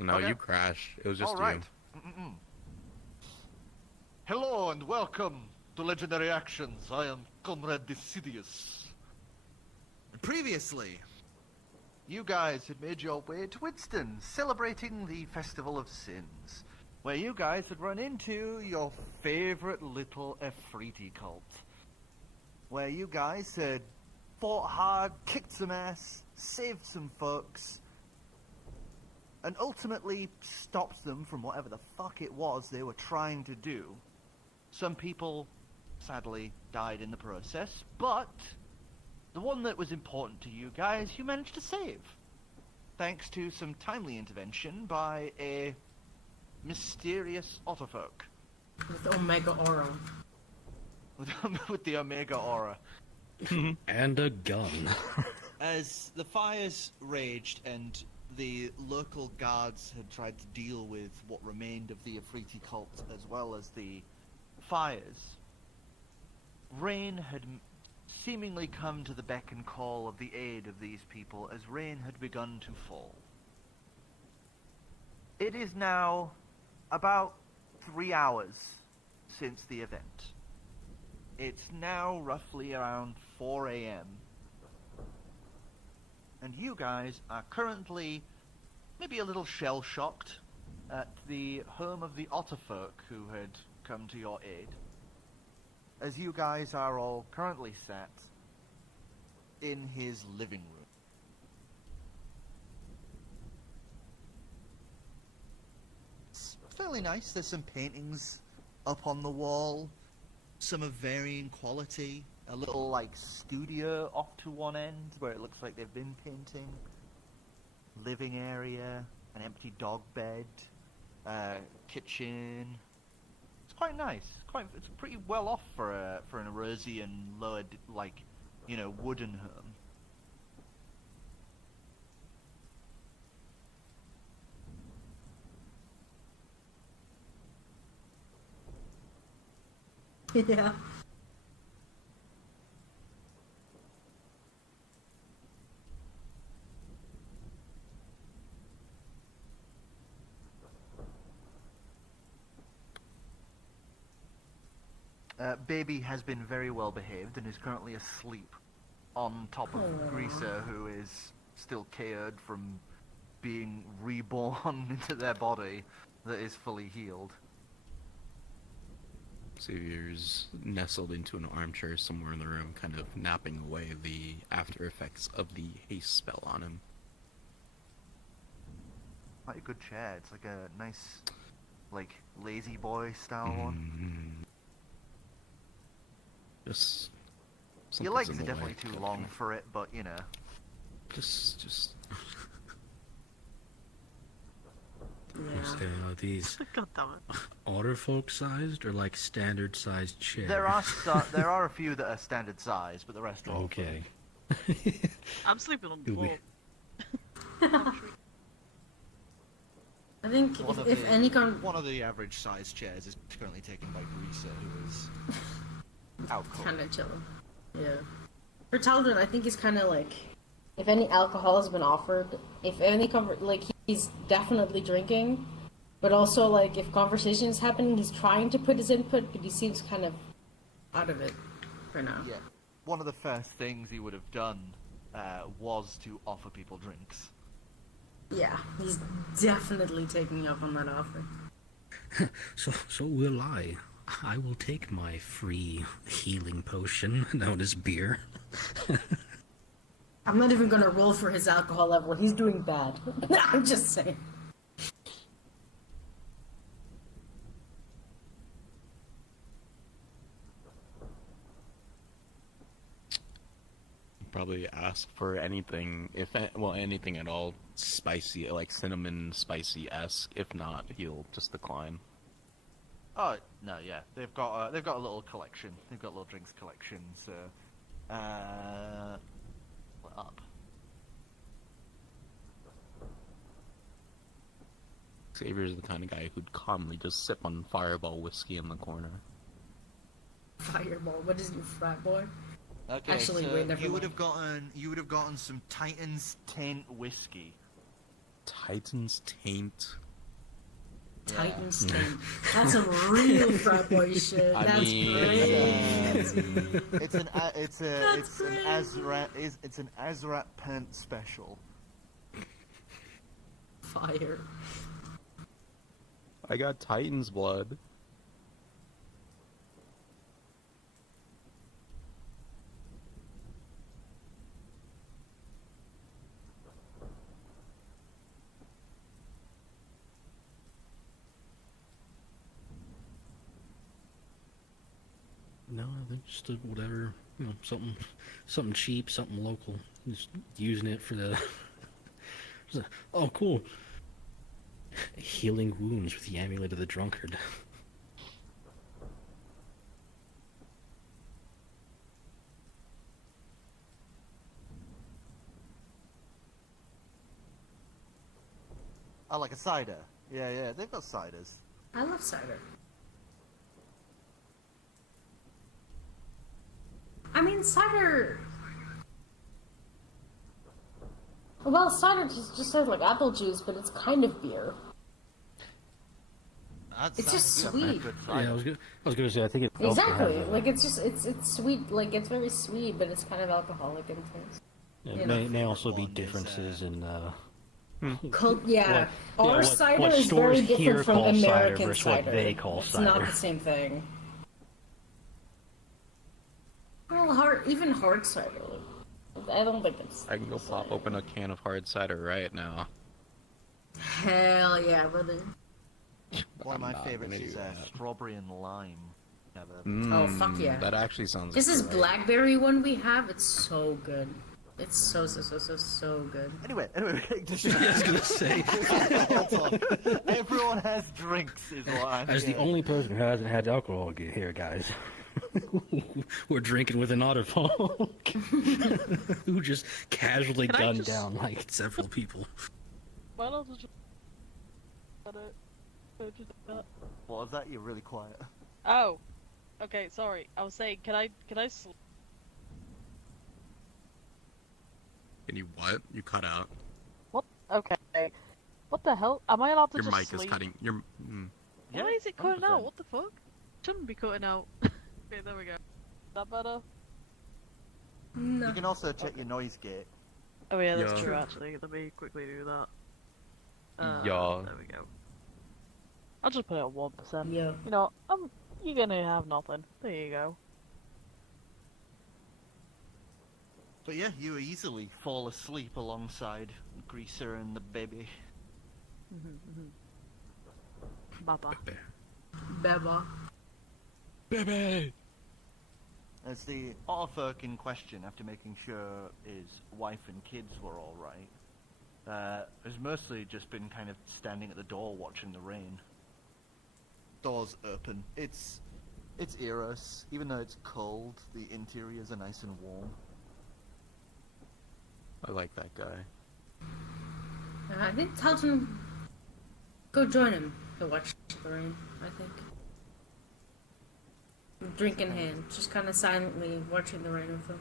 No, Okay. you crashed. It was just All right. Hello and welcome to Legendary Actions. I am Comrade Decidius. Previously, you guys had made your way to Winston, celebrating the Festival of Sins, where you guys had run into your favorite little Efreeti cult, where you guys had fought hard, kicked some ass, saved some folks, and ultimately stopped them from whatever the fuck it was they were trying to do. Some people, sadly, died in the process, but the one that was important to you guys, you managed to save. Thanks to some timely intervention by a mysterious Otterfolk. With Omega Aura. With the Omega Aura. And a gun. As the fires raged and the local guards had tried to deal with what remained of the Efreeti cult as well as the fires, rain had seemingly come to the beck and call of the aid of these people as rain had begun to fall. It is now about 3 hours since the event. It's now roughly around 4 a.m. And you guys are currently maybe a little shell-shocked at the home of the Otterfolk who had come to your aid, as you guys are all currently sat in his living room. It's fairly nice. There's some paintings up on the wall, some of varying quality. A little, like, studio off to one end where it looks like they've been painting. Living area, an empty dog bed, kitchen. It's quite nice. It's pretty well off for an Erosian lowered, like, you know, wooden home. Yeah. Baby has been very well behaved and is currently asleep on top of Greaser, who is still KO'd from being reborn into their body that is fully healed. Xavier's nestled into an armchair somewhere in the room, kind of napping away the after effects of the haste spell on him. Quite a good chair. It's like a nice, like, lazy boy style one. Just Your legs something's are in the way. definitely too long for it, but you know. Just Yeah. Are these God damn it. otter folk sized or like standard sized chairs? There are a few that are standard size, but the rest are all Okay. I'm sleeping on the Do we- floor. I think One of if the- any kind One of the average size chairs is currently taken by Greaser, who is out cold. kind of chilling. Yeah. For Talden, I think he's kind of like, if any alcohol has been offered, if any like he's definitely drinking, but also like if conversations happen, he's trying to put his input, but he seems kind of out of it for now. Yeah. One of the first things he would have done was to offer people drinks. Yeah, he's definitely taking up on that offer. So will I. I will take my free healing potion known as beer. I'm not even gonna roll for his alcohol level. He's doing bad. I'm just saying. probably ask for anything, anything at all spicy, like cinnamon spicy-esque. If not, he'll just decline. Oh no, yeah, they've got a little collection. They've got a little drinks collection. So, what up? Xavier's the kind of guy who'd calmly just sip on Fireball whiskey in the corner. Fireball. What is your frat boy? Okay, Actually, so wait, never you would mind. have gotten some Titan's 10 whiskey. Titan's Taint. Titan's Taint. That's some real frat boy shit. I That's mean, crazy. It's an That's it's an Azrat pant special. Fire. I got Titan's blood. No, I think just whatever, something cheap, something local. Just using it for the. Oh, cool. Healing wounds with the amulet of the drunkard. I like a cider. Yeah, they've got ciders. I love cider. I mean, cider. Well, cider just says like apple juice, but it's kind of beer. It's just sweet. Yeah, I was gonna say I think it also Exactly. has a- Like it's sweet. Like it's very sweet, but it's kind of alcoholic in taste. It may also be differences in Yeah. Our what cider what is stores very here different from call cider American versus cider. what they call it's cider. not the same thing. Well, even hard cider. I don't think it's. I can go pop open a can of hard cider right now. Hell yeah, brother. One of I'm my not favorites gonna is do that. strawberry and lime. Oh, fuck yeah. That actually sounds This is great. blackberry one we have. It's so good. It's so good. Anyway, I was gonna say, hold on. Everyone has drinks, is what I'm as the hearing. only person who hasn't had alcohol here, guys, we're drinking with an autofolk who just casually Can I gunned just- down like several people. Why not just... What was that? You're really quiet. Oh, okay. Sorry. I was saying, can I sleep? Can you what? You cut out. What? Okay. What the hell? Am I allowed to Your just mic sleep? is cutting. Your. Why is it cutting 100%. out? What the fuck? Shouldn't be cutting out. Okay, there we go. Is that better? No. You can also check your noise gate. Oh yeah, that's Yeah. true actually. Let me quickly do that. Yeah. There we go. I'll just put it at 1%. Yeah. You know, you're gonna have nothing. There you go. But yeah, you easily fall asleep alongside Greaser and the baby. Baba. Beba. Baby. As the Autofolk in question, after making sure his wife and kids were alright, has mostly just been kind of standing at the door watching the rain. Doors open. It's Eros. Even though it's cold, the interiors are nice and warm. I like that guy. I think tell him go join him to watch the rain. I think. Drink in hand, just kind of silently watching the rain with him.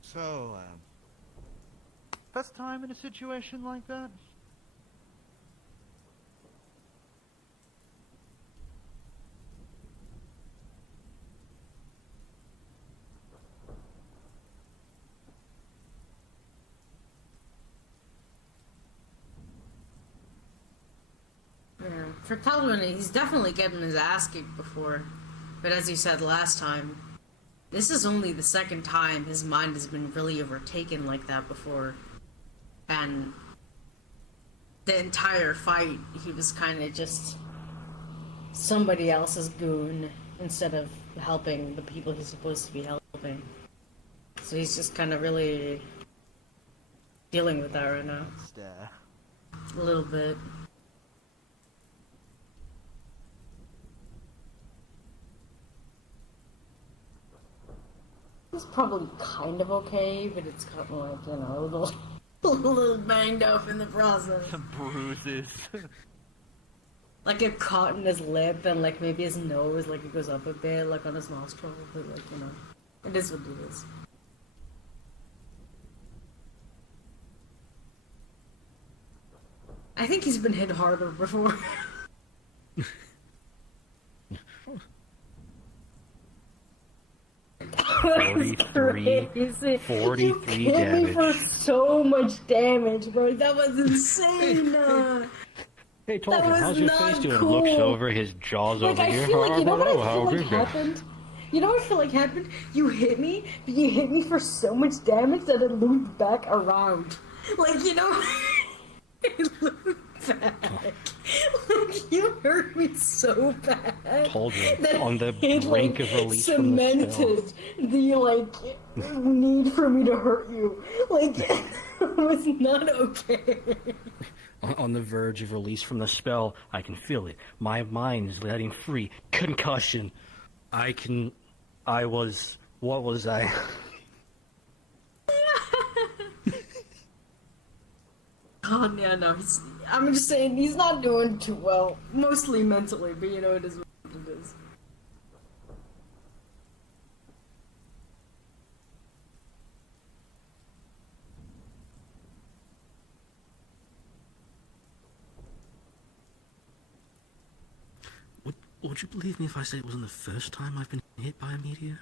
So, first time in a situation like that? Yeah. For Talwin, he's definitely getting his ass kicked before. But as you said last time, this is only the second time his mind has been really overtaken like that before. And the entire fight, he was kind of just somebody else's goon instead of helping the people he's supposed to be helping. So he's just kind of really dealing with that right now. Stare. A little bit. He's probably kind of okay, but it's kind of like, you know, a little banged up in the process. Some bruises. Like a cut in his lip and like maybe his nose, like it goes up a bit, like on his nostril, but like, you know, it is what it is. I think he's been hit harder before. 43 You hit me for so much damage, bro. That was insane. Hey, told That him, was how's your not face doing? cool. Looks over, his jaw's Like, over I here. feel like, you know what I feel like How happened? You know what I feel like happened? You hit me, but you hit me for so much damage that it looped back around. Like, you know? It looped back. Like, you hurt me so bad. Told you, that on the it, brink like, of release from the spell. cemented the, like, need for me to hurt you. Like, it was not okay. On the verge of release from the spell, I can feel it. My mind is letting free. Concussion. What was I? God, yeah, no, I'm just saying, he's not doing too well. Mostly mentally, but you know, it is what it is. Would you believe me if I said it wasn't the first time I've been hit by a meteor?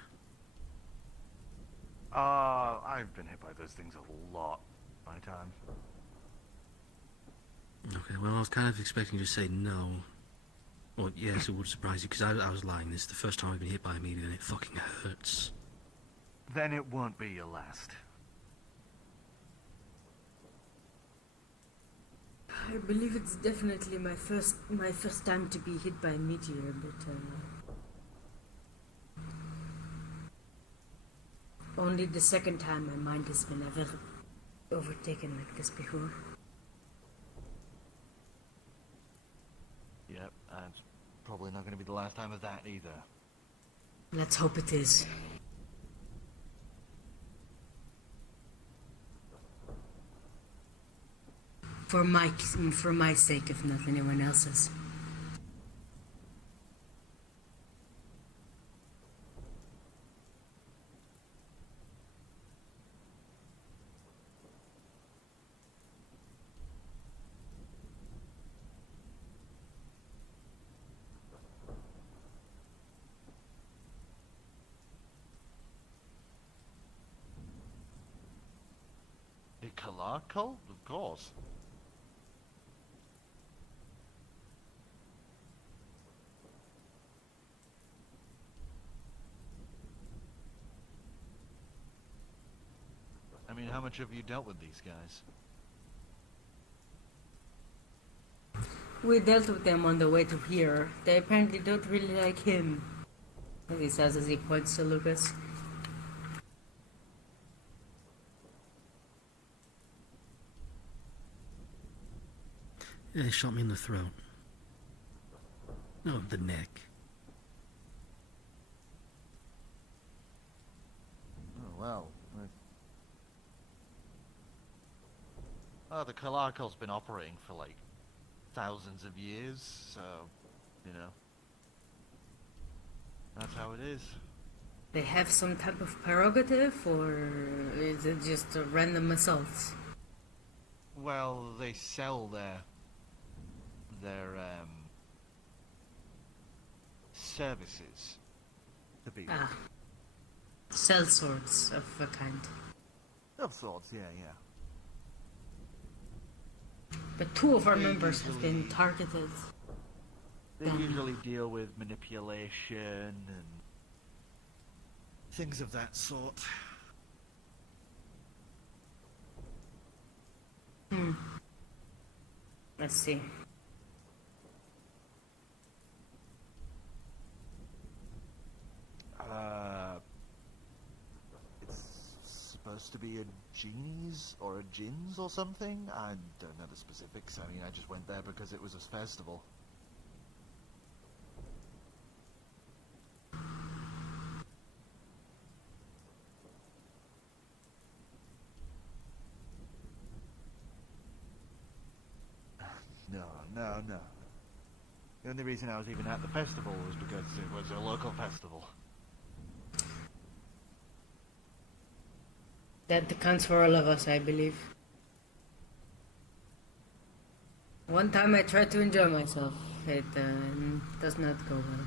I've been hit by those things a lot, my time. Okay, well, I was kind of expecting you to say no. Well, yes, it would surprise you, because I was lying. This is the first time I've been hit by a meteor, and it fucking hurts. Then it won't be your last. I believe it's definitely my first time to be hit by a meteor, but only the second time my mind has been ever overtaken like this before. Yep, and it's probably not going to be the last time of that either. Let's hope it is. For my sake, if not anyone else's. The Kalar cult? Of course. I mean, how much have you dealt with these guys? We dealt with them on the way to here. They apparently don't really like him. As he says as he points to Lucas. Yeah, they shot me in the throat. No, the neck. Oh, well. Oh, the Kalar cult's been operating for like thousands of years, so, you know. That's how it is. They have some type of prerogative, or is it just a random assaults? Well, they sell their services to people. Ah. Cell sorts of a kind. Of sorts, yeah, yeah. But two of our They members have been usually- targeted. They usually deal with manipulation and things of that sort. Let's see. It's supposed to be a genies or a gins or something. I don't know the specifics. I mean, I just went there because it was a festival. No, no. The only reason I was even at the festival was because it was a local festival. That counts for all of us, I believe. One time I tried to enjoy myself. It does not go well.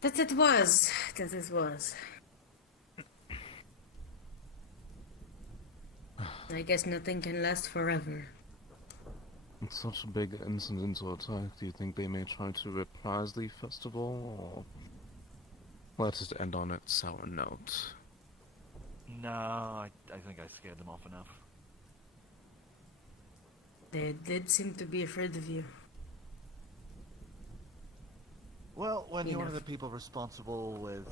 That it was. That it was. I guess nothing can last forever. It's such a big incident to attack. Do you think they may try to reprise the festival, or let it end on its sour note? No, I think I scared them off enough. They did seem to be afraid of you. Well, when you're one of Enough. the people responsible with...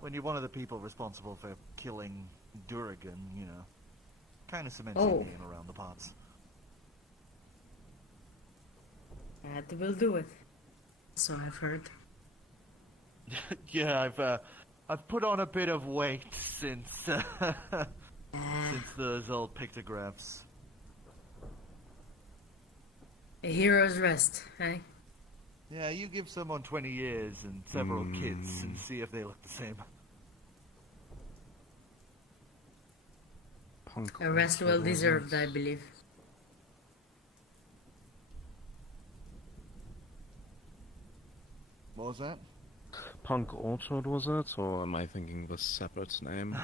When you're one of the people responsible for killing Durgan, you know, kind of cements your Oh. name around the parts. That will do it. So I've heard. Yeah, I've put on a bit of weight since since those old pictographs. A hero's rest, eh? Yeah, you give someone 20 years and several kids and see if they look the same. Punk A rest well deserved, I believe. What was that? Punk Orchard, was it? Or am I thinking of a separate name?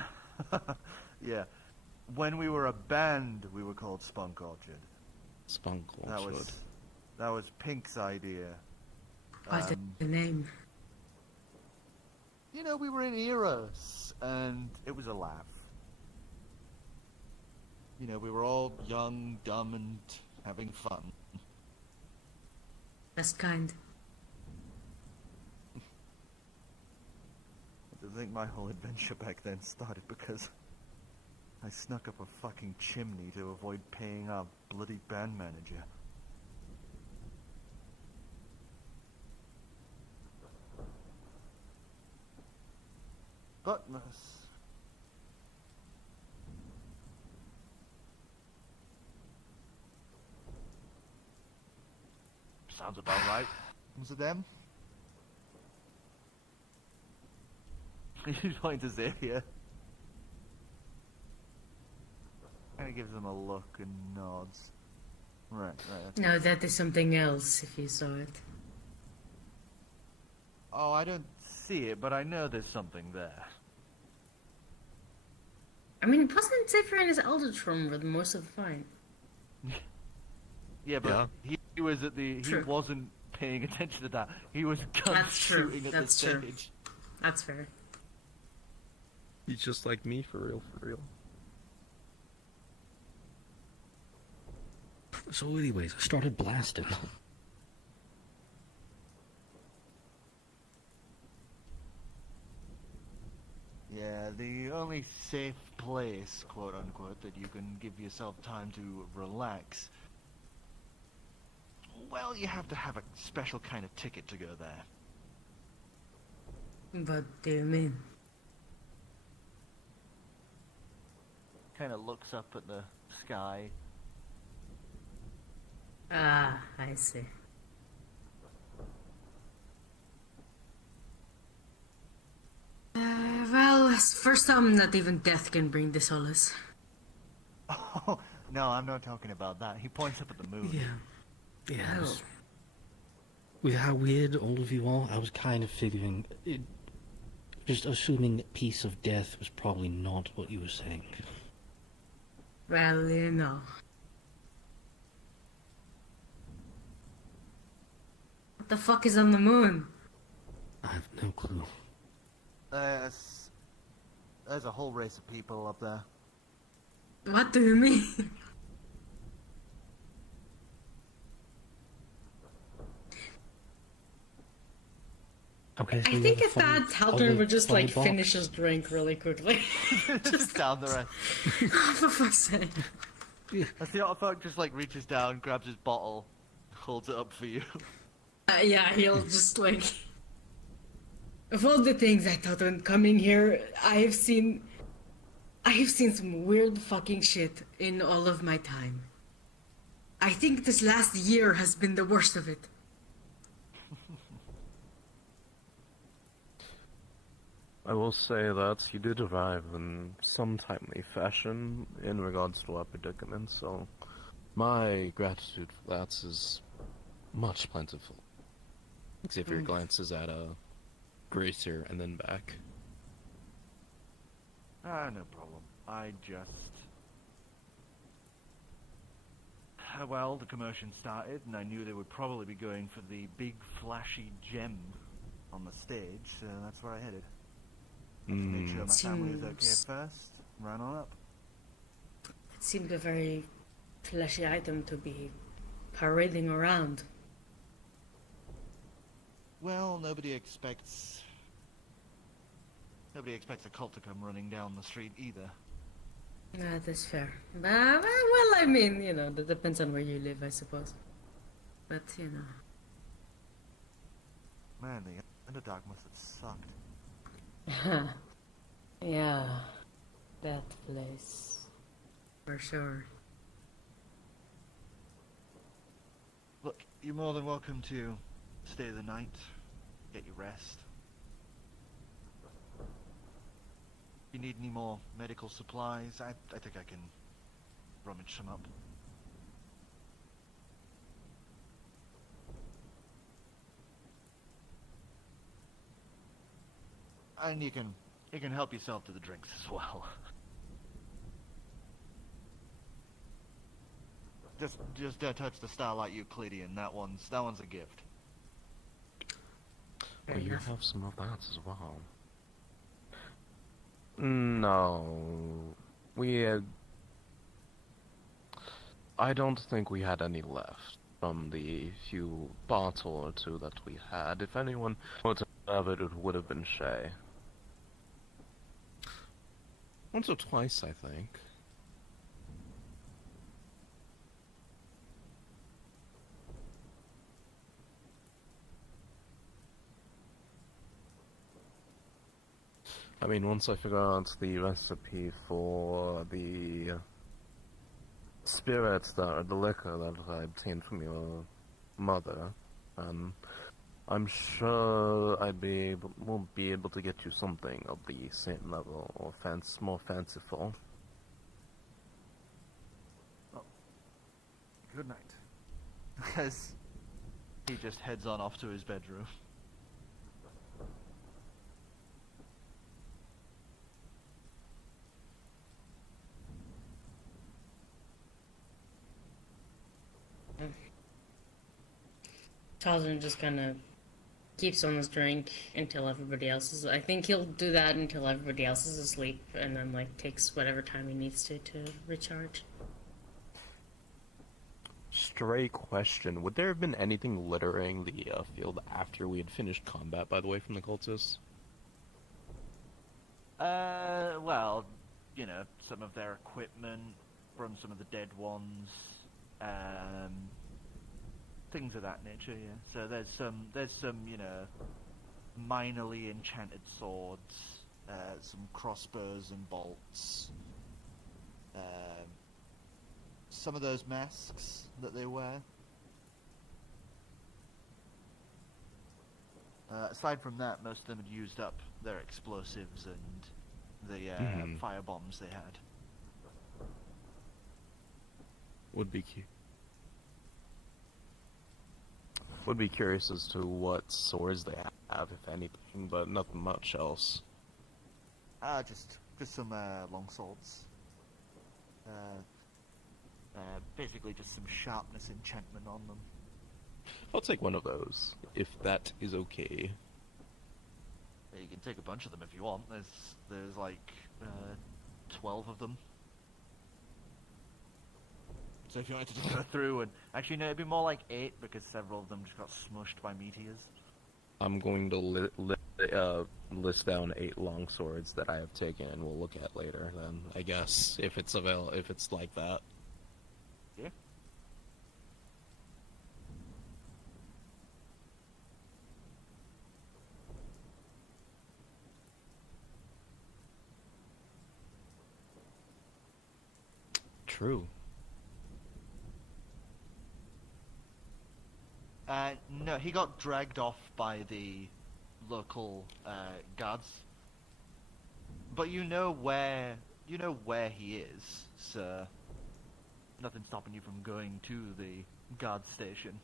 Yeah. When we were a band, we were called Spunk Orchard. Spunk Orchard. That was Pink's idea. What's the name? You know, we were in eras, and it was a laugh. You know, we were all young, dumb, and having fun. That's kind. I think my whole adventure back then started because I snuck up a fucking chimney to avoid paying our bloody band manager. Butmus. Sounds about right. Was it them? He's pointing to Zahia. Kind of gives them a look and nods. Right. No, that is something else, if you saw it. Oh, I don't see it, but I know there's something there. I mean, wasn't Zephyr in his Eldritch room for most of the fight? Yeah, but he was at the... True. He wasn't paying attention to that. He was gun That's true. shooting at That's the true. stage. That's fair. He's just like me, for real, for real. So anyways, I started blasting. Yeah, the only safe place, quote unquote, that you can give yourself time to relax. Well, you have to have a special kind of ticket to go there. What do you mean? Kind of looks up at the sky. Ah, I see. Well, for some, not even death can bring the solace. Oh, no, I'm not talking about that. He points up at the moon. Yeah, I Oh. was- with how weird all of you are, I was kind of figuring, just assuming peace of death was probably not what you were saying. Well, you know. What the fuck is on the moon? I have no clue. There's a whole race of people up there. What do you mean? Okay, so I you think have a if that funny Talton would just like box. finish his drink really quickly. Just down the rest. For fuck's sake. As the artifact just like reaches down, grabs his bottle, holds it up for you. Yeah, he'll just like. Of all the things I thought when coming here, I have seen some weird fucking shit in all of my time. I think this last year has been the worst of it. I will say that you did arrive in some timely fashion in regards to our predicament, so my gratitude for that is much plentiful. Xavier glances at Gracer and then back. Ah, no problem. I just... Well, the commotion started, and I knew they would probably be going for the big, flashy gem on the stage, so that's where I headed. Made sure my family was okay Seems- first, ran on up. It seemed a very flashy item to be parading around. Well, nobody expects a cult to come running down the street either. That's fair. Well, I mean, you know, that depends on where you live, I suppose. But, you know. Man, the Underdark must have sucked. Yeah, that place. For sure. Look, you're more than welcome to stay the night, get your rest. If you need any more medical supplies, I think I can rummage some up. And you can help yourself to the drinks as well. Just don't touch the Starlight Euclidean. That one's a gift. Fair Well, you enough. have some of that as well. No, we had... I don't think we had any left from the few bottle or two that we had. If anyone would have it, it would have been Shay. Once or twice, I think. I mean, once I figure out the recipe for the spirits that are the liquor that I obtained from your mother, I'm sure we'll be able to get you something of the same level or more fanciful. Good night. As he just heads on off to his bedroom. Talzin just kind of keeps on his drink until everybody else is. I think he'll do that until everybody else is asleep, and then like takes whatever time he needs to recharge. Stray question: would there have been anything littering the field after we had finished combat? By the way, from the cultists. Well, you know, some of their equipment from some of the dead ones, things of that nature. Yeah. So there's some, you know, minorly enchanted swords, some crossbows and bolts, some of those masks that they wear. Aside from that, most of them had used up their explosives and the fire bombs they had. Would be curious as to what swords they have, if anything, but nothing much else. Just some long swords. Basically just some sharpness enchantment on them. I'll take one of those, if that is okay. Yeah, you can take a bunch of them if you want. There's like 12 of them. So if you wanted to just go through and... Actually, no, it'd be more like 8 because several of them just got smushed by meteors. I'm going to list down 8 long swords that I have taken and we'll look at later then, I guess, if it's if it's like that. Yeah. true. No, he got dragged off by the local guards. But you know where he is, so nothing stopping you from going to the guard station.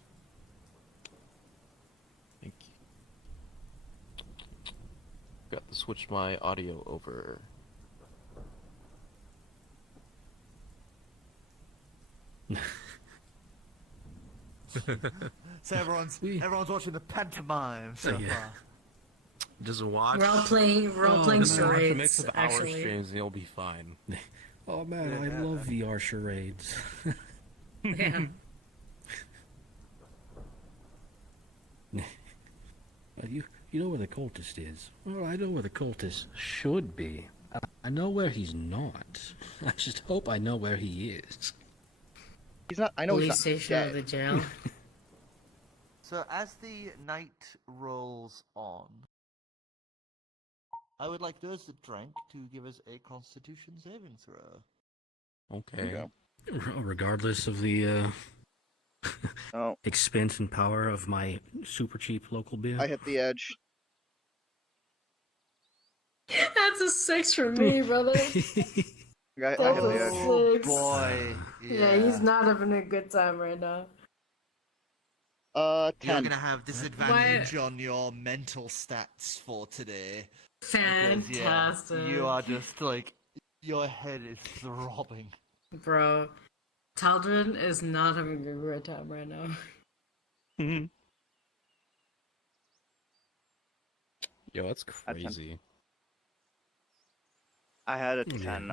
Thank you. Got to switch my audio over. So everyone's watching the pantomime so yeah. far. Just watch. We're all playing Just watch a mix charades, of our actually. streams and you'll be fine. Oh man, I love VR charades. Yeah. You know where the cultist is? Well, I know where the cultist should be. I know where he's not. I just hope I know where he is. He's not. I know Police he's not station dead. or the jail. So as the night rolls on, I would like those that drank to give us a Constitution saving throw. Okay. Regardless of the Oh, expense and power of my super cheap local beer. I hit the edge. That's a 6 for me, brother. I hit the edge. Oh Six. boy! Yeah, he's not having a good time right now. You're 10. gonna have disadvantage on your mental stats for today. Because, yeah, Fantastic. you are just like your head is throbbing. Bro, Taldrin is not having a great time right now. Yo, that's crazy. I had a Yeah, 10.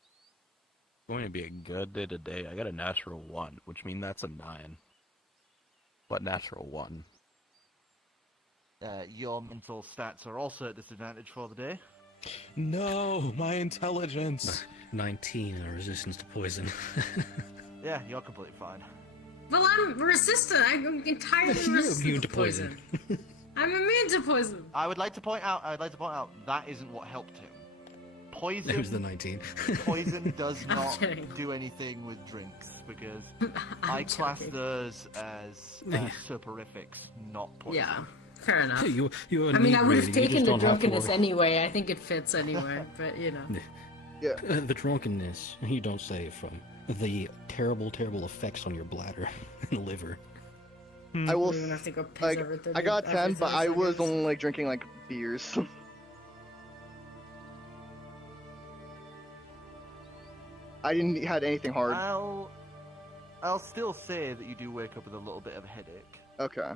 It's going to be a good day today. I got a natural 1, which means that's a 9. But natural 1. Your mental stats are also at disadvantage for the day. No, my intelligence. 19 and a resistance to poison. Yeah, you're completely fine. Well, I'm resistant. I'm entirely You're resistant immune to to poison. I'm immune to poison. I would like to point out that isn't what helped him. Poison. It was the 19. Poison does I'm not kidding. do anything with drinks because I'm I class joking. those as soporifics, not poison. Yeah, fair enough. you I mean, I would have inebriated, you taken just the don't have to drunkenness worry. anyway. I think it fits anyway, but you know. Yeah. The drunkenness, you don't say, from the terrible, terrible effects on your bladder and liver. I will. You're gonna have to go piss Like, every 30 I got 10, but I was seconds. only like drinking like beers. I didn't had anything hard. I'll still say that you do wake up with a little bit of a headache. Okay.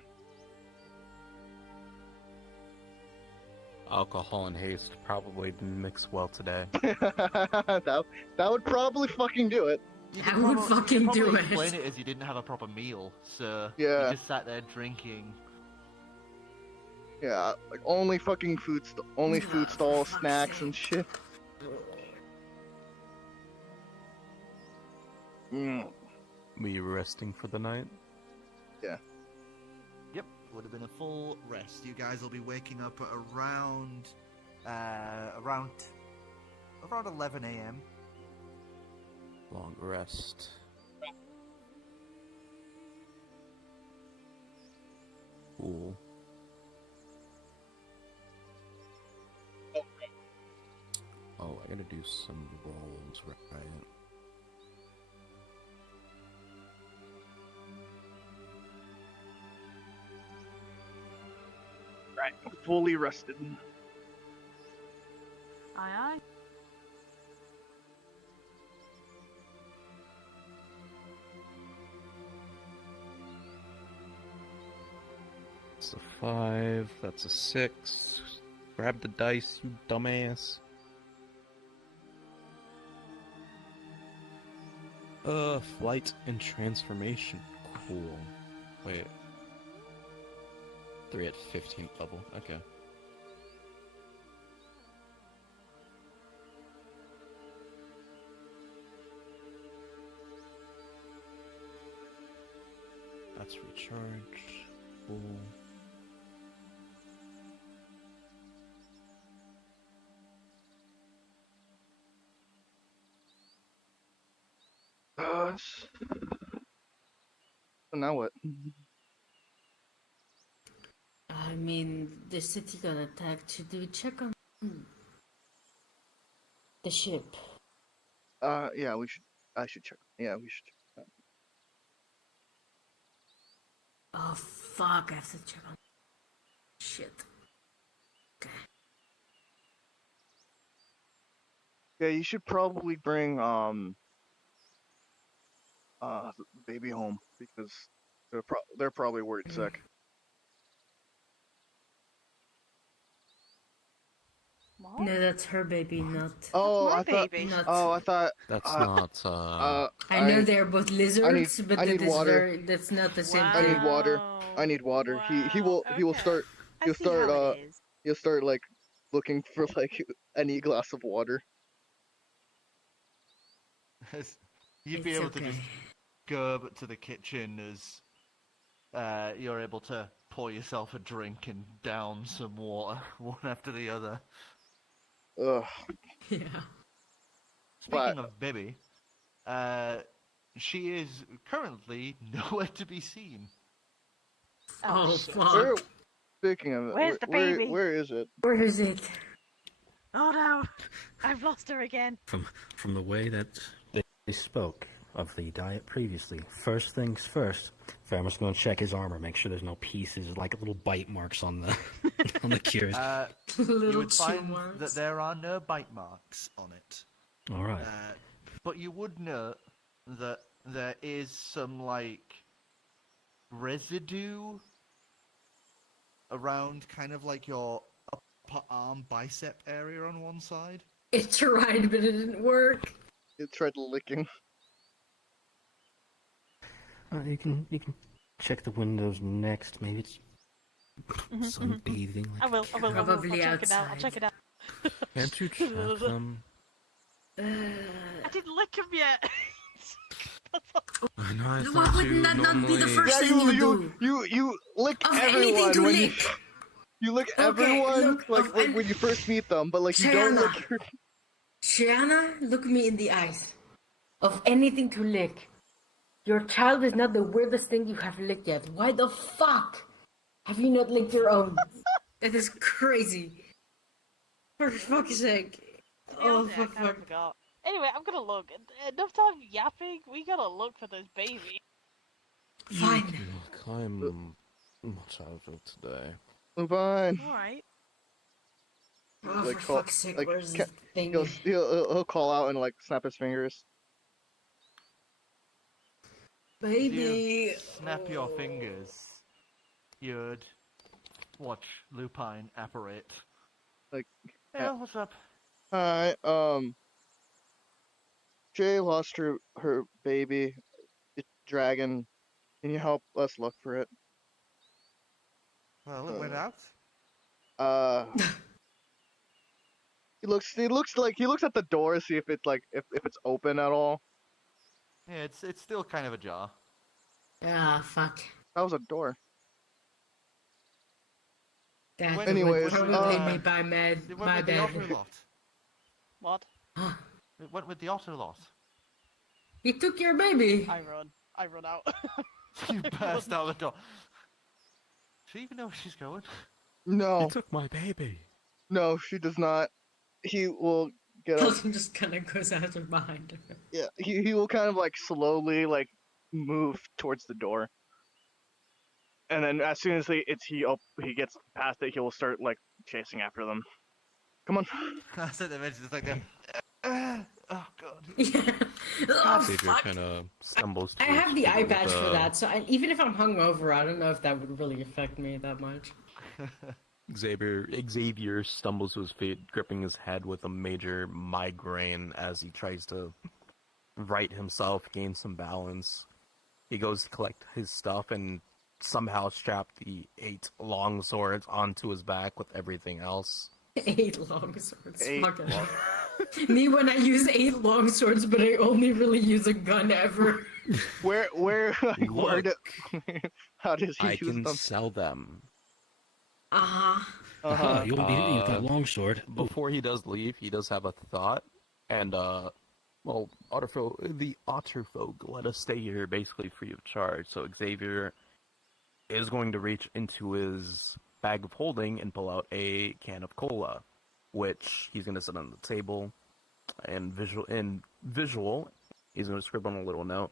Alcohol and haste probably didn't mix well today. that would probably fucking do it. You I could would probably- fucking you could do probably it. Explain it as you didn't have a proper meal, so Yeah. you just sat there drinking. Yeah, like only fucking food stalls, fuck's snacks, sake. and shit. Mm. Were you resting for the night? Yep, would have been a full rest. You guys will be waking up at around 11 a.m. Long rest. Cool. Oh, I gotta do some rolls, right? Right, fully rested. Aye, aye. That's a 5, that's a 6. Grab the dice, you dumbass. Flight and transformation. Cool. Wait. 3 at 15th level, okay. That's recharge. Cool. Anyways. So now what? I mean, the city got attacked. Should we check on the ship? Yeah, we should. I should check. Yeah, we should. Check Oh fuck! I have to check on shit. Okay. Yeah, you should probably bring the baby home because they're probably worried sick. What? No, that's her baby, not. Oh, my I thought. baby. Not. Oh, I thought. That's Uh, not. I know they're both lizards, but I need that is water. very. That's not the same I thing. need water. I need water. He will Okay. start. I He'll see start. how it is. He'll start like looking for like any glass of water. You'd be It's able to okay. just go up to the kitchen as you're able to pour yourself a drink and down some water, one after the other. Ugh. Yeah. Speaking of Bibby, she is currently nowhere to be seen. Oh shit. fuck! Where, speaking of it, Where's the baby? Where is it? Where is it? Oh no! I've lost her again. From the way that they spoke of the diet previously, first things first, Farmer's going to check his armor, make sure there's no pieces, like little bite marks on the on the cures. You Little would find chew that marks. there are no bite marks on it. All right. But you would note that there is some, like, residue around kind of like your upper arm bicep area on one side. It tried, but it didn't work. It tried licking. You can check the windows next. Maybe it's sunbathing. I will. Probably I'll check it out. I'll outside. check it out. Can't you check them? I didn't lick him yet. I know. I Why thought wouldn't you that not be the normally. first thing you do? you lick Of anything everyone to when lick. you lick Okay, everyone look, like of when you first meet them, but like you don't Shanna. lick your. Shiana, look me in the eyes. Of anything to lick. Your child is not the weirdest thing you have licked yet. Why the fuck have you not licked your own? That is crazy. For fuck's sake. Oh, I fuck, kind of fuck. forgot. Anyway, I'm gonna look. Enough time yapping. We gotta look for this baby. Fine. Look, I'm much out of it today. Move on. All right. Oh, Like, for fuck's sake, like, where's ca- this thing? He'll call out and like snap his fingers. Baby. Snap your fingers. You'd watch Lupine apparate. Like, Yeah, what's up? Hi, Jay lost her baby, it's dragon. Can you help us look for it? Well, it went out. He looks at the door, see if it's like if it's open at all. Yeah, it's still kind of ajar. Ah, fuck. That was a door. That Wait, Anyways, would probably uh, be by med, It went my with the bad. otter lot. What? It went with the otter lot. He took your baby. I run out. You burst out the door. Does she even know where she's going? No, You took my baby. no, she does not. He will get up. Dalton just kind of goes out from behind her. Yeah, he will kind of like slowly like move towards the door, and then as soon as he gets past it, he will start like chasing after them. Come on. I said the mention it's like oh god. Yeah. Oh, Xavier fuck. kind of stumbles. I have the towards eye you with, patch for that, so even if I'm hungover, I don't know if that would really affect me that much. Xavier stumbles to his feet, gripping his head with a major migraine as he tries to right himself, gain some balance. He goes to collect his stuff and somehow strap the 8 long swords onto his back with everything else. 8 long swords. 8 Fucking long- me when I use 8 long swords, but I only really use a gun ever. Where Look, how does he I use can them? sell them. You've got a longsword. Oh, Before he does leave, he does have a thought, and Well, the Otterfolk let us stay here basically free of charge. So Xavier is going to reach into his bag of holding and pull out a can of cola, which he's going to sit on the table and visual. He's going to scribble on a little note,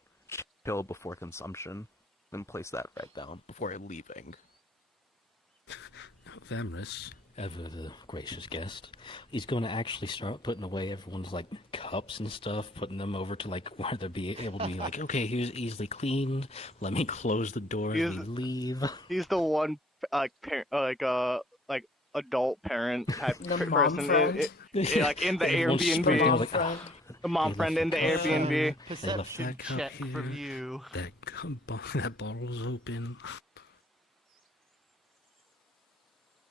chill before consumption, and place that right down before leaving. Vamris, ever the gracious guest, he's going to actually start putting away everyone's like cups and stuff, putting them over to like where they'll be able to be like, okay, here's easily cleaned. Let me close the door as we leave. He's the one like adult parent type The mom person friend. like in the Everyone's Airbnb. starting to Mom like, friend. The mom They friend left in the the cup Airbnb. there. Perception that cup check from here. you. That bottle's open.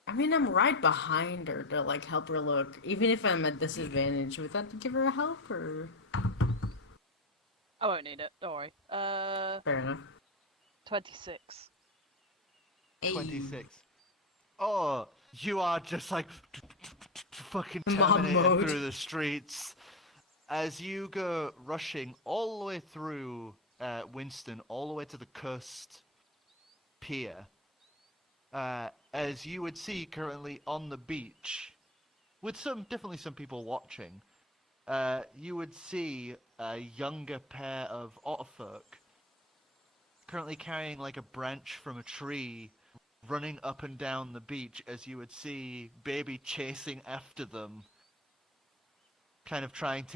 I mean, I'm right behind her to like help her look. Even if I'm at disadvantage, would that give her a help or? I won't need it. Don't worry. Fair enough. 26. Hey. 26. Oh, you are just like fucking Mom Terminator mode. through the streets as you go rushing all the way through Winston, all the way to the coast pier. As you would see currently on the beach, with definitely some people watching, you would see a younger pair of otterfolk currently carrying like a branch from a tree, running up and down the beach as you would see Baby chasing after them, kind of trying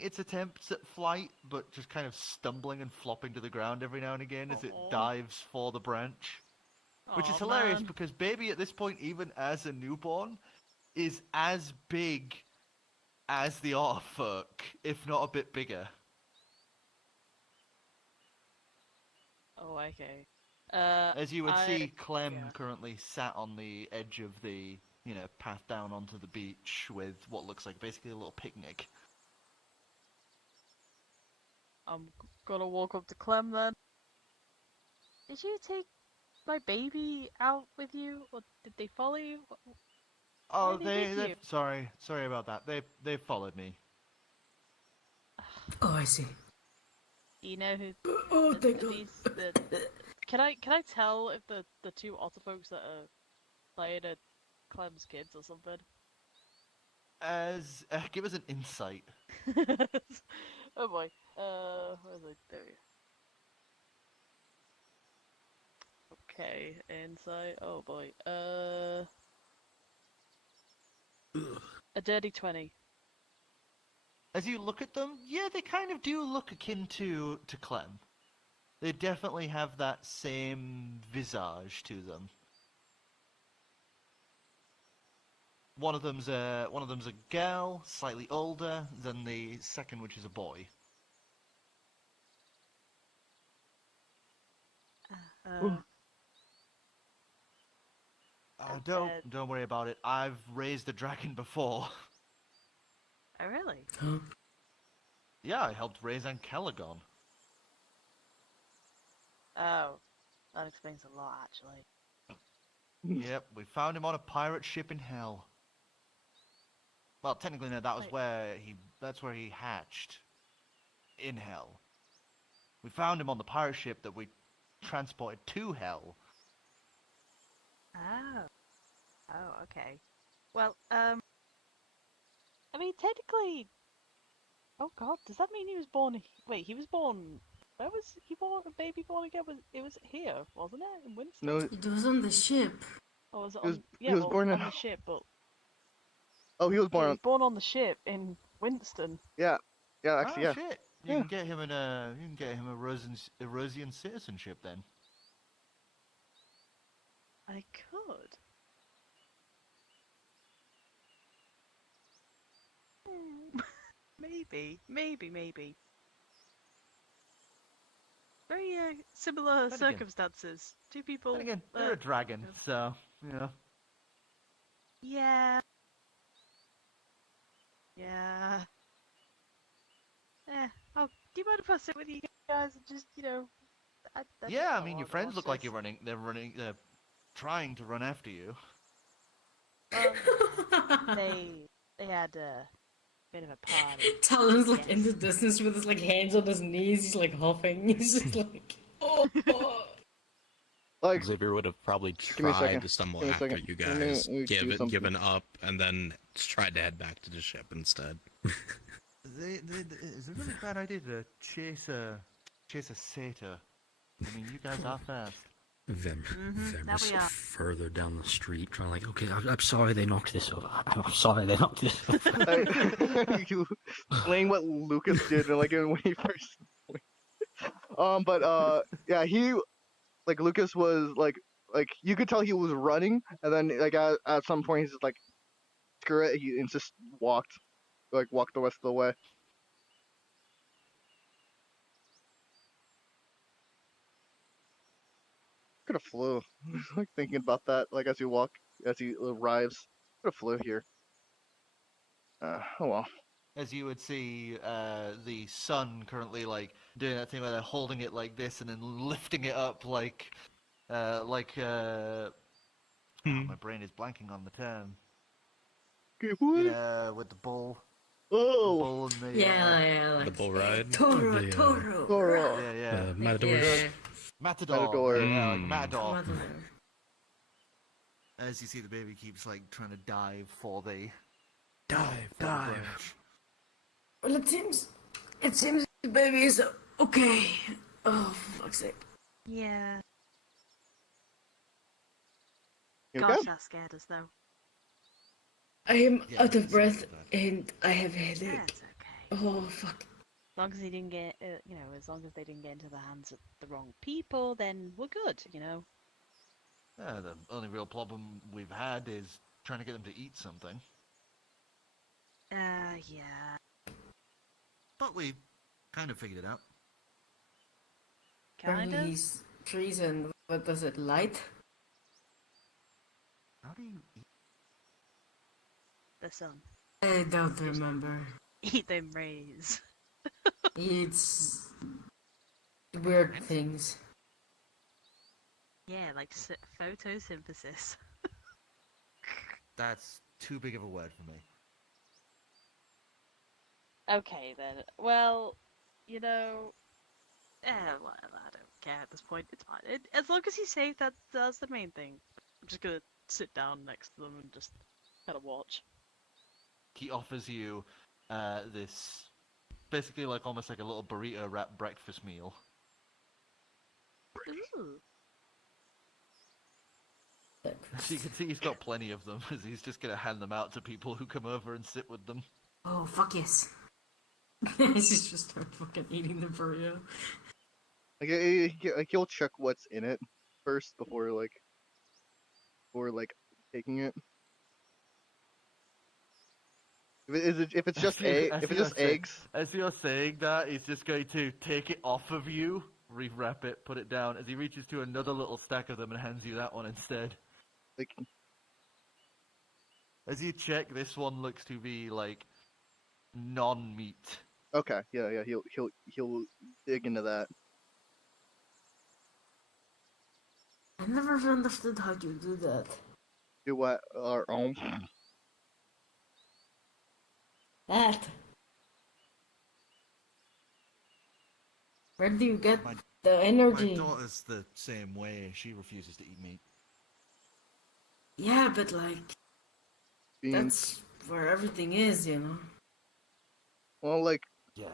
its attempts at flight, but just kind of stumbling and flopping to the ground every now and again as it Aw. dives for the branch. Which is Aw, hilarious man. because Baby at this point, even as a newborn, is as big as the Otterfolk, if not a bit bigger. Oh, okay. As you would see, I- Clem yeah. currently sat on the edge of the, path down onto the beach with what looks like basically a little picnic. I'm gonna walk up to Clem then. Did you take my baby out with you, or did they follow you? Oh, Why are they with you? sorry about that. They followed me. Oh, I see. Do you know who? Oh, are thank God. Can I tell if the two otter folks that are playing are Clem's kids or something? Give us an insight. Oh boy. Where's it? There we go. Okay, insight. Oh boy. A dirty 20. As you look at them, yeah, they kind of do look akin to Clem. They definitely have that same visage to them. One of them's a girl, slightly older than the second, which is a boy. Uh, Don't worry about it. I've raised a dragon before. oh really? Yeah, I helped raise Ankelagon. Oh, that explains a lot actually. Yep, we found him on a pirate ship in hell. Well, technically, no, that was Wait. that's where he hatched. In hell. We found him on the pirate ship that we transported to hell. Oh. Oh, okay. Well, I mean, technically. Oh God, does that mean he was born? Wait, he was born. Where was he born? A baby born again? It was here, wasn't it? In Winston? No, It was on the ship. Or was it He was- on? he Yeah, was well, born in- on the ship, but oh, he was he born. was born on the ship in Winston. Yeah, actually, Oh, yeah. shit. You Yeah. can get him a Rosian citizenship then. I could. Hmm, maybe. Very similar Then again- circumstances. Two people. Then again, they're a dragon, yeah. so, yeah. Yeah. Yeah. Oh, do you mind if I sit with you guys and just, I just Yeah, I don't mean, your wanna friends watch look like this. they're trying to run after you. They had bit of a party. Talon's like in the Yes. distance with his like hands on his knees. He's like huffing. He's just like, oh. Like, Xavier would have probably give me a tried second. to stumble Give me a after second. you Let me guys, do something. given up, and then tried to head back to the ship instead. It's a really bad idea to chase a satyr. I mean, you guys are fast. Them There is we are. further down the street, trying like, okay, I'm sorry they knocked this over. I'm sorry they knocked this over. You playing what Lucas did like when he first. Yeah, Lucas was like you could tell he was running, and then like at some point he's just like, screw it, he and just walked the rest of the way. Could have flew. Like thinking about that, like as he arrives, could have flew here. Oh well. As you would see, the sun currently like doing that thing where they're holding it like this and then lifting it up like. My brain is blanking on the term. Okay, what? Yeah, with the bull. Oh. The bull and the. Yeah, like The bull ride? Toro, The, Toro. Toro. Yeah. Matadors. Yeah. Matador. Matador. Yeah, like Matador. Matador. As you see, the baby keeps like trying to dive for the. Dive. Well, it seems the baby is okay. Oh, for fuck's sake. Yeah. You Gosh, okay? that scared us though. I am Yeah, out of it's breath not bad. and I have a headache. That's okay. Oh, fuck. As long as he didn't get, as long as they didn't get into the hands of the wrong people, then we're good, Yeah, the only real problem we've had is trying to get them to eat something. Yeah. But we kind of figured it out. Kind Apparently of. he's treason. What does it light? How do you eat? The sun. I don't remember. Eat them rays. It's weird things. Yeah, like photosynthesis. That's too big of a word for me. Okay then. Well, well, I don't care at this point. It's fine. As long as he's safe, that's the main thing. I'm just gonna sit down next to them and just kind of watch. He offers you this, basically like almost like a little burrito wrapped breakfast meal. Ooh. So you can see he's got plenty of them, as he's just gonna hand them out to people who come over and sit with them. Oh, fuck yes. He's just start fucking eating the burrito. Like he'll check what's in it first before taking it. If it's just eggs. As you're saying that, he's just going to take it off of you, rewrap it, put it down, as he reaches to another little stack of them and hands you that one instead. Like, as you check, this one looks to be like non-meat. okay, yeah, he'll dig into that. I never understood how you do that. Do what? That. Where do you get My- the energy? My daughter's the same way. She refuses to eat meat. Yeah, but like, Beans. that's where everything is, you know? Well, like Yeah.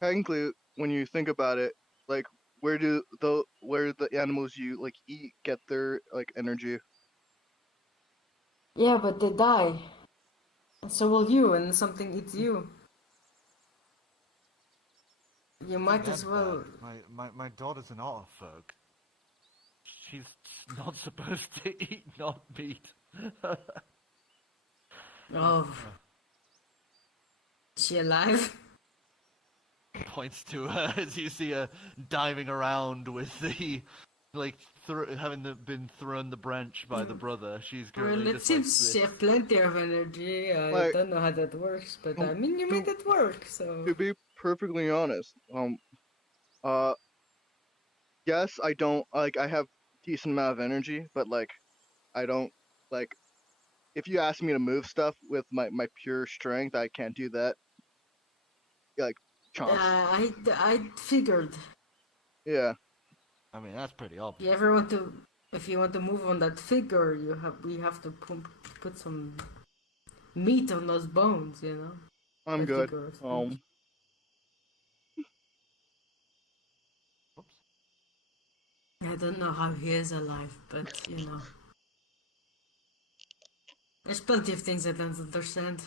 technically, when you think about it, like where the animals you like eat get their like energy? Yeah, but they die. And so will you, and something eats you. You might as well. My daughter's an autophug. She's not supposed to eat non-meat. Oh. Is she alive? Points to her as you see her diving around with the, like, been thrown the branch by the brother. She's Well, currently it just seems like she this. has plenty of energy. I Like- don't know how that works, but I mean, you made it work, so. To be perfectly honest, yes, I don't like. I have decent amount of energy, but like, I don't like. If you ask me to move stuff with my pure strength, I can't do that. like chomps. I figured. Yeah. I mean, that's pretty If obvious. you ever want to, if you want to move on that figure, we have to put some meat on those bones, you know. I'm That good. figure of speech. Oops. I don't know how he is alive, but you know, there's plenty of things I don't understand.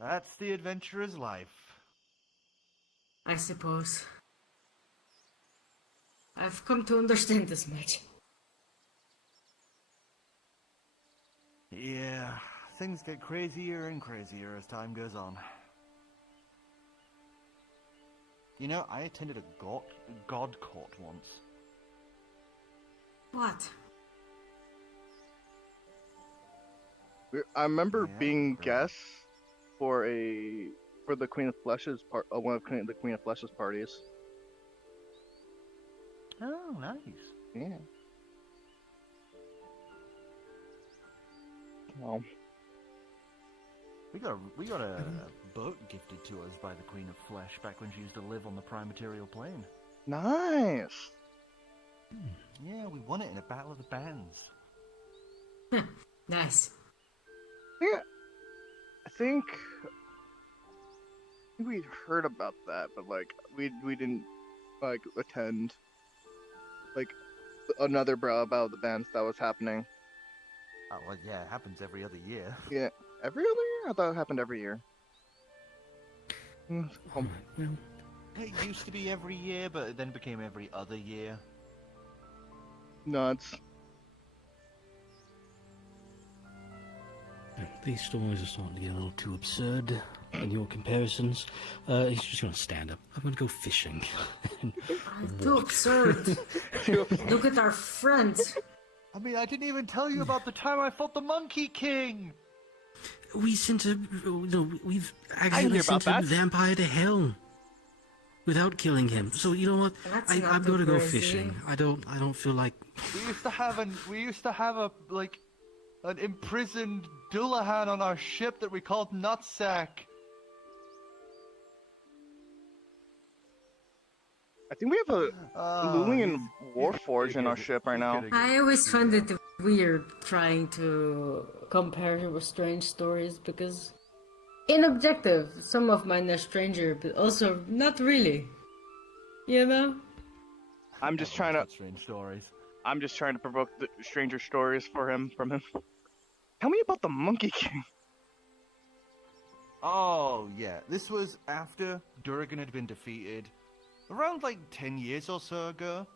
That's the adventurer's life. I suppose. I've come to understand this much. Yeah, things get crazier and crazier as time goes on. You know, I attended a god court once. What? I remember Yeah, being great. guests for the Queen of Flesh's one of the Queen of Flesh's parties. Oh, nice. Yeah. Well, We got a boat gifted to us by the Queen of Flesh back when she used to live on the prime material plane. nice. Yeah, we won it in a battle of the bands. Nice. Yeah. I think we'd heard about that, but like we didn't like attend like another battle of the bands that was happening. Oh, well, yeah, it happens every other year. Yeah, every other year. I thought it happened every year. Well, It used to be every year, but it then became every other year. Nuts. these stories are starting to get a little too absurd in your comparisons. He's just gonna stand up. I'm gonna go fishing. Too absurd. Look at our friends. I mean, I didn't even tell you about the time I fought the Monkey King! We sent a, no, we've hear accidentally about sent a that. vampire to hell without killing him. So you know what? That's I'm not too gonna go crazy. fishing. I don't feel like. We used to have an imprisoned Dullahan on our ship that we called Nutsack. I think we have a Lulian he's Warforge in our good. ship right He's now. good. I always found it weird trying to compare him with strange stories because, in objective, some of mine are stranger, but also not really. You know? I'm just trying to Strange stories. provoke the stranger stories from him. Tell me about the Monkey King. Oh, yeah. This was after Durgan had been defeated. Around, 10 years or so ago.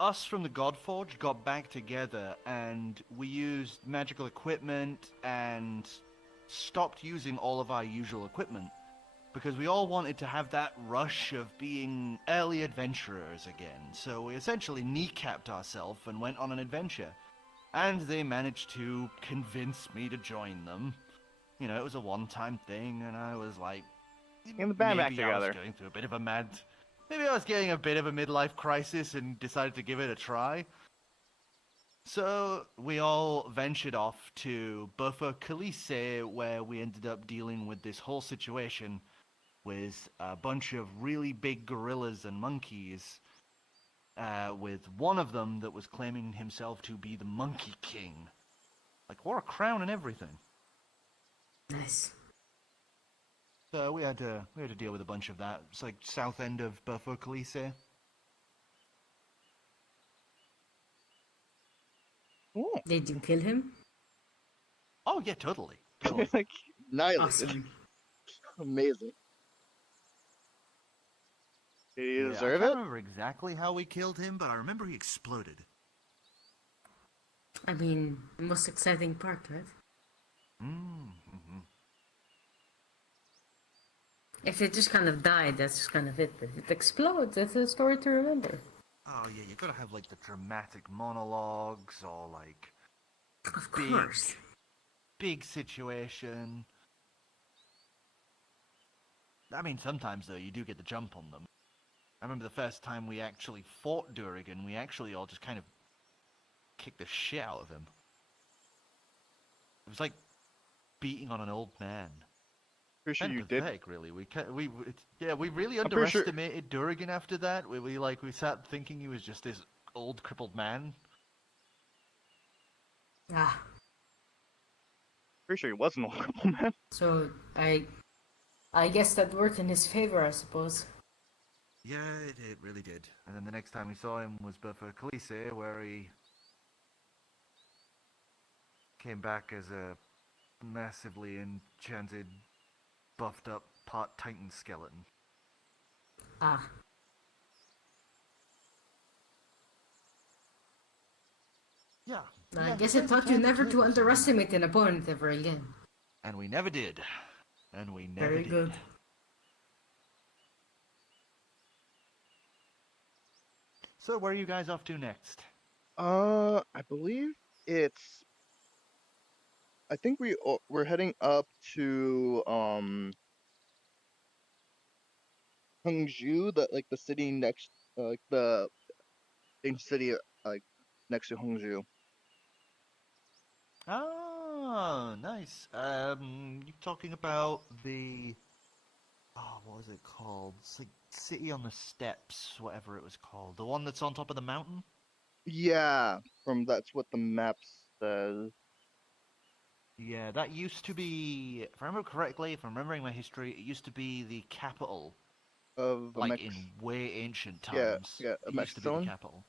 Us from the Godforge got back together, and we used magical equipment and stopped using all of our usual equipment. Because we all wanted to have that rush of being early adventurers again. So we essentially kneecapped ourselves and went on an adventure. And they managed to convince me to join them. You know, it was a one-time thing, and I was like, Getting the band back maybe I together. was going through a bit of a maybe I was getting a bit of a midlife crisis and decided to give it a try. So we all ventured off to Buffer Khaleesi, where we ended up dealing with this whole situation with a bunch of really big gorillas and monkeys, with one of them that was claiming himself to be the Monkey King. Wore a crown and everything. Nice. So we had to deal with a bunch of that. It's south end of Buffer Khaleesi. Ooh. Did you kill him? Oh yeah, totally. Like annihilated. Awesome. Amazing. Did he deserve I can't it? remember exactly how we killed him, but I remember he exploded. I mean, the most exciting part, right? Mm-hmm. If it just kind of died, that's just kind of it. But if it explodes, it's a story to remember. Oh yeah, you gotta have the dramatic monologues or Of course. big situation. I mean, sometimes though you do get the jump on them. I remember the first time we actually fought Durgan, we actually all just kind of kicked the shit out of him. It was like beating on an old man. Pretty sure Kind you of did. pathetic, really. We really I'm pretty sure. underestimated Durgan after that. We sat thinking he was just this old crippled man. Ah, Pretty sure he was an old cripple man. so I guess that worked in his favor, I suppose. Yeah, it really did. And then the next time we saw him was for Khaleesi, where he came back as a massively enchanted, buffed up part Titan skeleton. Ah, Yeah. I yeah, guess he I turns the taught you turn never the to tables on that. underestimate an opponent ever again. And we never did. And we never Very did. good. So where are you guys off to next? I believe it's. I think we're heading up to Hangzhou, the city next, like the ancient city like next to Hangzhou. Oh, nice. You're talking about the what was it called? It's like City on the Steps, whatever it was called. The one that's on top of the mountain? Yeah, that's what the map says. Yeah, that used to be, if I remember correctly, if I'm remembering my history, it used to be the capital, Of a like in way ancient yeah, times. yeah, a It used to be the Mexican. capital.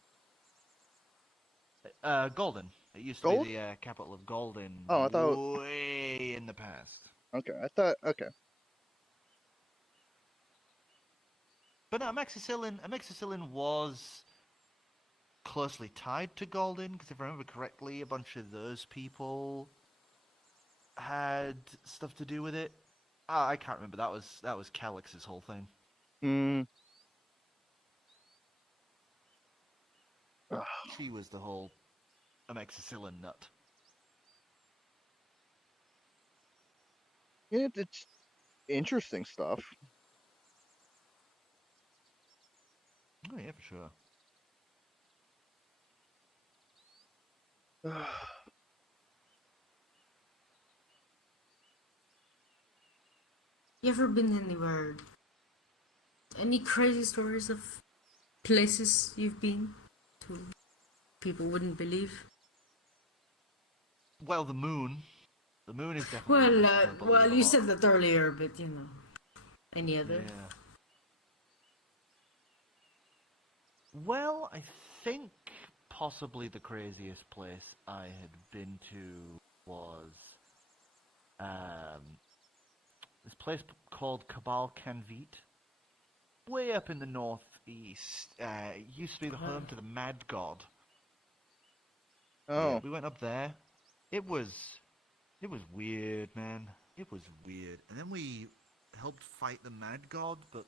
Golden. It used to Gold? be the capital of Golden Oh, I thought. way in the past. Okay, I thought. Okay. But no, Amoxicillin was closely tied to Golden, because if I remember correctly, a bunch of those people had stuff to do with it. I can't remember. That was Calix's whole thing. Hmm. She was the whole amoxicillin nut. It's interesting stuff. Oh yeah, for sure. You ever been anywhere? Any crazy stories of places you've been to? People wouldn't believe. Well, the moon. The moon is definitely. Well, you said that earlier, but you know, any other? Yeah. Well, I think possibly the craziest place I had been to was this place called Cabal Canvit, way up in the northeast. It used to be the home to the Mad God. Oh. Yeah, we went up there. It was weird, man. It was weird. And then we helped fight the Mad God, but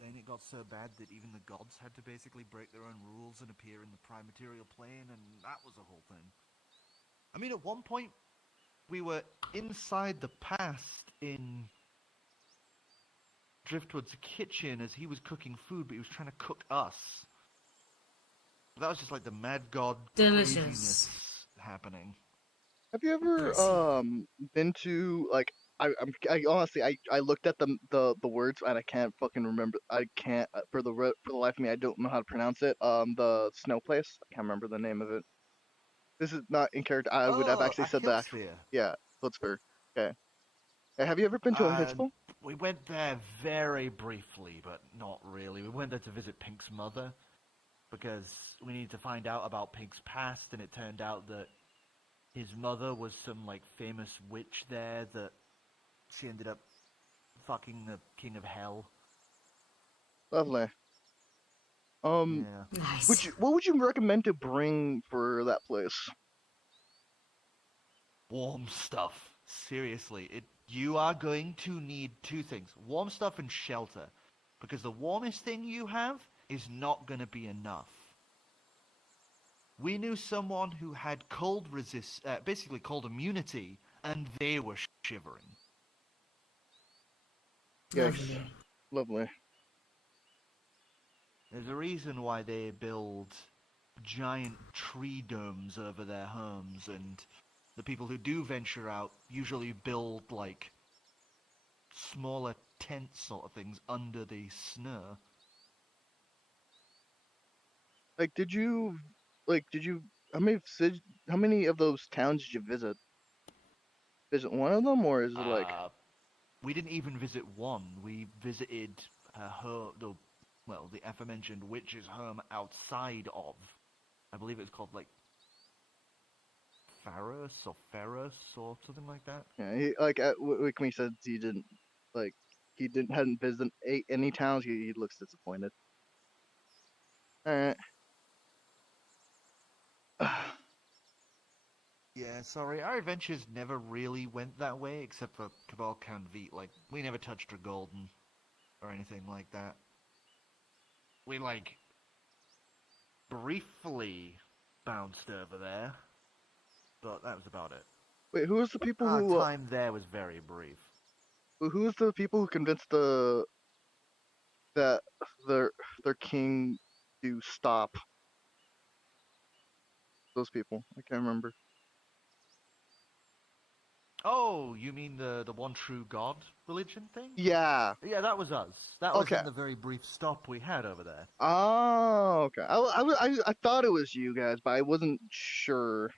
then it got so bad that even the gods had to basically break their own rules and appear in the prime material plane, and that was a whole thing. I mean, at one point, we were inside the past in Driftwood's kitchen as he was cooking food, but he was trying to cook us. That was just like the Mad God Delicious. craziness happening. Have you ever been to like I honestly I looked at the words and I can't fucking remember. I can't for the life of me I don't know how to pronounce it. The snow place. I can't remember the name of it. This is not in character. I would have actually said the actual. Achillesphere. Yeah, Blitzburg. Okay. Have you ever been to a Hitzville? We went there very briefly, but not really. We went there to visit Pink's mother because we needed to find out about Pink's past, and it turned out that his mother was some like famous witch there that she ended up fucking the king of hell. Lovely. Yeah. Nice. What would you recommend to bring for that place? Warm stuff. Seriously, you are going to need two things: warm stuff and shelter, because the warmest thing you have is not going to be enough. We knew someone who had basically cold immunity, and they were shivering. Yes. Lovely. Lovely. There's a reason why they build giant tree domes over their homes, and the people who do venture out usually build like smaller tent sort of things under the snow. Like, did you, how many of those towns did you visit? Visit one of them, or is it like, We didn't even visit one. We visited the aforementioned witch's home outside of, I believe it's called like Ferris or something like that. yeah, like when he said he didn't, like, hadn't visited any towns, he looks disappointed. Alright. Yeah, sorry, our adventures never really went that way, except for Cabal Canvite. Like, we never touched her golden or anything like that. We, like, briefly bounced over there, but that was about it. Wait, who was the people Our who, time there was very brief. who was the people who convinced that their king to stop those people? I can't remember. Oh, you mean the one true god religion thing? Yeah. Yeah, that was us. That was Okay. in the very brief stop we had over there. Oh, okay. I thought it was you guys, but I wasn't sure.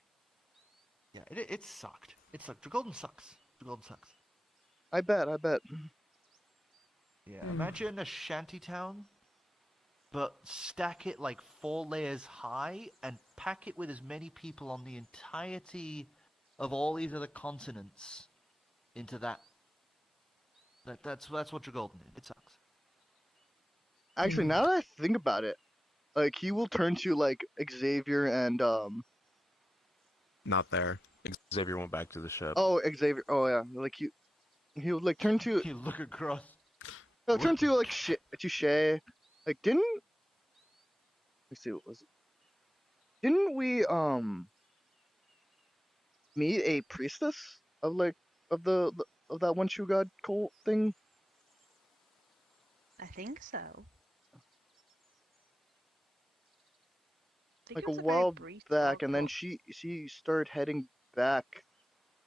Yeah, it sucked. It sucked. Dragolden sucks. Dragolden sucks. I bet. Yeah, imagine a shanty town, but stack it like 4 layers high and pack it with as many people on the entirety of all these other continents into that. That's what Dragolden is. It sucks. Actually, now that I think about it, like he will turn to like Xavier and Not there. Xavier went back to the ship. oh Xavier. Oh yeah, like he'll like turn to You look across. he'll turn to like to Shay. Like let me see, what was it? Didn't we meet a priestess of like of of that one true god cult thing? I think so. I think Like it a was very while brief back, and then talk. she started heading back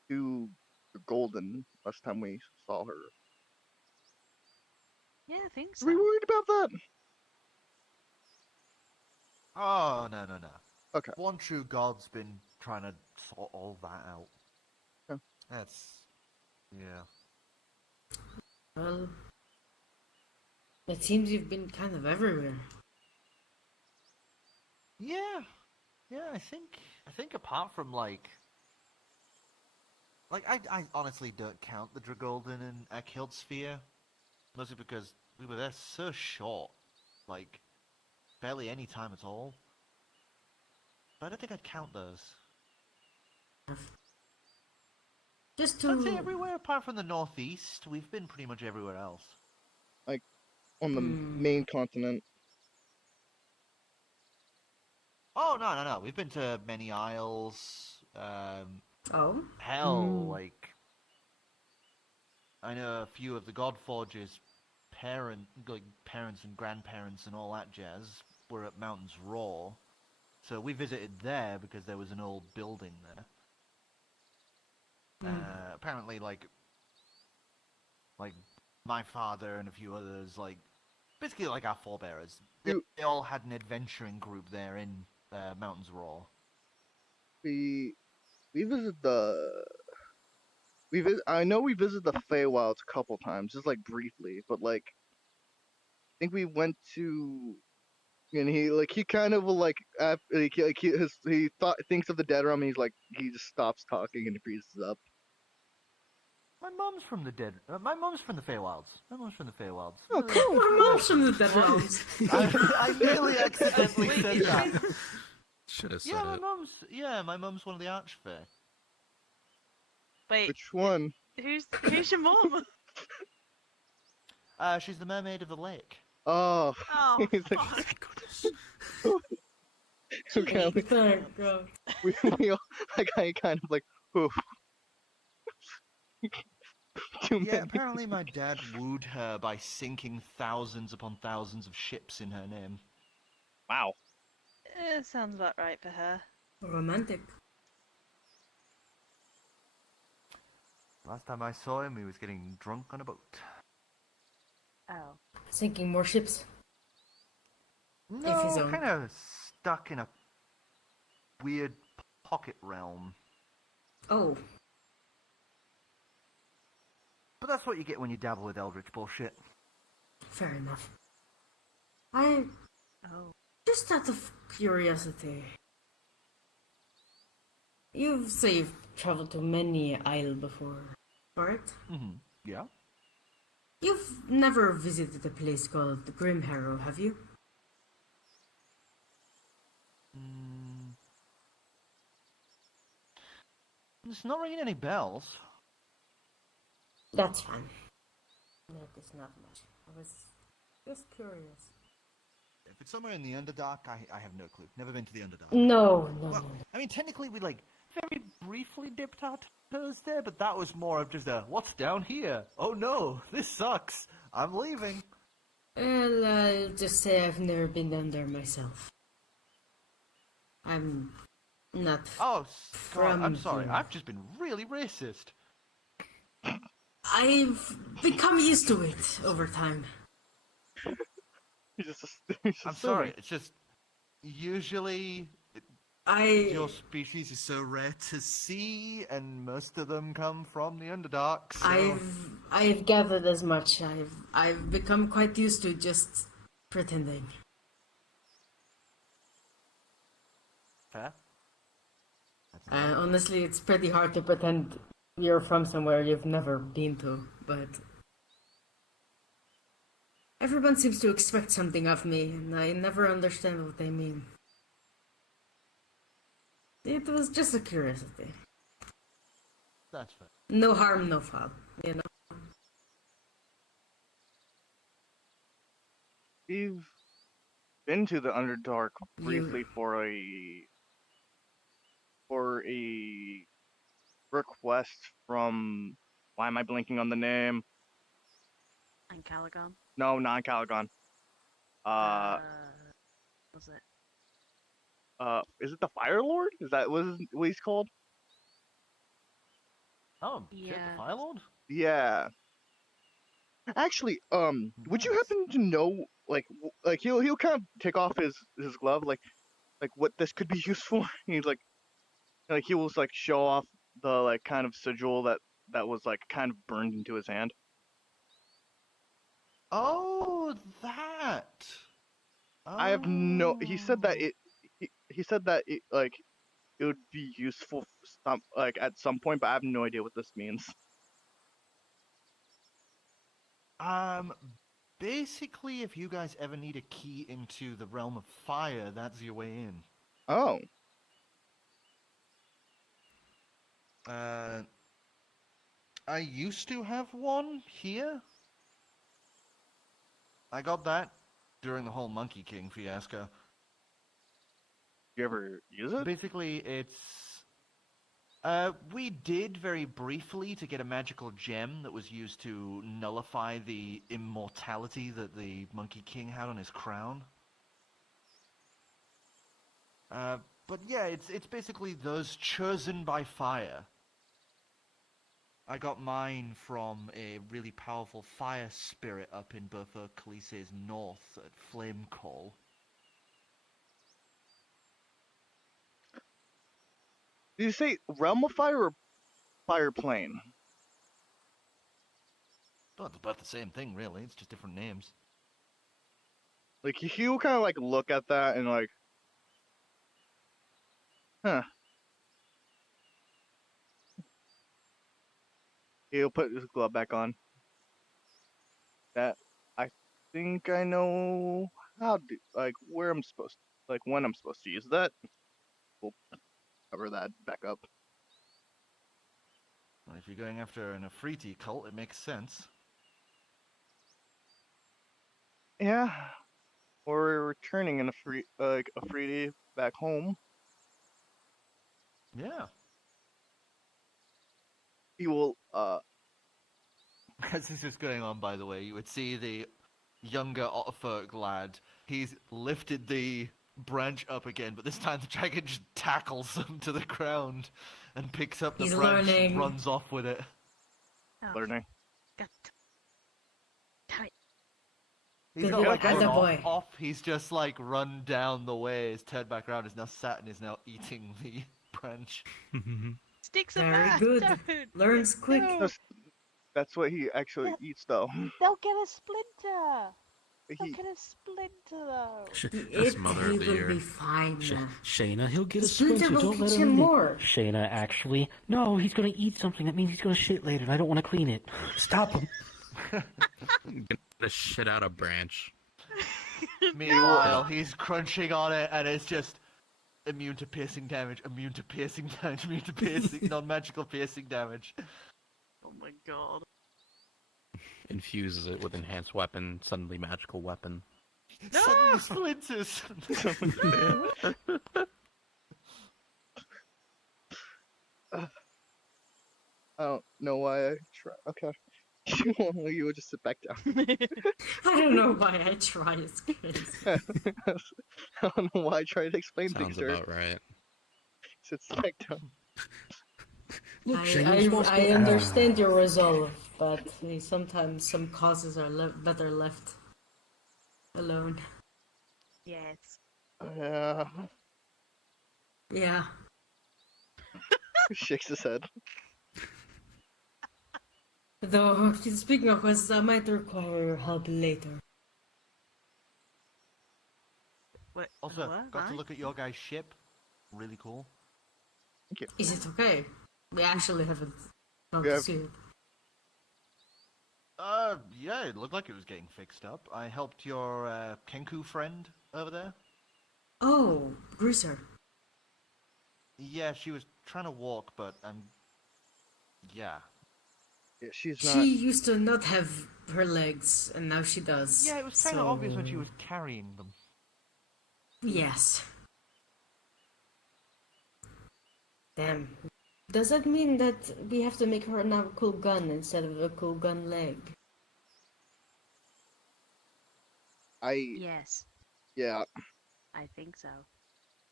to the Golden last time we saw her. Yeah, I think Are so. we worried about that? Oh, no. Okay. One true god's been trying to sort all that out. Yeah. That's... yeah. Well, it seems you've been kind of everywhere. Yeah, I think apart from like I honestly don't count the Dragolden and Akild sphere, mostly because we were there so short, like barely any time at all. But I don't think I'd count those. Just I'd say to everywhere apart from the northeast. We've been pretty much everywhere else. Like on the main continent. Oh no! We've been to many isles. oh, Hell, like I know a few of the Godforge's parents and grandparents and all that jazz were at Mountains Roar, so we visited there because there was an old building there. Apparently, like my father and a few others, like basically like our forebearers, they all had an adventuring group there in Mountains Roar. We visit I know we visited the Feywilds a couple times, just like briefly, but like I think we went to and he kind of will like thinks of the dead realm and he just stops talking and freezes up. My mom's from the my mom's from the Feywilds. My mom's from the Feywilds. Oh, cool. we're most from the dead realms. I nearly accidentally said that. Should have said it. My mom's one of the Archfey. Wait, Which one? who's your mom? She's the mermaid of the lake. Oh. Oh, He's like, fuck. Thank goodness. okay, Thank God. we all, like I kind of like, oof. Too Yeah, many. apparently my dad wooed her by sinking thousands upon thousands of ships in her name. Wow. Sounds about right for her. Romantic. Last time I saw him, he was getting drunk on a boat. Oh. Sinking more ships. No, own. kind of stuck in a weird pocket realm. Oh, But that's what you get when you dabble with eldritch bullshit. fair enough. I Oh. just out of curiosity. You've traveled to many isles before, right? Mm-hmm. Yeah? You've never visited a place called the Grim Harrow, have you? It's not ringing any bells. That's fine. That is not much. I was just curious. If it's somewhere in the Underdark, I have no clue. Never been to the Underdark. No. Well, I mean, technically, we, very briefly dipped our toes there, but that was more of just a, what's down here? Oh no, this sucks. I'm leaving. Well, I'll just say I've never been down there myself. I'm not Oh, God, I'm from sorry. here. I've just been really racist. I've become used to it over time. He's just I'm sorry. It's just, usually, your species is so rare to see, and most of them come from the Underdark, so... I've gathered as much. I've become quite used to just pretending. Fair? Honestly, it's pretty hard to pretend you're from somewhere you've never been to, but everyone seems to expect something of me, and I never understand what they mean. It was just a curiosity. That's fair. No harm, no foul, you know? We've been to the Underdark briefly for a request from. Why am I blinking on the name? And Calagon. No, not Calagon. Was it? Is it the Fire Lord? Is that what he's called? Oh, Yeah. shit, the Fire Lord? Yeah. Actually, would you Nice. happen to know, he'll kind of take off his glove, like what this could be used for? He's like he will show off the kind of sigil that was kind of burned into his hand. Oh, that! I have no. He said that Oh. he said that it would be useful at some point, but I have no idea what this means. Basically, if you guys ever need a key into the realm of fire, that's your way in. Oh. I used to have one here. I got that during the whole Monkey King fiasco. You ever use it? Basically, it's... we did very briefly to get a magical gem that was used to nullify the immortality that the Monkey King had on his crown. But yeah, it's basically those chosen by fire. I got mine from a really powerful fire spirit up in Bertha Khaleesi's north at Flame Call. Did you say Realm of Fire or Fire Plane? Well, it's about the same thing, really. It's just different names. He'll kind of look at that and huh. He'll put his glove back on. That I think I know where I'm supposed when I'm supposed to use that. We'll cover that back up. Well, if you're going after an Afriti cult, it makes sense. Yeah. Or we're returning an Afriti back home. Yeah. He will As this is going on, by the way, you would see the younger Otterfolk lad. He's lifted the branch up again, but this time the dragon just tackles him to the ground and picks up the He's branch learning. and runs off with it. Oh, learning. God. Damn it. He's Good not boy, like run attaboy. off. He's just like run down the way. He's turned back around. He's now sat and is now eating the branch. Sticks are Very bad. good. Don't. Learns quick. No. That's what he actually eats, though. They'll get a splinter. They'll He get a splinter though. That's Mother He of the will Year. be fine. Shayna, he'll get a Splinter splinter. will Don't let teach him him eat it. more. Shayna, actually, no, he's gonna eat something. That means he's gonna shit later, and I don't want to clean it. Stop him. Get the shit out of branch. Meanwhile, he's crunching on it, and it's just immune to piercing damage, immune to piercing damage, immune to piercing, non-magical piercing damage. Oh my god. Infuses it with enhanced weapon, suddenly magical weapon. Suddenly splinters. I don't know why I try. Okay. You would just sit back down. I don't know why I try. It's crazy. I don't know why I try to explain things Sounds to her. about right. Sits back down. Look, Shayna, you're supposed I to- understand your resolve, but sometimes some causes are better left alone. Yes. Yeah. Yeah. Shakes his head. Though, speaking of quests, I might require your help later. Wait, Also, what? got to Right? look at your guy's ship. Really cool. Is it okay? We actually haven't gone Yeah. to see it. Yeah, it looked like it was getting fixed up. I helped your Kenku friend over there. Oh, Greaser. Yeah, she was trying to walk, but yeah. Yeah, she's not. She used to not have her legs, and now she does. Yeah, it was kind of obvious when she was carrying them. Yes. Damn. Does that mean that we have to make her now a cool gun instead of a cool gun leg? Yes, Yeah. I think so.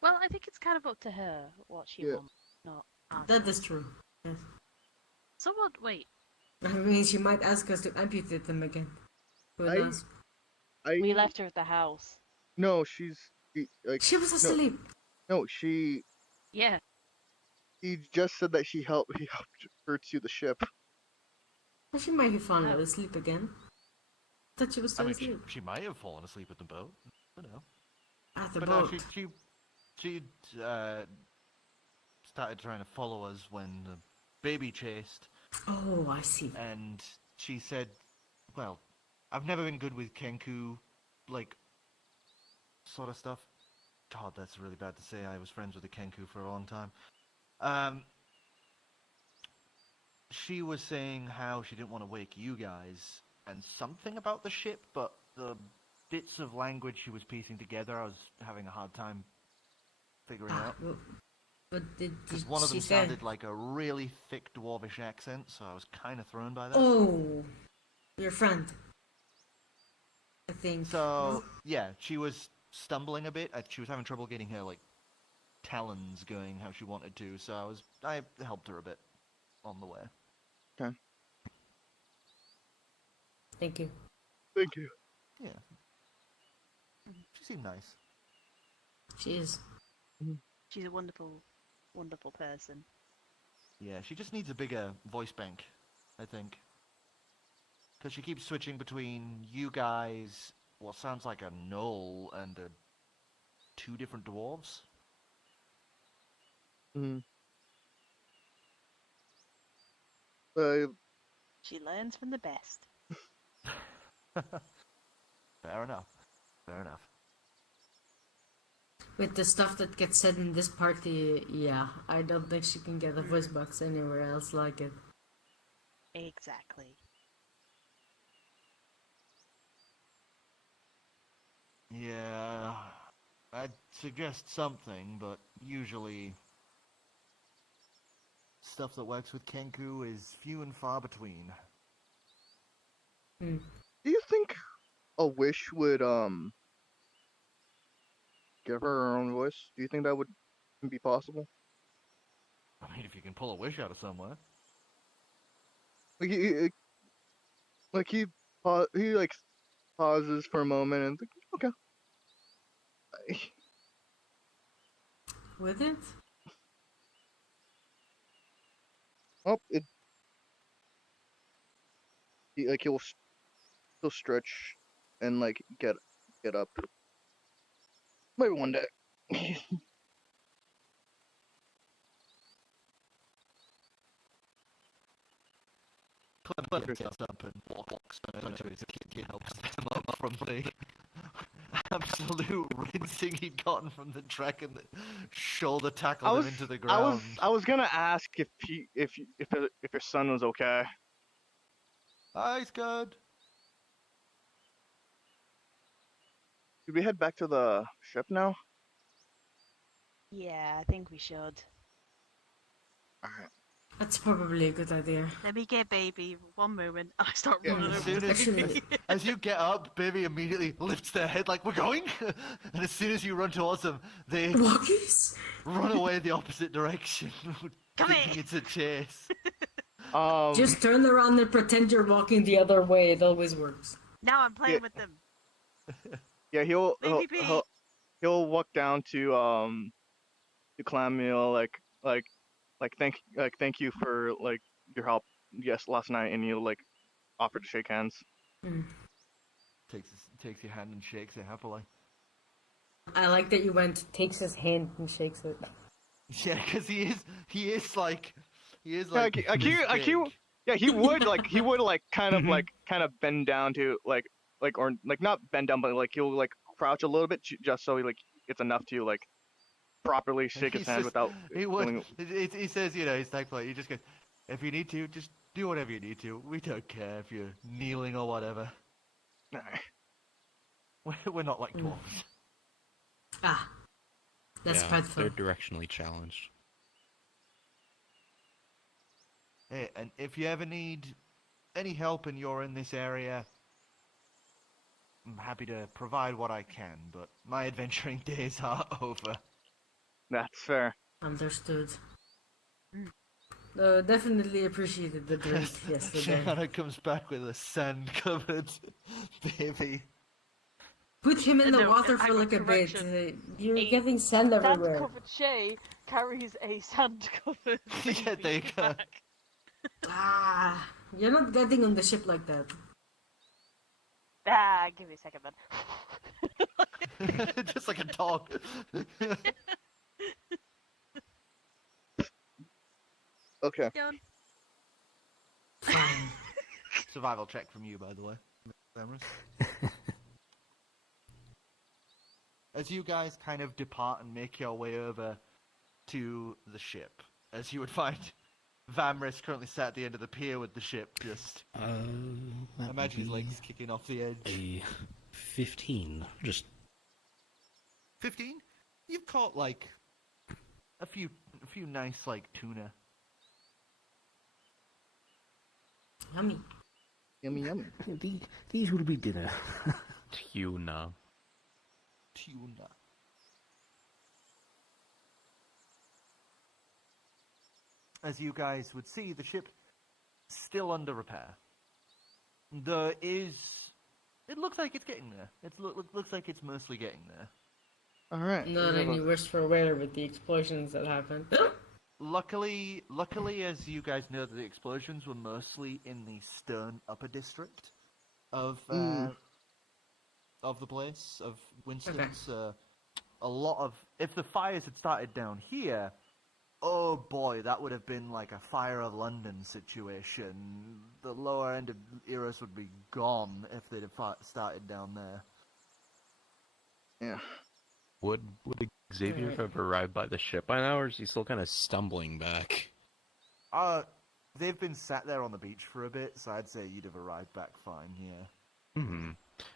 Well, I think it's kind of up to her what she Yeah. wants, not us. That is true. Yes. So what? Wait, I mean, she might ask us to amputate them again. Who I- knows? we left her at the house. No, like. She was asleep. No, she. Yeah. He just said that he helped her to the ship. Well, she might have fallen Oh. asleep again. Thought she was I still mean, asleep. she might have fallen asleep at the boat. I don't know. At the But boat. she started trying to follow us when the baby chased, Oh, I see. and she said, "Well, I've never been good with Kenku, like, sort of stuff." God, that's really bad to say. I was friends with the Kenku for a long time. She was saying how she didn't want to wake you guys, and something about the ship, but the bits of language she was piecing together, I was having a hard time figuring out. But did Because one of she them say? sounded like a really thick dwarvish accent, so I was kind of thrown by that. Oh, your friend. I think. So, yeah, she was stumbling a bit. She was having trouble getting her, like, talons going how she wanted to, so I helped her a bit on the way. Thank you. Thank you. Yeah. She seemed nice. She is. She's a wonderful, wonderful person. Yeah, she just needs a bigger voice bank, I think. Because she keeps switching between you guys, what sounds like a gnoll, and two different dwarves. Mm. She learns from the best. Fair enough. Fair enough. With the stuff that gets said in this party, yeah, I don't think she can get a voice box anywhere else like it. Exactly. Yeah, I'd suggest something, but usually stuff that works with Kenku is few and far between. Hmm. Do you think a wish would give her her own voice? Do you think that would be possible? I mean, if you can pull a wish out of somewhere. Like he he like pauses for a moment and like, okay. With it? Oh, he'll stretch and like get up. Maybe one day. Clement gets up and walks over to his kid, helps him up from the absolute rinsing he'd gotten from the dragon that shoulder tackled him into the ground. I was gonna ask if your son was okay. He's good. Should we head back to the ship now? Yeah, I think we should. Alright. That's probably a good idea. Let me get baby. One moment. I start Yeah, running As over. soon as, Actually- as you get up, baby immediately lifts their head like, we're going? And as soon as you run towards them, they Walkies? run away the opposite direction, Come thinking here. it's a chase. Just turn around and pretend you're walking the other way. It always works. Now I'm playing Yeah. with them. Yeah, Baby P. he'll walk down to Clamio like thank you for like your help last night, and you like offer to shake hands. Takes your hand and shakes it happily. I like that you went, takes his hand and shakes it. Yeah, because he is like Yeah, this big. yeah, he would like kind of bend down to or like not bend down, but like he'll like crouch a little bit just so he like it's enough to like properly shake his He's hand just- without He would. feeling. He says, he's thankful. He just goes, if you need to, just do whatever you need to. We don't care if you're kneeling or whatever. We're not like dwarves. Ah. That's yeah, dreadful. they're directionally challenged. Hey, and if you ever need any help and you're in this area, I'm happy to provide what I can, but my adventuring days are over. That's fair. Understood. Definitely appreciated the drink yesterday. Shanna comes back with a sand-covered baby. Put him in the No, water I for got like a bit. correction. You're A getting sand everywhere. Sand-covered Shay carries a sand-covered Yeah, there you go. back. Ah, you're not getting on the ship like that. Ah, give me a second then. Just like a dog. Okay. Done. Fine. Survival check from you, by the way. Cameras. As you guys kind of depart and make your way over to the ship, as you would find Vamris currently sat at the end of the pier with the ship, just That imagine his would legs kicking off the edge. be a 15. Just 15? You've caught like a few nice like tuna. Yummy. Yummy yummy. these would be dinner. Tuna. Tuna. As you guys would see, the ship still under repair. There is. It looks like it's getting there. Looks like it's mostly getting there. All right. Not any worse for wear with the explosions that happened. Luckily, as you guys know, the explosions were mostly in the stern upper district of the place of Winston's. A lot of if the fires had started down here, oh boy, that would have been like a Fire of London situation. The lower end of Eros would be gone if they'd have started down there. Yeah. Would Xavier have arrived by the ship by now, or is he still kind of Stumbling back. They've been sat there on the beach for a bit, so I'd say you'd have arrived back fine. Yeah.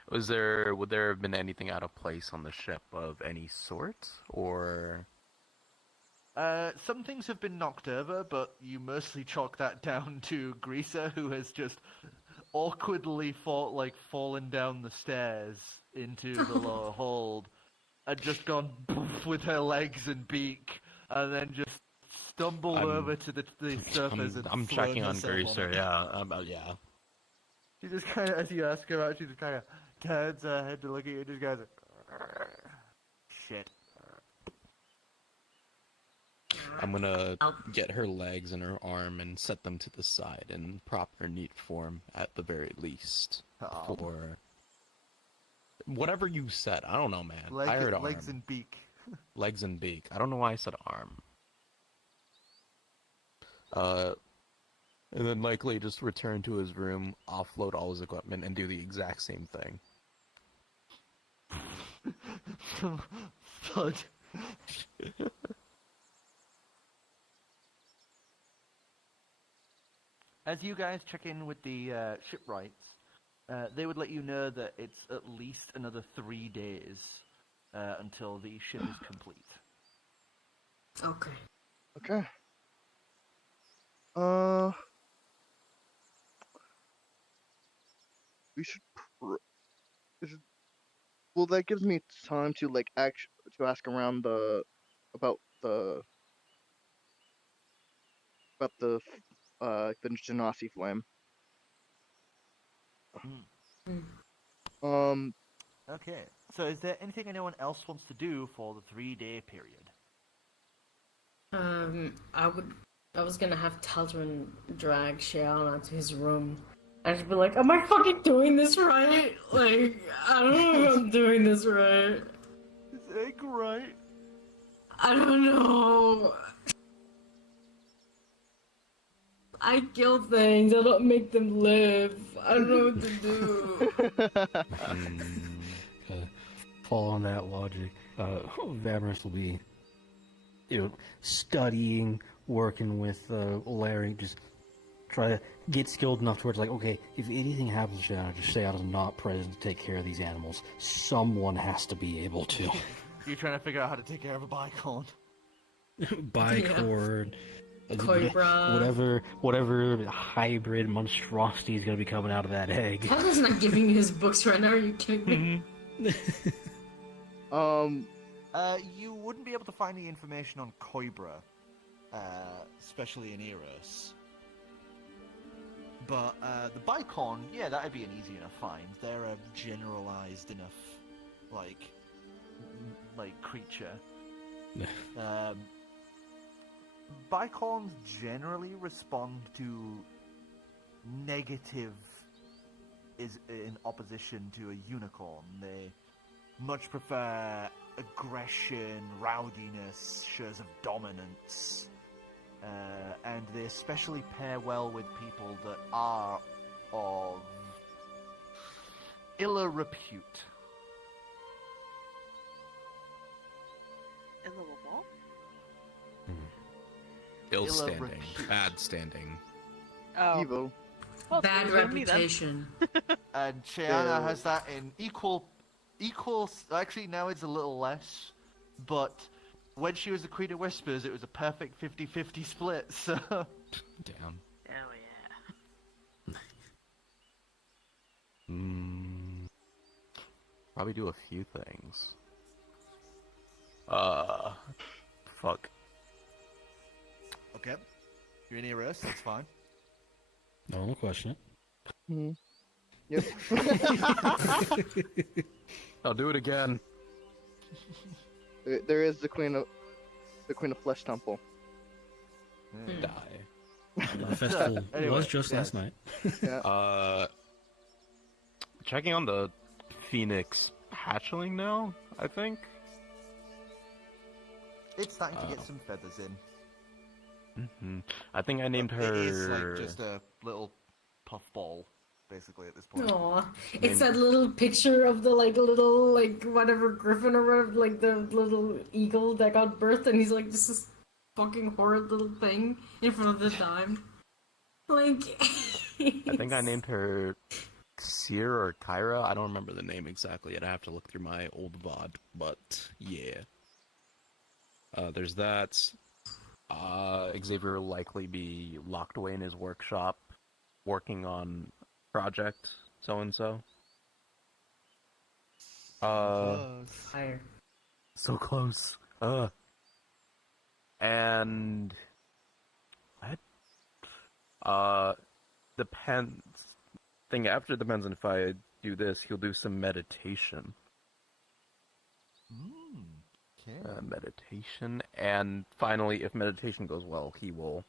would there have been anything out of place on the ship of any sort, or? Some things have been knocked over, but you mostly chalk that down to Greaser, who has just awkwardly fallen down the stairs into the lower hold, and just gone poof with her legs and beak, and then just stumble I'm- over to the surface and I'm throw checking on herself Greaser, it. yeah. She just kind of, as you ask her out, she just kind of turns her head to look at you and just goes, shit. I'm gonna get her legs and her arm and set them to the side in proper neat form at the very least. For whatever you said, I don't know, man. I heard arm. Legs and beak. Legs and beak. I don't know why I said arm. And then likely just return to his room, offload all his equipment, and do the exact same thing. Thud. As you guys check in with the shipwrights, they would let you know that it's at least another 3 days until the ship is complete. Okay. Okay. We should. Well, that gives me time to to ask around about the the Genasi flame. Um. Okay, so is there anything anyone else wants to do for the 3-day period? I was gonna have Taldrin drag Shawarma to his room. I'd just be like, am I fucking doing this right? Like, I don't know if I'm doing this right. Is egg right? I don't know. I kill things, I don't make them live. I don't know what to do. Following that logic, Vamrus will be, studying, working with Larry, just try to get skilled enough towards, like, okay, if anything happens to Shannon, just say I was not present to take care of these animals. Someone has to be able to. You're trying to figure out how to take care of a bicorn. Bicord, Cobra. whatever hybrid monstrosity is going to be coming out of that egg. Taldrin's not giving you his books right now, are you kidding me? You wouldn't be able to find the information on Cobra, especially in Eros. But the bicorn, yeah, that'd be an easy enough find. They're a generalized enough, like creature. Bicorns generally respond to negative is in opposition to a unicorn. They much prefer aggression, rowdiness, shows of dominance. And they especially pair well with people that are of illa repute. In the wall? Ill Illa standing. repute. Bad standing. Oh. Evo. Well, Bad so me then. reputation. And Chiana has that in equal. Actually, now it's a little less, but when she was the Queen of Whispers, it was a perfect 50-50 split. So. Damn. Oh yeah. Probably do a few things. Fuck. Okay. You're in Eros, that's fine. No one will question it. Yep. I'll do it again. There is the Queen of Flesh Temple. Die. The festival Anyway, was just last yes. night. Yeah. Checking on the Phoenix hatchling now, I think. It's starting to get some feathers in. I think I named her. It is like just a little puffball, basically, at this point. Aw. It's that little picture of the little whatever griffin or whatever, the little eagle that got birthed, and he's like just this fucking horrid little thing in front of the dime. I think I named her Seer or Kyra. I don't remember the name exactly yet. I have to look through my old VOD, but yeah. There's that. Xavier will likely be locked away in his workshop, working on project so-and-so. Higher. So close. And Depends. Thing after depends on if I do this, he'll do some meditation. Okay. Meditation, and finally, if meditation goes well, he will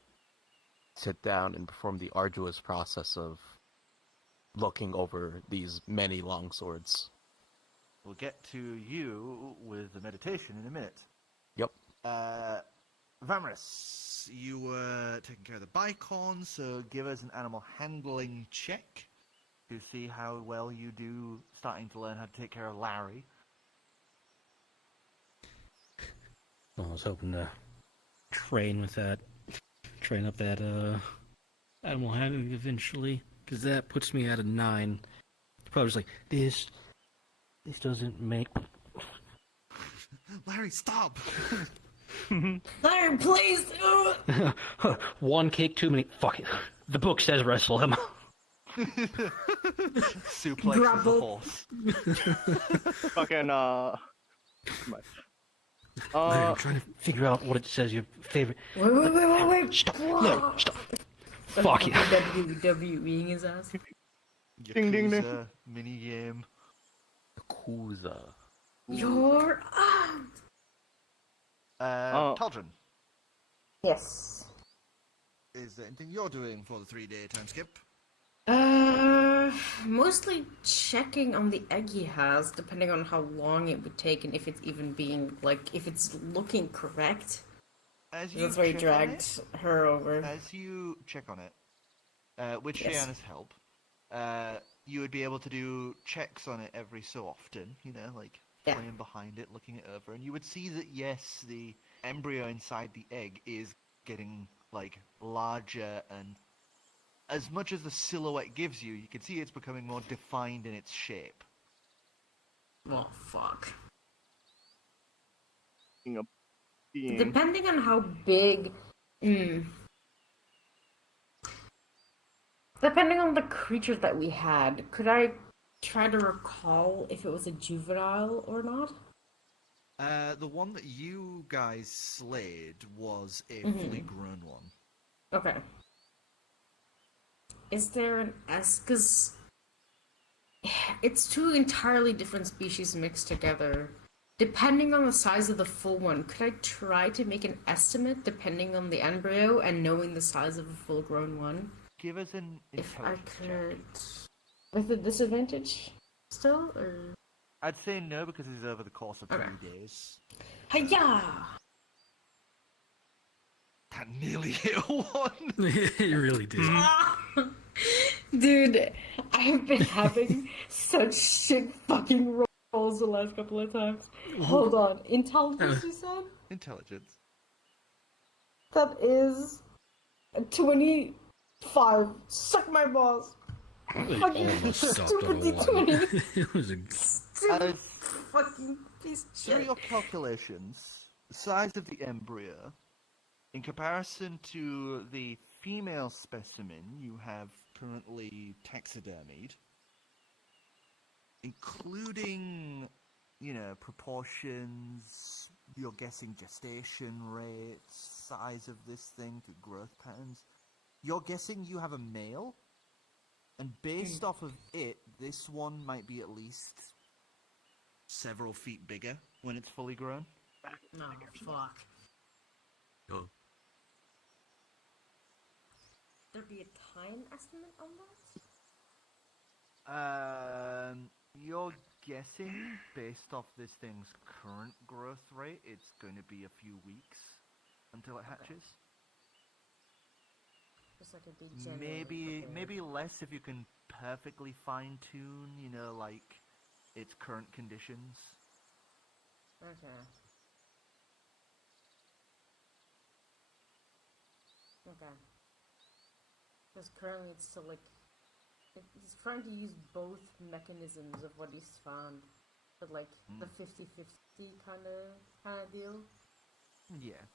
sit down and perform the arduous process of looking over these many long swords. We'll get to you with the meditation in a minute. Yep. Vamrus, you were taking care of the bicon, so give us an animal handling check to see how well you do starting to learn how to take care of Larry. Well, I was hoping to train up that animal handling eventually, because that puts me at a 9. Probably just like this doesn't make. Larry, stop! Larry, please! One kick too many. Fuck it. The book says wrestle him. Suplex of the horse. Fucking I'm trying to figure out what it says. Your favorite. Wait. Stop! No, stop! Fuck it. WWEing his ass. Ding, ding, ding. Yakuza mini game. Yakuza. You're out. Taldrin, Yes. is there anything you're doing for the 3-day time skip? Mostly checking on the egg he has, depending on how long it would take and if it's even being, if it's looking correct. As you That's why he check on dragged it- her over. As you check on it, with Yes. Shiana's help, you would be able to do checks on it every so often, Yeah. playing behind it, looking it over, and you would see that, yes, the embryo inside the egg is getting, larger, and as much as the silhouette gives you, you can see it's becoming more defined in its shape. Oh, fuck. being. Depending on how big... Depending on the creature that we had, could I try to recall if it was a juvenile or not? The one that you guys slayed was a fully grown one. Okay. Is there an S? Because it's two entirely different species mixed together. Depending on the size of the full one, could I try to make an estimate depending on the embryo and knowing the size of a full-grown one? Give us an If I intelligence check. could... With a disadvantage still, or... I'd say no, because it's over the course of Okay. 3 days. Hiya! That nearly hit a 1! You really did. Dude, I have been having such shit fucking rolls the last couple of times. Hold on. Intelligence, you said? Intelligence. That is 25. Suck my balls. Fucking Almost stopped stupid at a 1. D20. It was a. Stupid fucking piece of Through shit. your calculations, the size of the embryo, in comparison to the female specimen you have currently taxidermied, including, proportions, you're guessing gestation rates, size of this thing to growth patterns, you're guessing you have a male, and based off of it, this one might be at least several feet bigger when it's fully grown. No, fuck. Oh. There be a time estimate on that? You're guessing, based off this thing's current growth rate, it's going to be a few weeks until it hatches. Just like a degenerate. Maybe less if you can perfectly fine tune, its current conditions. Okay. Okay. Because currently it's still he's trying to use both mechanisms of what he's found. But the 50-50 kind of deal. Yeah.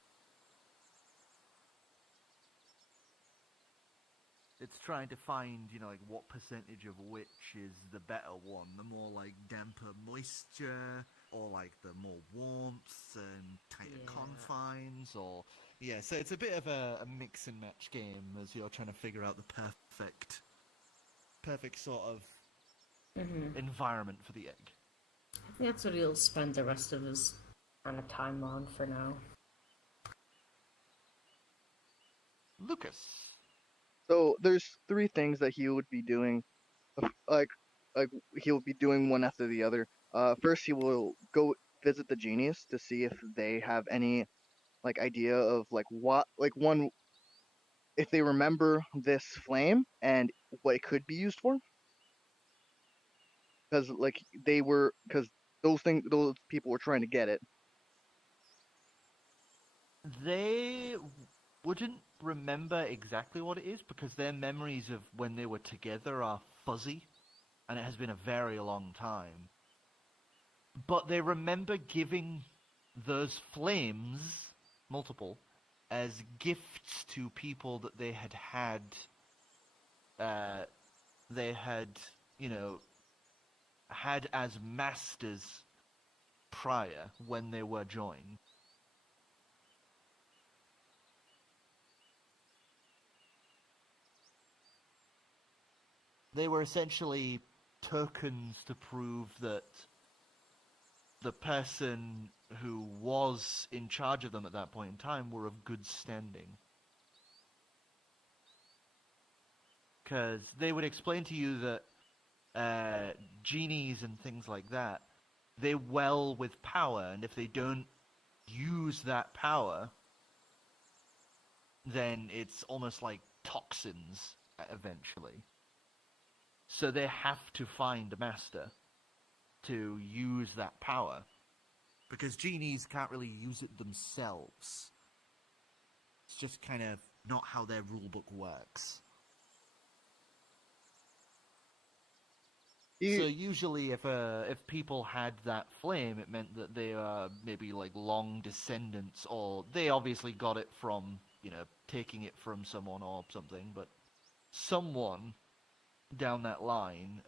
It's trying to find, what percentage of which is the better one. The more, damper moisture, or, the more warmth and tighter Yeah. confines, or Yeah, so it's a bit of a mix and match game as you're trying to figure out the perfect sort of environment for the egg. I think that's what he'll spend the rest of his kind of time on for now. Lucas. So there's three things that he would be doing, like like he'll be doing one after the other. First he will go visit the genies to see if they have any like idea of like what like one if they remember this flame and what it could be used for. Because like because those people were trying to get it. They wouldn't remember exactly what it is because their memories of when they were together are fuzzy, and it has been a very long time. But they remember giving those flames, multiple, as gifts to people that they had, you know, had as masters prior when they were joined. They were essentially tokens to prove that the person who was in charge of them at that point in time were of good standing. Because they would explain to you that genies and things like that, they well with power, and if they don't use that power, then it's almost like toxins eventually. So they have to find a master to use that power. Because genies can't really use it themselves. It's just kind of not how their rulebook works. So usually if people had that flame, it meant that they are maybe like long descendants, or they obviously got it from, taking it from someone or something, but someone down that line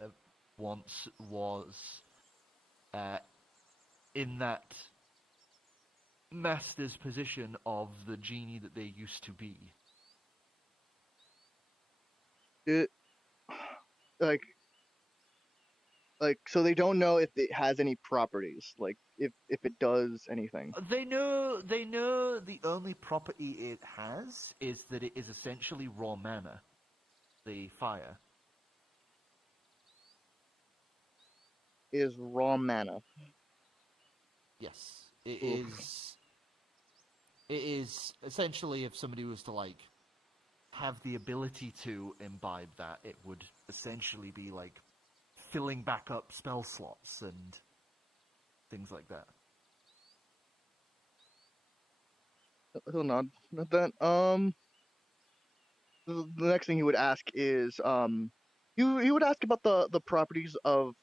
once was in that master's position of the genie that they used to be. It so they don't know if it has any properties, like if it does anything. They know the only property it has is that it is essentially raw mana, the fire. Is raw mana. Yes, it Oof. is. It is essentially, if somebody was to like have the ability to imbibe that, it would essentially be like filling back up spell slots and things like that. He'll nod at that. The next thing he would ask is he would ask about the properties of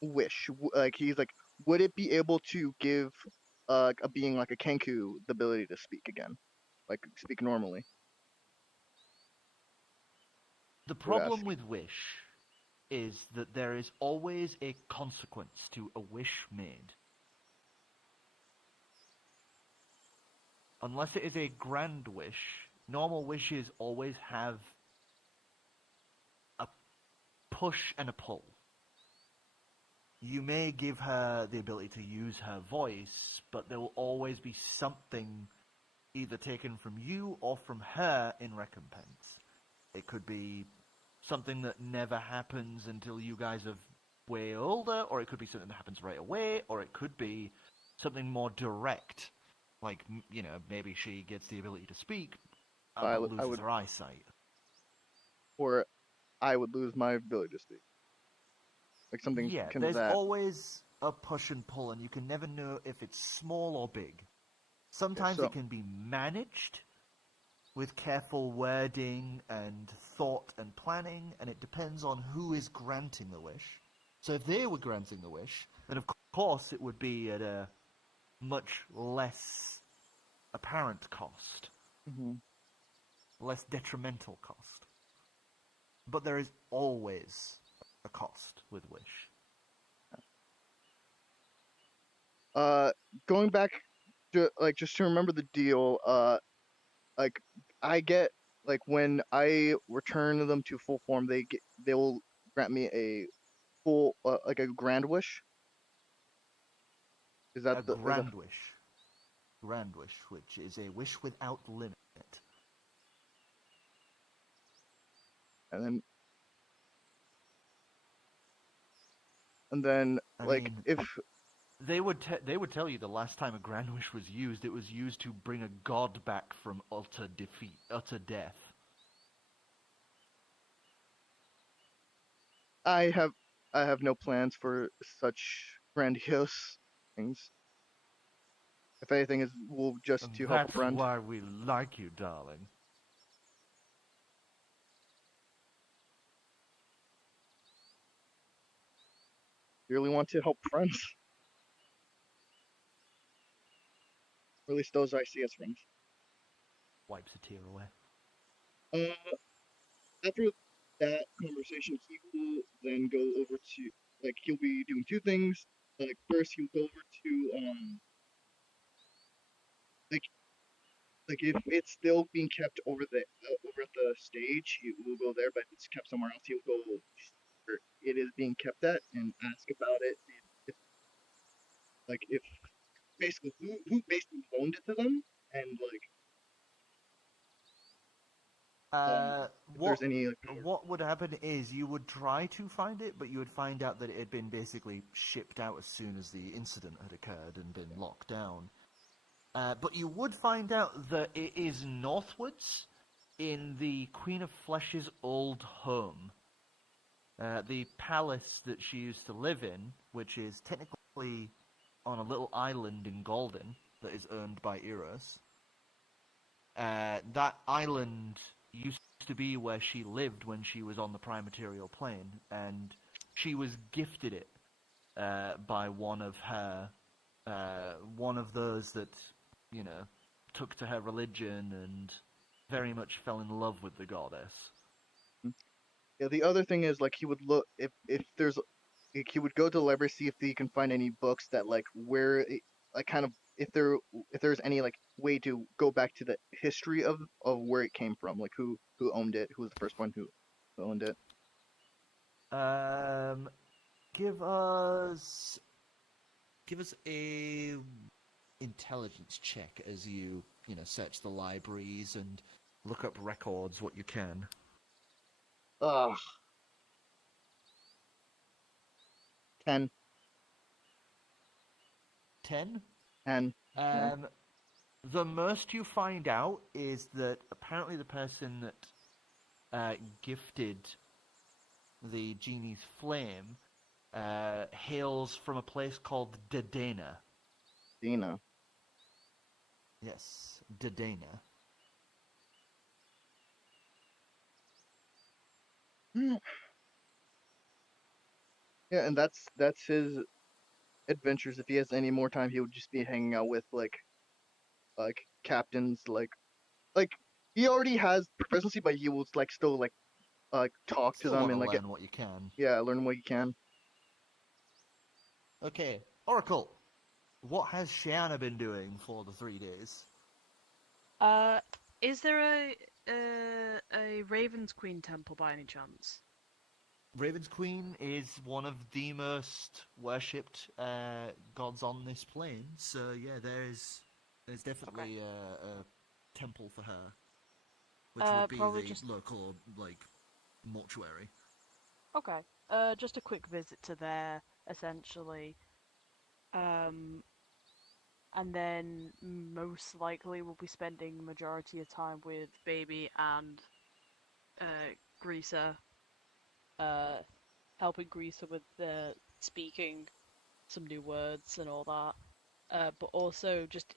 wish. Like he's like, would it be able to give a being like a Kenku the ability to speak again, like speak normally? The He would ask. problem with wish is that there is always a consequence to a wish made. Unless it is a grand wish, normal wishes always have a push and a pull. You may give her the ability to use her voice, but there will always be something either taken from you or from her in recompense. It could be something that never happens until you guys are way older, or it could be something that happens right away, or it could be something more direct. Like, maybe she gets the ability to speak, but loses her eyesight. Or I would lose my ability to speak. Like something Yeah, kind there's of that. always a push and pull, and you can never know if it's small or big. Sometimes it can be managed with careful wording and thought and planning, and it depends on who is granting the wish. So if they were granting the wish, then of course it would be at a much less apparent cost. Mm-hmm. Less detrimental cost. But there is always a cost with wish. Going back just to remember the deal. Like I get like when I return them to full form, they will grant me a full like a grand wish. Is that A the is that, grand wish. Grand wish, which is a wish without limit. and then and then I like mean, if they would tell you the last time a grand wish was used, it was used to bring a god back from utter defeat, utter death. I have I have no plans for such grandiose things. If anything, is will just And to help a that's friend. why we like you, darling. Really want to help friends. Or at least those I see as friends. Wipes a tear away. Uh, After that conversation, he will then go over to like he'll be doing two things. Like first, he'll go over to like if it's still being kept over at the stage, he will go there. But if it's kept somewhere else, he'll go where it is being kept at and ask about it. If like if basically who basically loaned it to them, and like Uh, if what there's any like power. what would happen is you would try to find it, but you would find out that it had been basically shipped out as soon as the incident had occurred and been locked down. But you would find out that it is northwards in the Queen of Flesh's old home. The palace that she used to live in, which is technically on a little island in Golden that is owned by Eros. That island used to be where she lived when she was on the prime material plane, and she was gifted it by one of those that, you know, took to her religion and very much fell in love with the goddess. Yeah, the other thing is like he would look if there's like, he would go to the library see if he can find any books that like like kind of if there's any like way to go back to the history of where it came from, like who owned it, who was the first one who owned it. Um, give us a intelligence check as you know search the libraries and look up records what you can. Ugh. 10. 10. 10. Yeah. The most you find out is that apparently the person that gifted the genie's flame hails from a place called Dedena. Dina. Yes, Dedena. Yeah, and that's his adventures. If he has any more time, he would just be hanging out with like captains like he already has proficiency, but he will like still like talk to Still them want and to like learn what you can. yeah, learn what he can. Okay, Oracle. What has Shiana been doing for the 3 days? Is there a Raven's Queen temple by any chance? Raven's Queen is one of the most worshipped gods on this plane, so yeah, there's definitely a temple for her, which would be Probably the just local like mortuary. okay. Just a quick visit to there, essentially. Um, and then most likely we'll be spending majority of time with Baby and Greaser, uh, helping Greaser with the speaking some new words and all that. But also just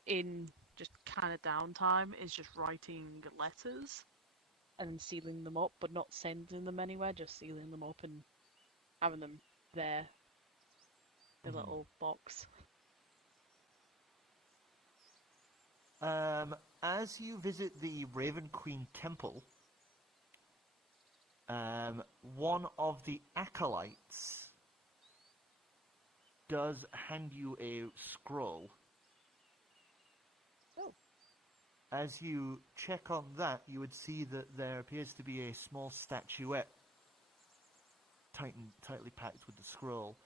kind of downtime is just writing letters and sealing them up, but not sending them anywhere, just sealing them up and having them there, the Mhm. little box. As you visit the Raven Queen temple, one of the acolytes does hand you a scroll. as you check on that, you would see that there appears to be a small statuette tightly packed with the scroll,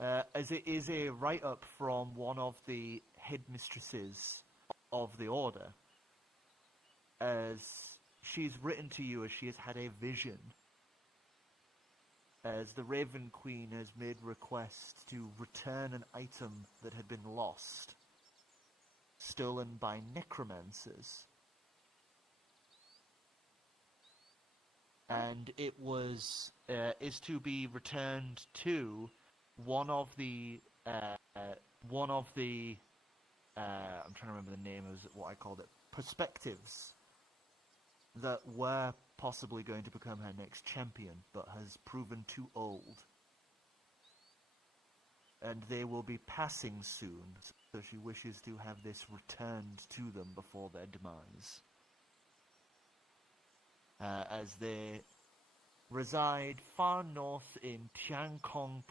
as it is a write-up from one of the headmistresses of the order, as she's written to you as she has had a vision, as the Raven Queen has made request to return an item that had been lost, stolen by necromancers. And it is to be returned to one of the I'm trying to remember the name of what I called it, perspectives, that were possibly going to become her next champion, but has proven too old. And they will be passing soon, so she wishes to have this returned to them before their demise. As they reside far north in Pngtuber,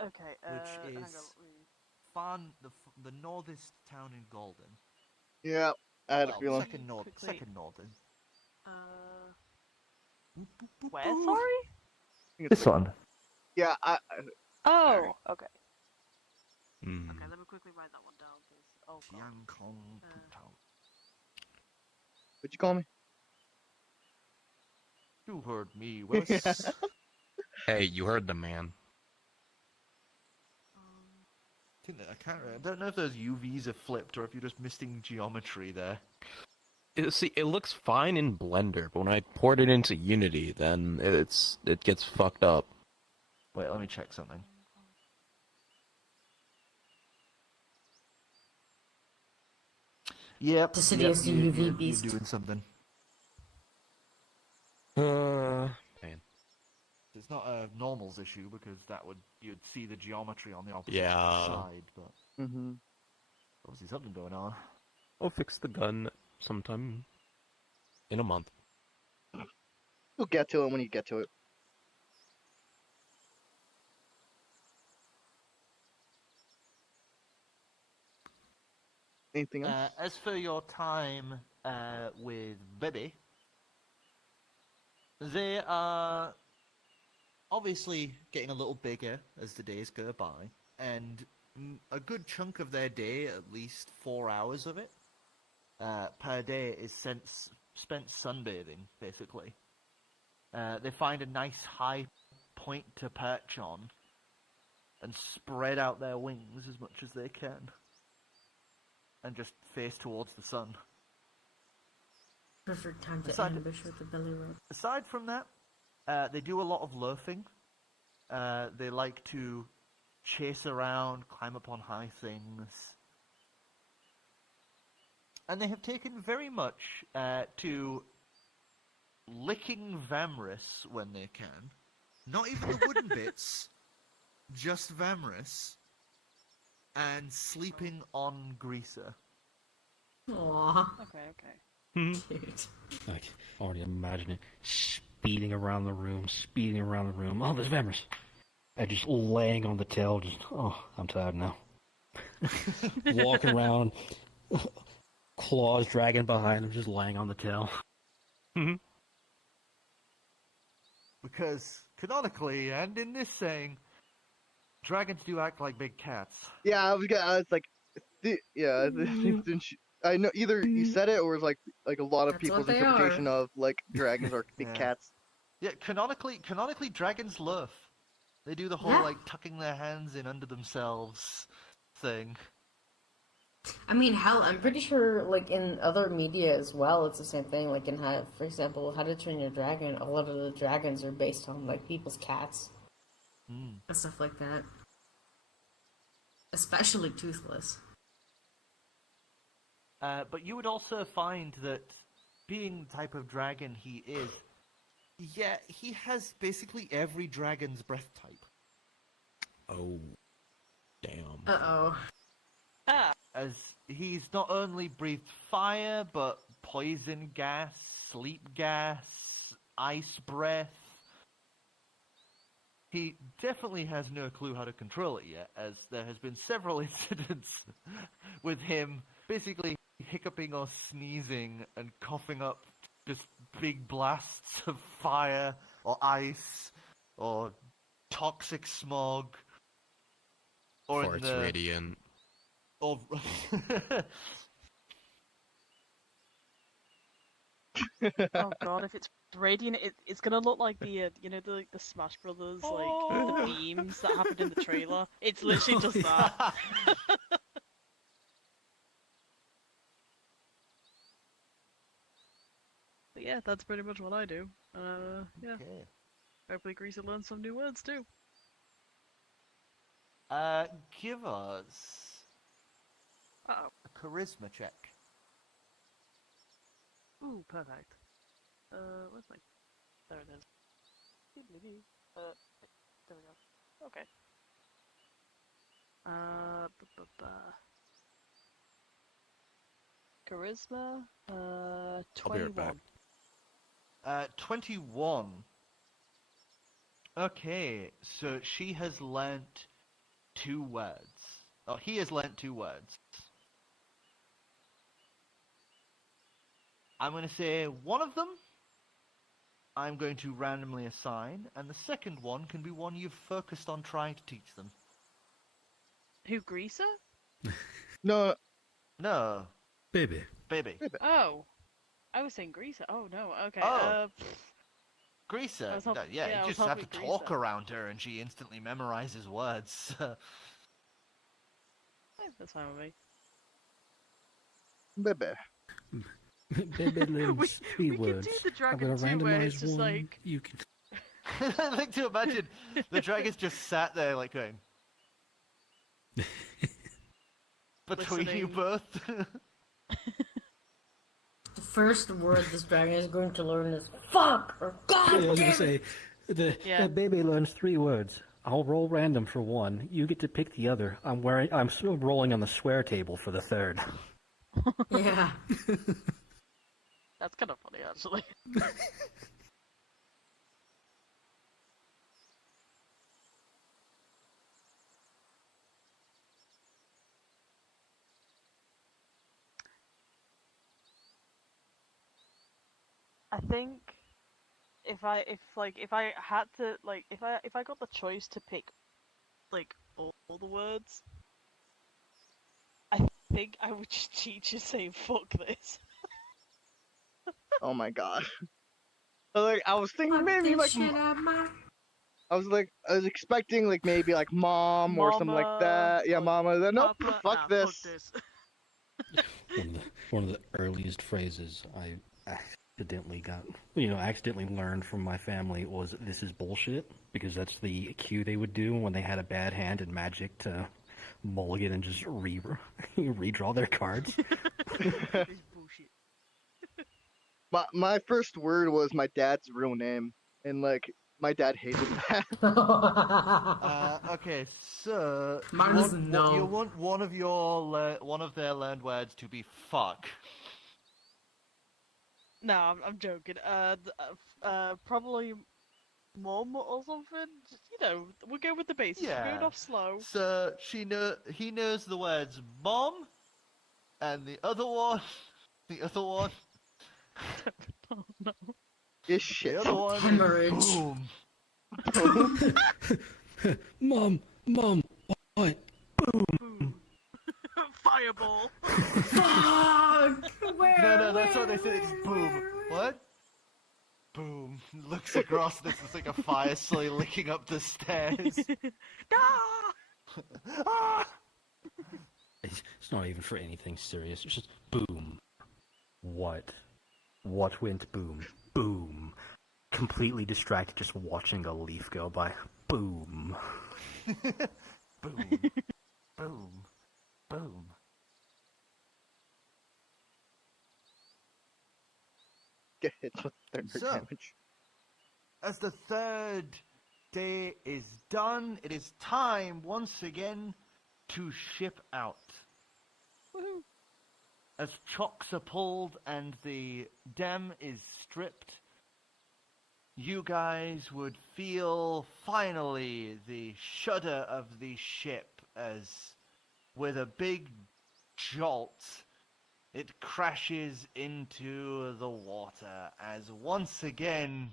Okay, which hang is on. the northest town in Golden. Yeah, I had a Well, feeling. second northern. Where, sorry? This one. Yeah, Oh, okay. Hmm. Okay, let me quickly write that one down, please. Oh, God. Pngtuber. what'd you call me? You heard me, Willis. Hey, you heard the man. I don't know if those UVs are flipped or if you're just missing geometry there. See, it looks fine in Blender, but when I port it into Unity, then it gets fucked up. Wait, let me check something. Yep, Insidious UV you're beast. doing something. Man. It's not a normals issue because you'd see the geometry on the opposite Yeah. side, but Mm-hmm. obviously something going on. I'll fix the gun sometime in a month. You'll get to it when you get to it. Anything else? As for your time with Bibby, they are obviously getting a little bigger as the days go by, and a good chunk of their day, at least 4 hours of it, per day, is spent sunbathing, basically. They find a nice high point to perch on and spread out their wings as much as they can and just face towards the sun. Perfect time to Aside- ambush with the belly rub. Aside from that, they do a lot of loafing. They like to chase around, climb up on high things. And they have taken very much to licking Vamris when they can. Not even the wooden bits, just Vamris. And sleeping on Greaser. Aww, Okay. cute. Like, already imagine it speeding around the room. Oh, there's Vamris. And just laying on the tail, I'm tired now. Walking around, claws dragging behind him, just laying on the tail. Because, canonically, and in this saying, dragons do act like big cats. Yeah, I was like, didn't you, I know either you said it or it was like a lot of That's people's what they interpretation are. of like dragons are big Yeah. cats. Yeah, canonically, dragons loaf. They do the whole, Yeah. like, tucking their hands in under themselves thing. I mean, hell, I'm pretty sure, like, in other media as well, it's the same thing. Like, for example, How to Train Your Dragon, a lot of the dragons are based on, like, people's cats. Mm. And stuff like that. Especially Toothless. But you would also find that, being the type of dragon he is, yeah, he has basically every dragon's breath type. Oh, damn. Uh-oh. Ah, As he's not only breathed fire, but poison gas, sleep gas, ice breath. he definitely has no clue how to control it yet, as there has been several incidents with him basically hiccuping or sneezing and coughing up just big blasts of fire or ice or toxic smog or Farts radiant. or Oh god, if it's radiant, it's gonna look like the the Smash Brothers the beams that happened in the trailer. It's literally just that. But yeah, that's pretty much what I do. Yeah. Okay. Hopefully, Greasy learns some new words too. Give us Uh a charisma check. oh. Ooh, perfect. Where's my? There it is. There we go. Okay. Charisma. I'll be right back. 21. 21. Okay, so she has learnt 2 words. Oh, he has learnt 2 words. I'm going to say one of them I'm going to randomly assign, and the second one can be one you've focused on trying to teach them. Who, Greaser? No, No, Baby. baby. Oh, I was saying Greaser. Oh no. Okay. Oh. I Greaser. was hop- Yeah, yeah, I you was just have to hoping talk Greaser. around her and she instantly memorizes words. That's fine with me. baby. Baby learns three we words. could do the I'm dragon gonna too, where it's randomize just one. like You can. I like to imagine the dragon's just sat there like going between you Listening. both. The first word this dragon is going to learn is fuck or god I was gonna damn it. say, Yeah. the baby learns 3 words. I'll roll random for one. You get to pick the other. I'm still rolling on the swear table for the third. Yeah. that's kind of funny actually. I think if I had to if I got the choice to pick all the words, I think I would just teach you saying fuck this. Oh my god. I was thinking Fuck maybe this like shit up, ma. I was expecting like maybe like mom or something like Mama, that. Yeah, or mama. Then nope, Papa, fuck nah, this. Fuck this. One of the earliest phrases I accidentally learned from my family was "this is bullshit," because that's the cue they would do when they had a bad hand in Magic to mulligan and just redraw their cards. It's bullshit. My first word was my dad's real name, and like my dad hated that. Okay, so Mine is no. you want one of their learned words to be fuck. No, I'm joking. Probably mom or something. Just, we'll go with the basics. We're going Yeah. off slow. So he knows the words mom, and the other one, Oh no. Is shit. the other one, Hemorrhage. boom. Mom, what? Boom. Fireball. Fuck! Where? No, that's what they where, say. It's where, boom. where? What? Boom. Looks across. This is like a fire slowly licking up the stairs. Ah! Ah! It's not even for anything serious. It's just boom. What? What went boom? Boom. Completely distracted, just watching a leaf go by. Boom. Boom. Boom. Boom. Get hit with thunder So- damage. As the third day is done, it is time once again to ship out. Woohoo. As chocks are pulled and the dam is stripped, you guys would feel finally the shudder of the ship as, with a big jolt, it crashes into the water as once again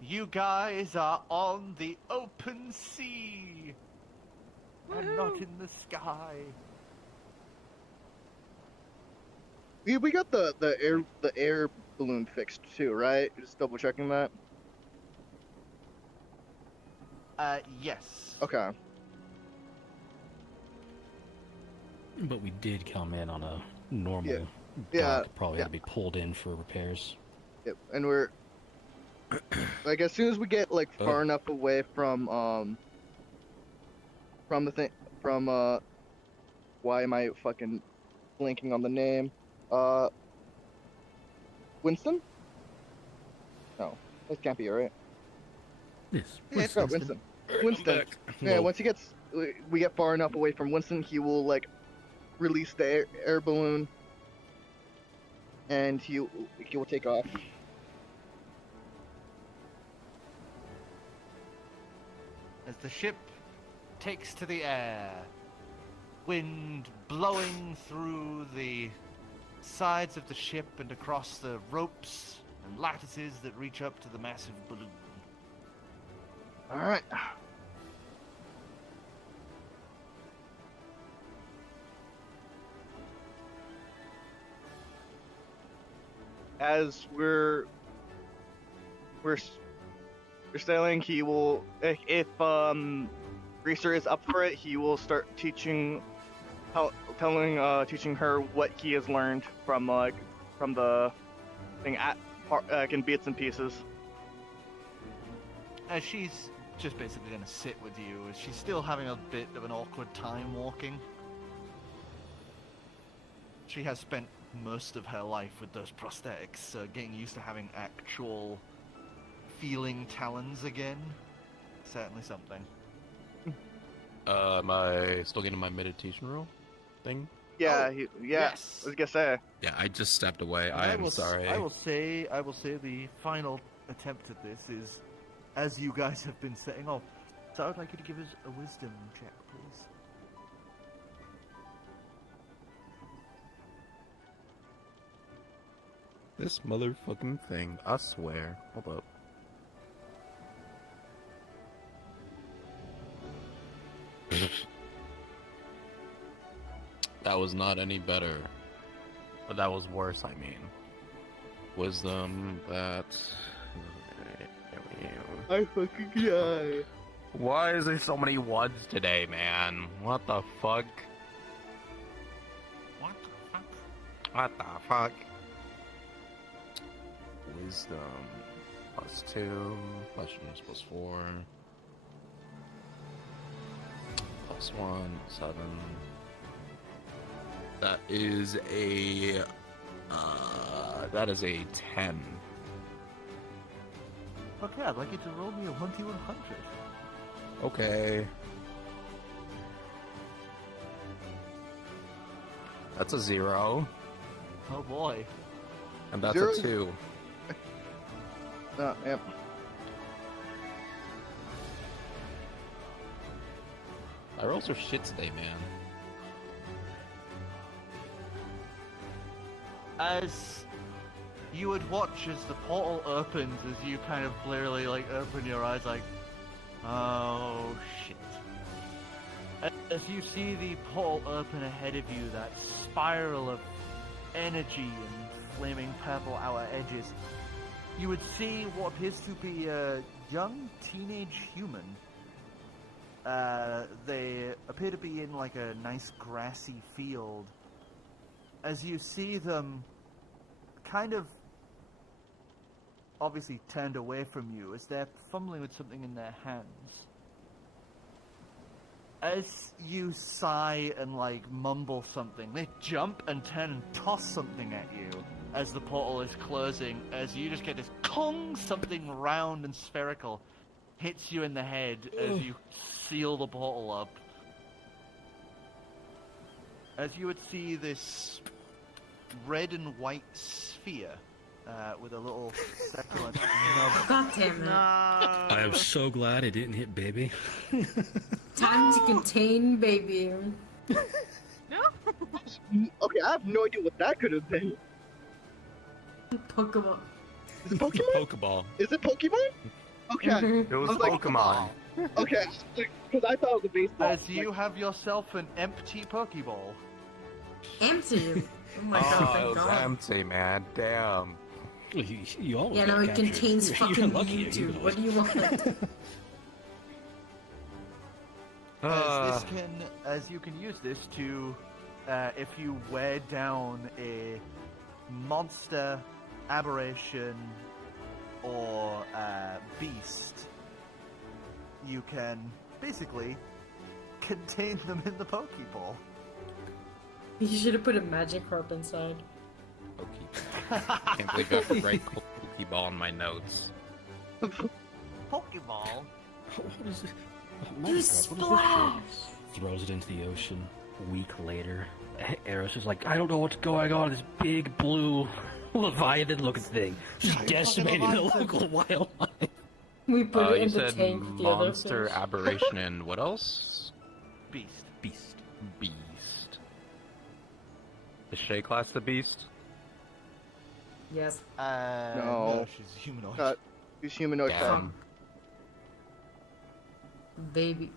you guys are on the open sea and not in the sky. We got the air balloon fixed too, right? Just double checking that. Yes. Okay. But we did come in on a normal dock. Yeah, Probably had to be pulled in for repairs. Yep. And we're like, as soon as we get like far enough away from the thing, from why am I fucking blanking on the name? Winston? No, that can't be it, right? Yes. No, Winston. Winston. Yeah, Well, once we get far enough away from Winston, he will like release the air balloon, and he will take off. As the ship takes to the air, wind blowing through the sides of the ship and across the ropes and lattices that reach up to the massive balloon. All right. As we're sailing, he will, if Greaser is up for it, he will start teaching her what he has learned from the thing in bits and pieces. As she's just basically going to sit with you, as she's still having a bit of an awkward time walking. She has spent most of her life with those prosthetics, so getting used to having actual feeling talons again, certainly something. Am I still getting my meditation roll thing? Yeah, Yes. I was gonna say. Yeah, I just stepped away. And I am sorry. I will say the final attempt at this is, as you guys have been setting off, so I would like you to give us a wisdom check, please. This motherfucking thing, I swear. Hold up. That was not any better. But that was worse, I mean. Wisdom, that... I fucking die. Why is there so many ones today, man? What the fuck? What the fuck? What the fuck? Wisdom +2, questions +4, +1, 7. That is a 10. Okay, I'd like you to roll me a 1d100. Okay. That's a 0. Oh boy. And that's 0? a 2. Yep. I roll some shit today, man. As you would watch as the portal opens, as you kind of blurrily open your eyes oh shit. As you see the portal open ahead of you, that spiral of energy and flaming purple outer edges, you would see what appears to be a young teenage human. They appear to be in a nice grassy field. As you see them kind of obviously turned away from you as they're fumbling with something in their hands. As you sigh and mumble something, they jump and turn and toss something at you as the portal is closing, as you just get this Kong, something round and spherical hits you in the head as you seal the portal up. As you would see this red and white sphere with a little succulent nub. God damn it. No. I am so glad it didn't hit baby. Time to contain baby. No. Okay, I have no idea what that could have been. Pokemon. Is it It's a Pokemon? Pokeball. Is it Pokemon? Okay. Mhm. It was I was like, Pokemon. Okay. Because I thought it was a baseball. As you have yourself an empty Pokeball. Empty. Oh my Oh, god, it thank was god. empty, man. Damn. You almost Yeah, got no, it captured. contains You're fucking lucky, YouTube. What do you want? As you can use this to, if you wear down a monster, aberration, or beast, you can basically contain them in the Pokeball. You should have put a magic harp inside. Pokeball. Can't believe I have to write Pokeball in my notes. Pokeball? What is this? Oh, You Magikarp, what is this splash! shit? Throws it into the ocean. A week later, Eris is like, I don't know what's going on. This big blue Leviathan-looking thing just decimated the local wildlife. We put it You in the said tank, the other monster, fish. aberration, and what else? Beast. Beast. Beast. Is Shay class the beast? Yes. No, she's humanoid. He's humanoid. Damn. Baby.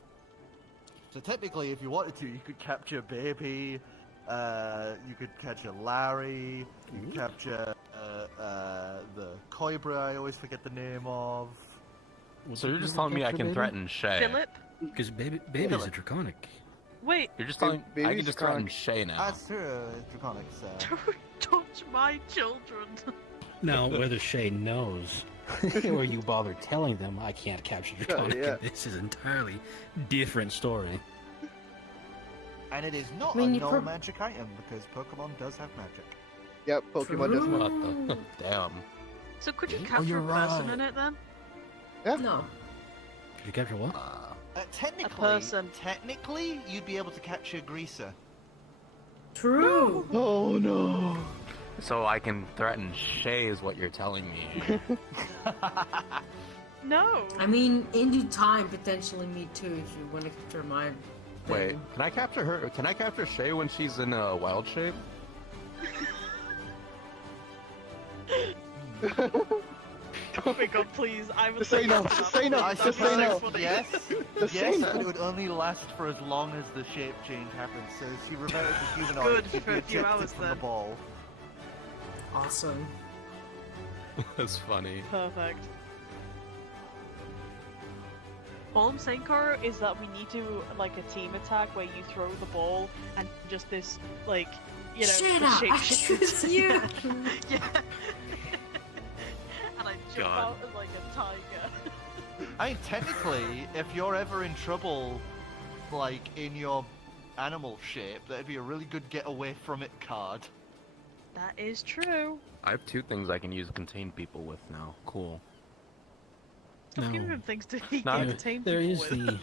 So technically, if you wanted to, you could capture Baby, you could capture Larry, you could capture the Cobra I always forget the name of. So you're just telling me I can threaten Shay? Philip? Because baby's a draconic. Wait, You're just telling I Baby's can just draconic. threaten Shay now. That's true, Draconic, so... don't touch my children. Now, whether Shay knows or you bother telling them I can't capture draconic, yeah. this is entirely different story. And it is not I mean, a you no magic item, because Pokemon does have magic. Yep, Pokemon does not. What the? Damn. So could you Oh, capture you're a person right. in it then? No. Did you capture what? Technically, you'd be able to capture Greaser. True. Oh no. So I can threaten Shay is what you're telling me. No. I mean, in due time, potentially me too, if you want to capture my Wait, thing. can I capture her? Can I capture Shay when she's in a wild shape? Oh my god, please! I would Just say no, that. just say no, I just say no. suppose, yes, Just say yes, no. but it would only last for as long as the shape change happens. So if she reverted to humanoid, Good, she'd for be a few ejected hours from the then. ball. Awesome. That's funny. Perfect. All I'm saying, Coro, is that we need to, like, a team attack where you throw the ball and just this, like, you know, Shut the up! I shapeshifter- choose you! Yeah. And I jump God. out as, like, a tiger. I mean, technically, if you're ever in trouble, like, in your animal shape, that'd be a really good get away from it card. That is true. I have two things I can use to contain people with now. Cool. Stop No. giving him things to he No, can There- contain there people is with.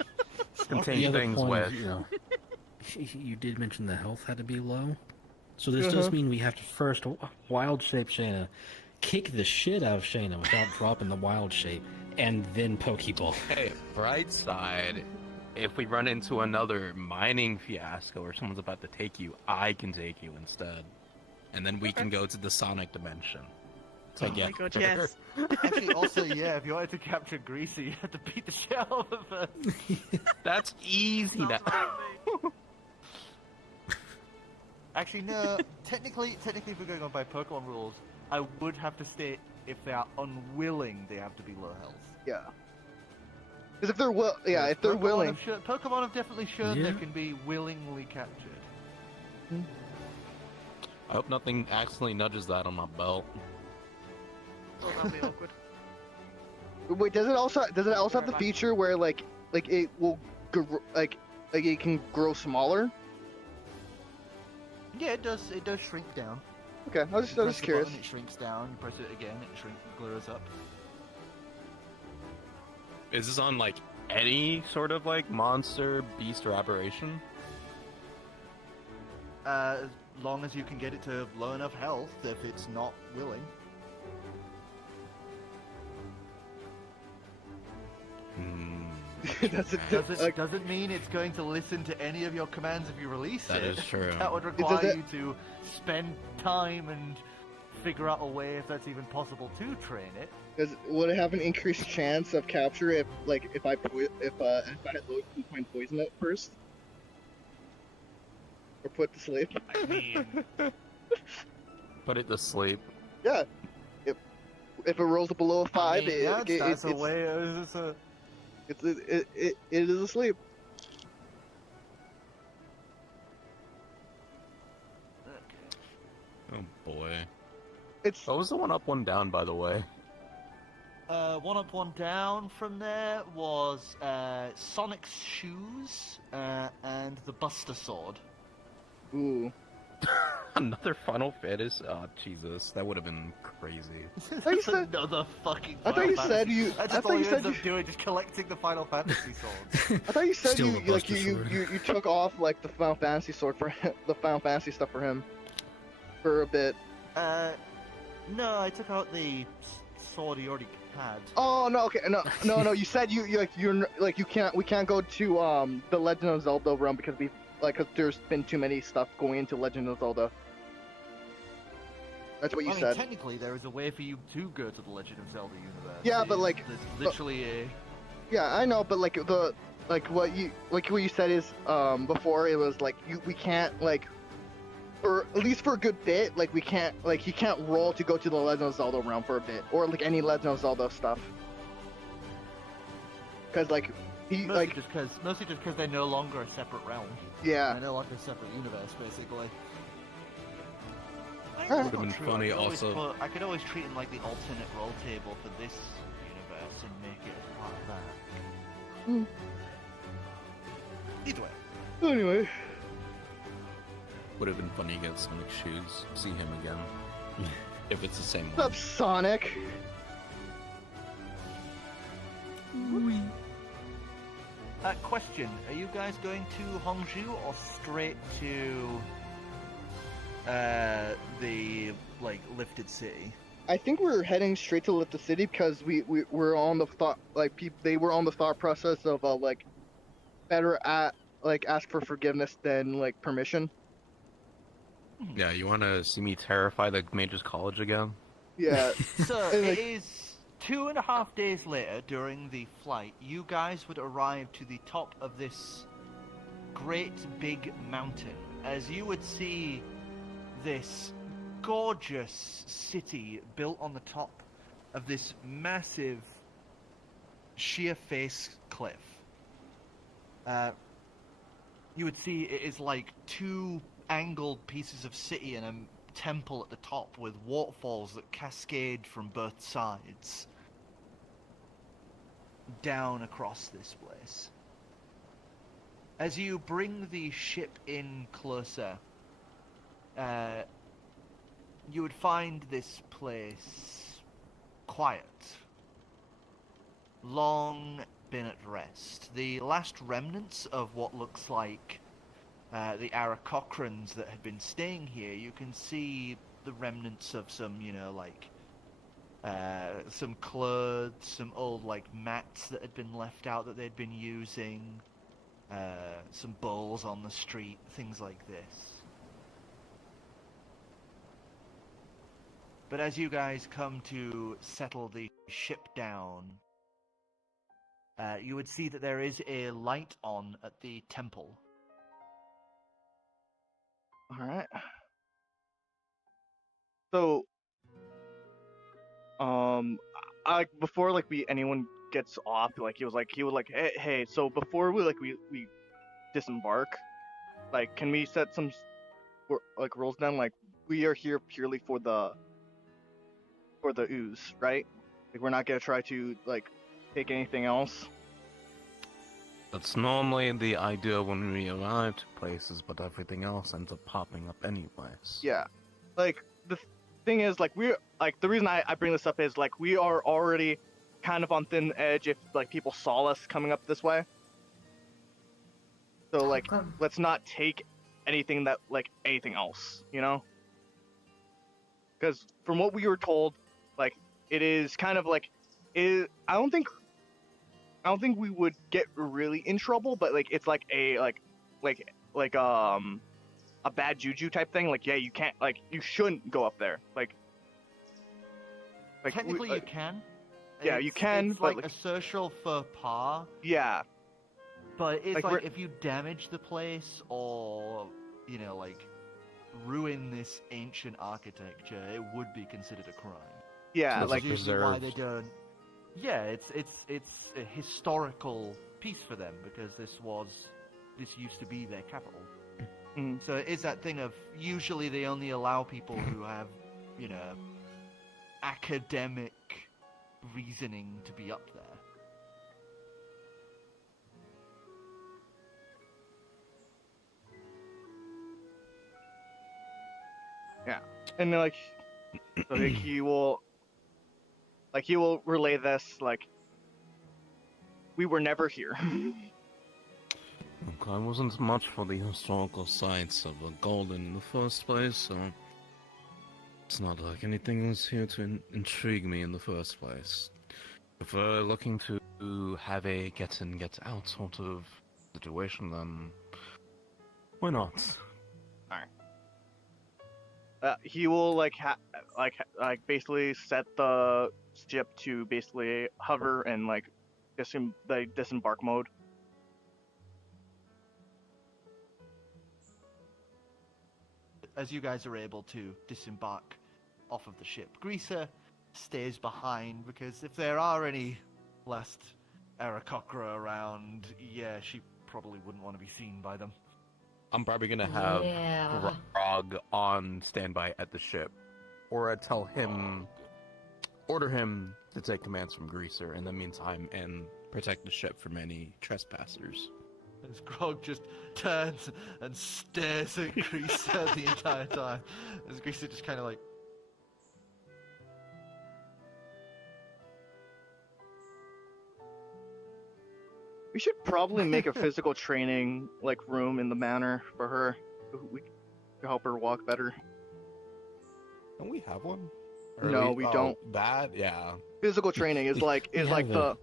the Contain other things point with. is, you know, you did mention the health had to be low, so this does mean we have to first wild shape Shayna, kick the shit out of Shayna without dropping the wild shape, and then Pokeball. Hey, bright side. If we run into another mining fiasco or someone's about to take you, I can take you instead. And then we can go to the Sonic dimension. Oh my god, yes. Actually, also, yeah, if you wanted to capture Greasy, you had to beat the shit out of her. That's easy. Sounds Now. about me. Actually, no. Technically, if we're going on by Pokemon rules, I would have to state if they are unwilling, they have to be low health. Yeah. Because if they're if they're Pokemon willing. Pokemon have definitely shown Yeah. they can be willingly captured. I hope nothing accidentally nudges that on my belt. Oh, that'd be awkward. Wait, does it also have the feature where like it will like it can grow smaller? Yeah, it does. It does shrink down. Okay, I was You press just the curious. button, it shrinks down. You press it again, it grows up. Is this on like any sort of like monster, beast, or aberration? As long as you can get it to low enough health, if it's not willing. Doesn't mean it's going to listen to any of your commands if you release That it. is true. That would require you to spend time and figure out a way, if that's even possible, to train it. Would it have an increased chance of capture if I had low point poison it first, or put to sleep? I mean, Put it to sleep. Yeah. If it rolls below a 5, that's a it's way. It's a... it is asleep. Oh boy. What was the one up, one down, by the way? One up, one down from there was Sonic's shoes and the Buster Sword. Ooh. Another Final Fantasy? Oh, Jesus. That would have been crazy. That's another fucking I thought you said you... That's just all you end up doing, just collecting the Final Fantasy swords. I thought you said Steal the Buster you took off, like, the Final Fantasy sword for him, the Final Fantasy stuff for him. For a bit. No, I took out the sword he already had. Oh, no, okay, no, you said we can't go to, the Legend of Zelda realm because cause there's been too many stuff going into Legend of Zelda. That's what you said. Technically, there is a way for you to go to the Legend of Zelda universe. Yeah, but there's literally a... Yeah, I know, but what you said is before it was like we can't or at least for a good bit you can't roll to go to the Legend of Zelda realm for a bit or any Legend of Zelda stuff. Cause mostly just because they're no longer a separate realm. Yeah. They're no longer a separate universe, basically. Would have been funny also. I could always treat him like the alternate roll table for this universe and make it as part of that. Either way. Anyway. Would have been funny to get Sonic's shoes, see him again. If it's the same What's one. up, Sonic? Question: are you guys going to Hongju or straight to the lifted city? I think we're heading straight to Lifted City because we're on the thought they were on the thought process of better at ask for forgiveness than permission. Yeah, you want to see me terrify the Mage's College again? Yeah. So it is 2.5 days later during the flight. You guys would arrive to the top of this great big mountain, as you would see this gorgeous city built on the top of this massive sheer face cliff. You would see it is like two angled pieces of city and a temple at the top with waterfalls that cascade from both sides down across this place. As you bring the ship in closer, you would find this place quiet, long been at rest. The last remnants of what looks like the Arakochrans that had been staying here, you can see the remnants of some, some clothes, some old mats that had been left out that they'd been using, some bowls on the street, things like this. But as you guys come to settle the ship down, you would see that there is a light on at the temple. Alright. So, before anyone gets off, he would hey, so before we disembark, can we set some rules down? We are here purely for the ooze, right? We're not gonna try to take anything else. That's normally the idea when we arrive to places, but everything else ends up popping up anyways. Yeah. The thing is, we're, the reason I bring this up is, we are already kind of on thin edge if, people saw us coming up this way. So, let's not take anything that, anything else, you know? Because from what we were told, it is kind of I don't think I don't think we would get really in trouble, but like it's like a a bad juju type thing. Like, yeah, you can't, like, you shouldn't go up there. Like Technically, you can. Yeah, you can, It's but, like a social faux pas, yeah, but it's Like, like we're- if you damage the place or, you know, like ruin this ancient architecture, it would be considered a crime. yeah, That's like That's usually why they preserved. don't. Yeah, it's a historical piece for them because this used to be their capital. Mhm. So it is that thing of usually they only allow people who have, you know, academic reasoning to be up there. and then, like, so, like, he will relay this like, we were never here. Look, I wasn't much for the historical sites of the Golden in the first place, so it's not like anything was here to intrigue me in the first place. If we're looking to have a get in, get out sort of situation, then why not? He will like basically set the ship to basically hover and like disembark mode. As you guys are able to disembark off of the ship, Greaser stays behind because if there are any last Aarakocra around, yeah, she probably wouldn't want to be seen by them. I'm probably gonna have Yeah. Grog on standby at the ship, or I'd tell him, order him to take commands from Greaser in the meantime and protect the ship from any trespassers. As Grog just turns and stares at Greaser the entire time. As Greaser just kind of like... We should probably make a physical training like room in the manor for her. We can help her walk better. Don't we have one? No, we don't. That? Yeah. Physical training is like We have a-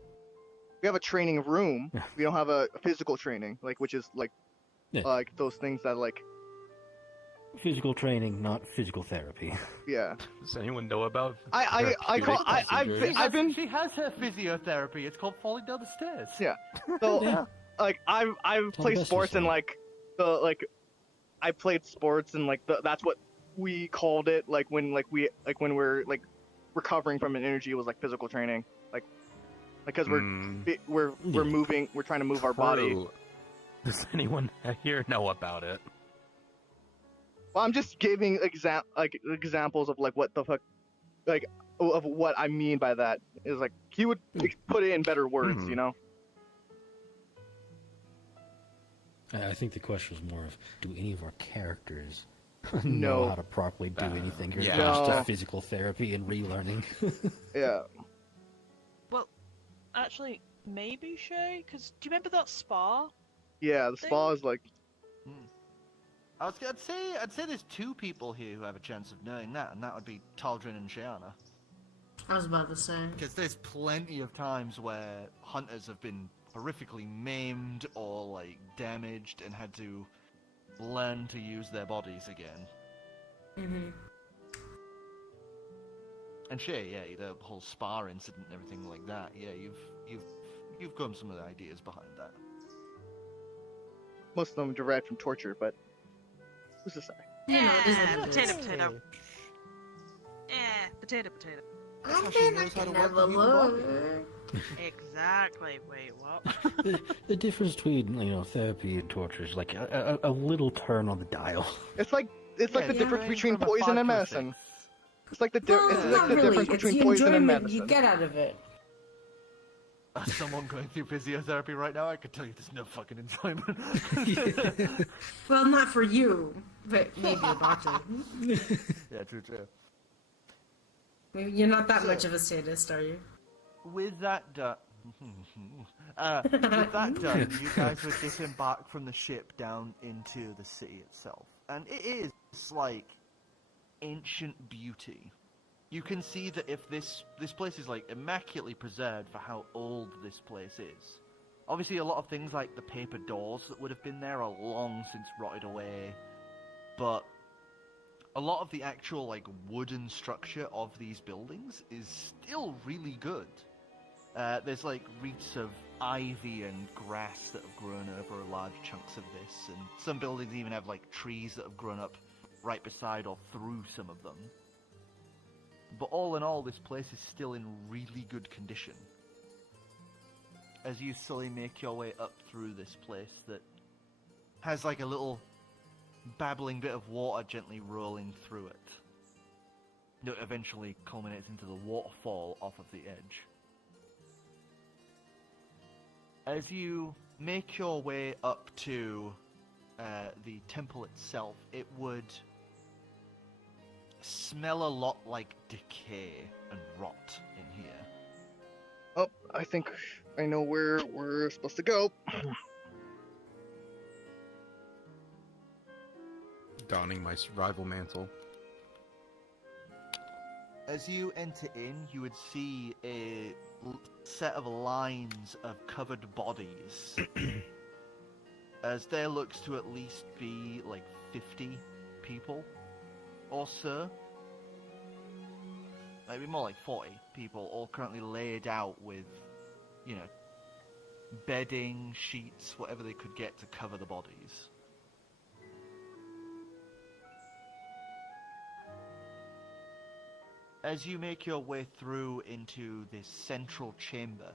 we have a training room. We don't have a physical training, like, which is like Yeah. like those things that like, Physical training, not physical therapy. yeah. Does anyone know about I call therapeutic procedures? I've been She has her physiotherapy. It's called falling down the stairs. Yeah. So Yeah. like I've the played best sports and resort. like the like I played sports and like that's what we called it, like when we're like recovering from an energy, was like physical training, like because we're Yeah. moving, we're trying to move our body. True. Does anyone here know about it? Well, I'm just giving examples of like what the fuck, like of what I mean by that is like he would put it in better words, Hmm. you know. I think the question was more of, do any of our characters No. know how to properly do anything? Or is it yeah. just No. a physical therapy and relearning? Yeah. Well, actually, maybe Shay, because do you remember that spa? Yeah, the spa is like, I'd say there's two people here who have a chance of knowing that, and that would be Taldrin and Shiana. I was about to say. Because there's plenty of times where hunters have been horrifically maimed or like damaged and had to learn to use their bodies again. Mm-hmm. And Shay, yeah, the whole spa incident and everything like that. Yeah, you've come some of the ideas behind that. most of them derived from torture, but who's to say? You know, it is what Yeah, it potato, is. potato. Yeah, potato, potato. That's how I'm she been knows how to looking work at the the human body. look. Exactly. Wait, what? the difference between therapy and torture is like a little turn on the dial. It's like the Yeah, difference going between from a poison 5 and to a medicine. 6. It's like the No, it's like not the really. difference It's between the poison and enjoyment medicine. you get out of it. As someone going through physiotherapy right now, I can tell you there's no fucking enjoyment. Well, not for you, but maybe a doctor. Yeah, true. Maybe you're not that So- much of a sadist, are you? With that done, you guys would disembark from the ship down into the city itself, and it is like ancient beauty. you can see that if this place is like immaculately preserved for how old this place is. Obviously, a lot of things like the paper doors that would have been there are long since rotted away, but a lot of the actual like wooden structure of these buildings is still really good. There's like wreaths of ivy and grass that have grown over large chunks of this, and some buildings even have like trees that have grown up right beside or through some of them. But all in all, this place is still in really good condition. As you slowly make your way up through this place that has like a little babbling bit of water gently rolling through it, that eventually culminates into the waterfall off of the edge. As you make your way up to the temple itself, it would smell a lot like decay and rot in here. Oh, I think I know where we're supposed to go. Donning my survival mantle. As you enter in, you would see a set of lines of covered bodies. As there looks to at least be like 50 people or so. Maybe more like 40 people, all currently laid out with, you know, bedding, sheets, whatever they could get to cover the bodies. As you make your way through into this central chamber,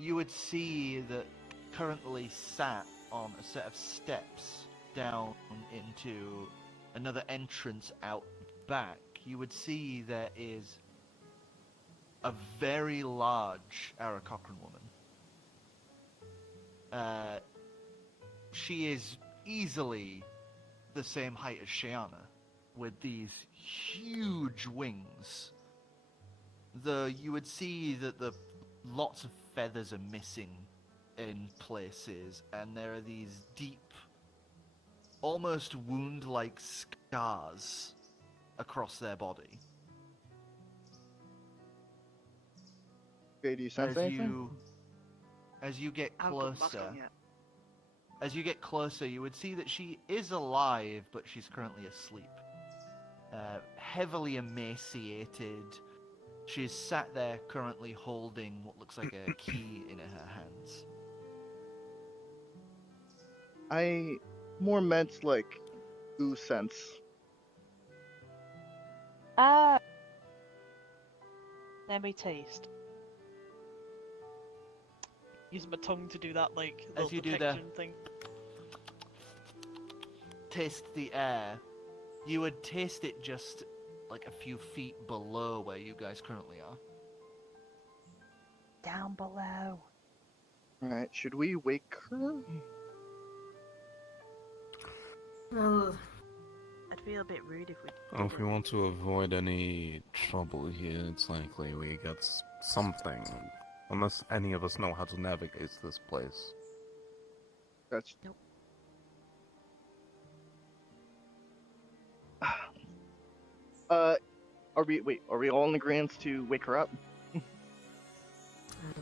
you would see that currently sat on a set of steps down into another entrance out back, you would see there is a very large Aarakocran woman. She is easily the same height as Shiana, with these huge wings. Though you would see that the lots of feathers are missing in places, and there are these deep, almost wound-like scars across their body. Okay, do you sense anything? As you get I haven't put the mask closer, on yet. as you get closer, you would see that she is alive, but she's currently asleep. Heavily emaciated. She's sat there currently holding what looks like a key in her hands. I more meant like ooh sense. Ah. Let me taste. Using my tongue to do that, like, As little you do the- detection thing. Taste the air. You would taste it just like a few feet below where you guys currently are. Down below. Alright, should we wake her? Well, I'd feel a bit rude if we. Oh, if we want to avoid any trouble here, it's likely we get something. Unless any of us know how to navigate this place. That's. Nope. Are we all in agreement to wake her up? I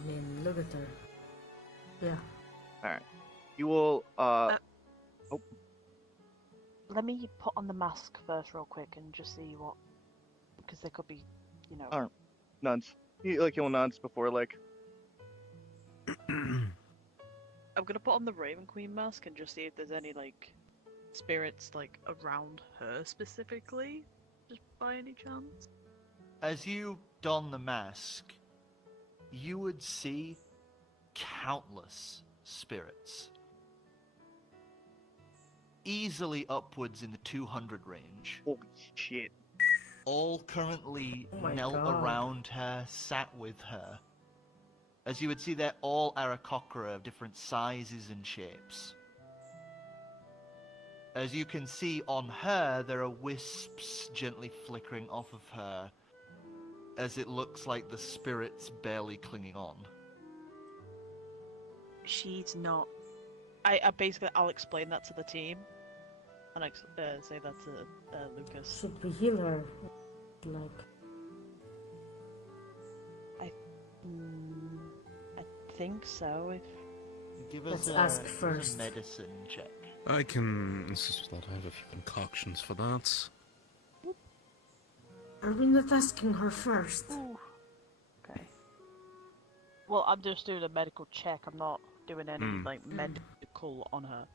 mean, look at her. Yeah. Alright. You will, Let me put on the mask first real quick and just see what... Because there could be, you know... Alright. Nuns. You'll nuns before, like... I'm gonna put on the Raven Queen mask and just see if there's any, like, spirits, like, around her specifically, just by any chance. As you don the mask, you would see countless spirits. Easily upwards in the 200 range. Holy shit. All currently Oh my knelt God. around her, sat with her. As you would see, they're all Aarakocra of different sizes and shapes. As you can see on her, there are wisps gently flickering off of her, as it looks like the spirit's barely clinging on. She's not. I basically, I'll explain that to the team. and say that to Lucas. Should we heal her? Like, I think so. If Give us Let's ask first. a medicine check. I can insist that I have a few concoctions for that. are we not asking her first? ooh, okay. Well, I'm just doing a medical check. I'm not doing any like medical on her.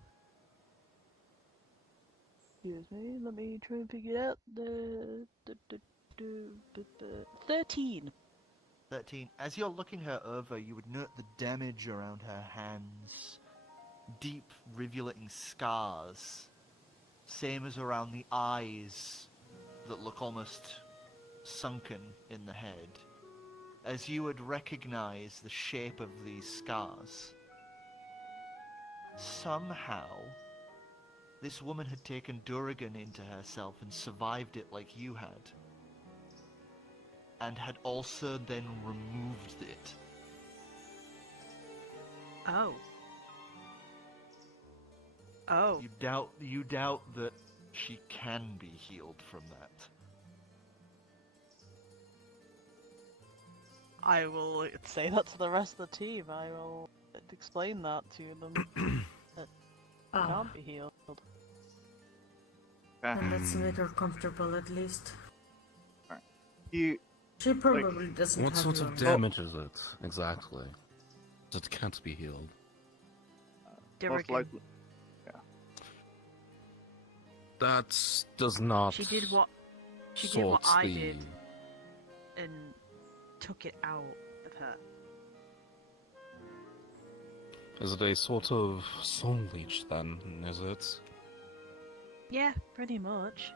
Excuse me. Let me try and figure it out. 13. 13. As you're looking her over, you would note the damage around her hands. Deep, rivulating scars. Same as around the eyes that look almost sunken in the head. As you would recognize the shape of these scars. Somehow, this woman had taken Durgan into herself and survived it like you had. And had also then removed it. Oh. Oh. You doubt that she can be healed from that. I will say that to the rest of the team. I will explain that to them. That can't be healed. Then let's make her comfortable at least. You She probably doesn't What have sort of none. damage is it, exactly? It can't be healed. most Durgan. likely. That does not She did what I sort the- did and took it out of her. Is it a sort of soul leech then, is it? Yeah, pretty much.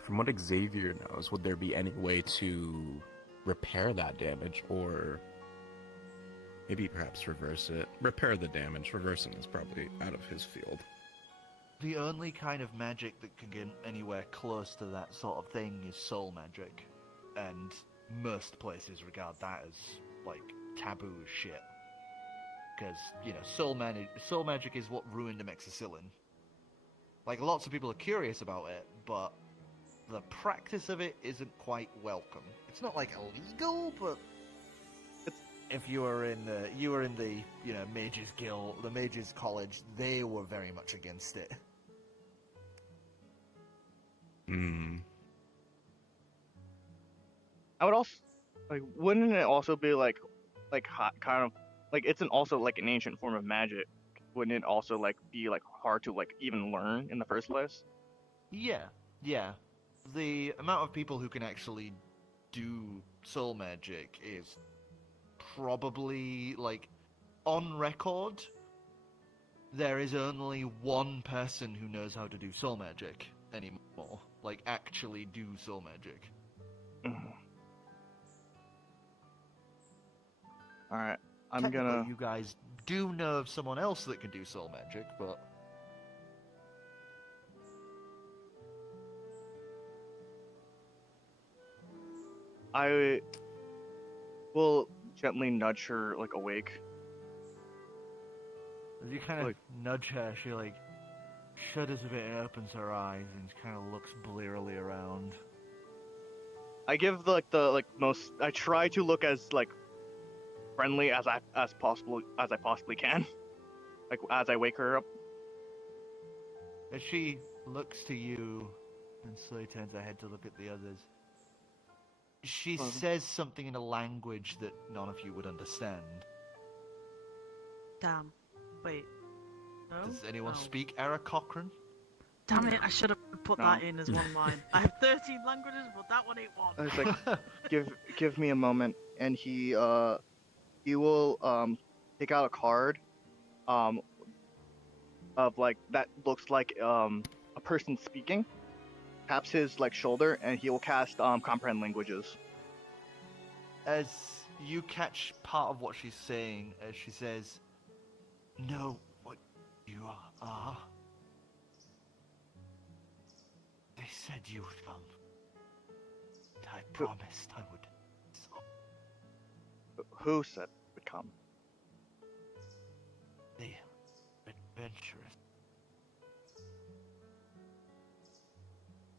From what Xavier knows, would there be any way to repair that damage, or maybe perhaps reverse it? Repair the damage, reversing is probably out of his field. The only kind of magic that can get anywhere close to that sort of thing is soul magic. And most places regard that as, like, taboo as shit. Because, you know, soul magic is what ruined Amoxicillin. Like, lots of people are curious about it, but the practice of it isn't quite welcome. It's not, like, illegal, but if you were in the, you know, Mages Guild, the Mages College, they were very much against it. I would also like. Wouldn't it also be like hot, kind of like it's also like an ancient form of magic? Wouldn't it also like be like hard to like even learn in the first place? Yeah. The amount of people who can actually do soul magic is probably, like, on record, there is only one person who knows how to do soul magic anymore. Like, actually do soul magic. Alright, I'm Technically, gonna. you guys do know of someone else that can do soul magic, but I will gently nudge her like awake. as you kind of Like- nudge her, she, like, shudders a bit and opens her eyes and kind of looks blearily around. I give the most. I try to look as like friendly as I possibly can. Like as I wake her up. As she looks to you and slowly turns her head to look at the others, she says something in a language that none of you would understand. Damn. Wait. No? Does anyone No. speak Era Cochrane? Damn it, I should have put No. that in as one line. I have 13 languages, but that one ain't one. I was like, give me a moment, and he will take out a card, of like that looks like a person speaking, taps his like shoulder, and he will cast comprehend languages. As you catch part of what she's saying, as she says, "Know what you are. They said you would come. And I promised I would." Who said would come? The adventurous.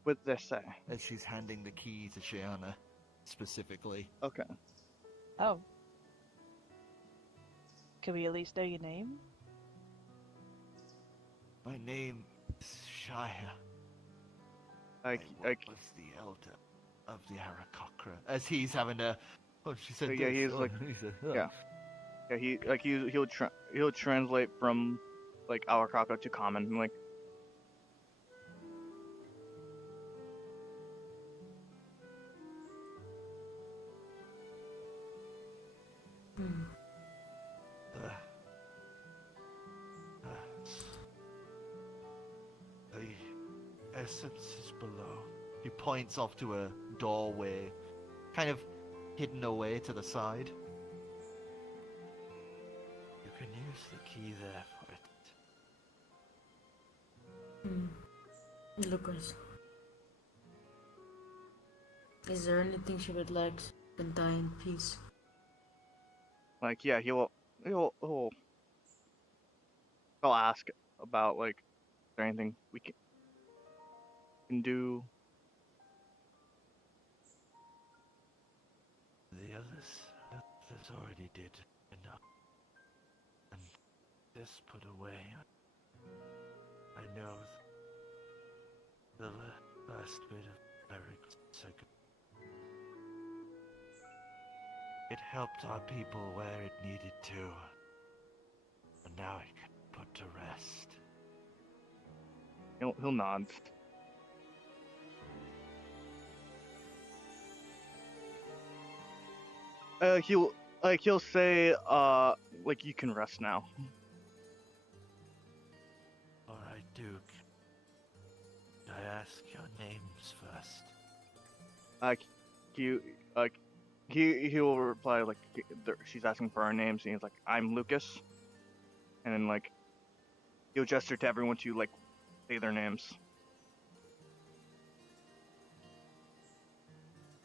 What did they say? As she's handing the key to Shiana, specifically. Okay. Oh. Can we at least know your name? My name is Shia. Like, I was the elder of the Arakocra. As he's having a... Oh, she said yeah, this. he's Oh, like, he said, oh. yeah. He'll translate from like Awakako to common, and, like. The essence is below. He points off to a doorway, kind of hidden away to the side. You can use the key there for it. Lucas. Is there anything she would like to die in peace? Like, yeah, he'll ask about, like, is there anything we can do? The others already did enough. And this put away. I know the last bit of Eric's second. It helped our people where it needed to. And now it can put to rest. He'll nod. He'll say, like, you can rest now. Alright, Duke. I ask your names first. He will reply, like, she's asking for our names, and he's like, I'm Lucas. And then, like, he'll gesture to everyone to, like, say their names.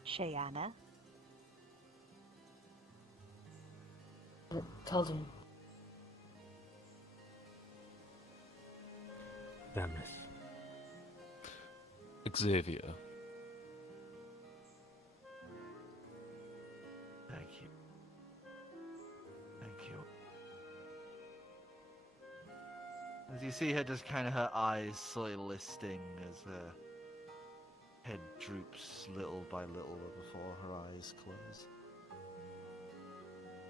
Shiana. Cauldron. Vamrith. Xavier. Thank you. Thank you. As you see her just kind of her eyes slowly listing as her head droops little by little before her eyes close.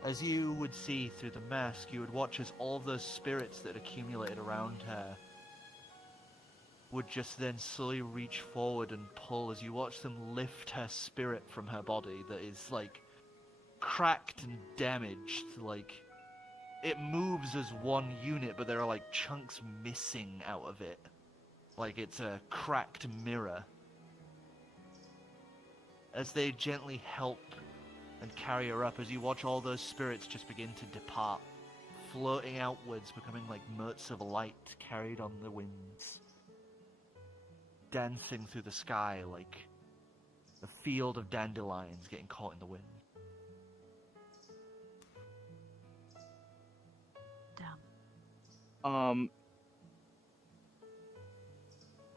As you would see through the mask, you would watch as all those spirits that accumulated around her would just then slowly reach forward and pull as you watch them lift her spirit from her body that is, like, cracked and damaged. Like, it moves as one unit, but there are, like, chunks missing out of it. Like it's a cracked mirror. As they gently help and carry her up, as you watch all those spirits just begin to depart, floating outwards, becoming like motes of light carried on the winds, dancing through the sky like a field of dandelions getting caught in the wind. Damn.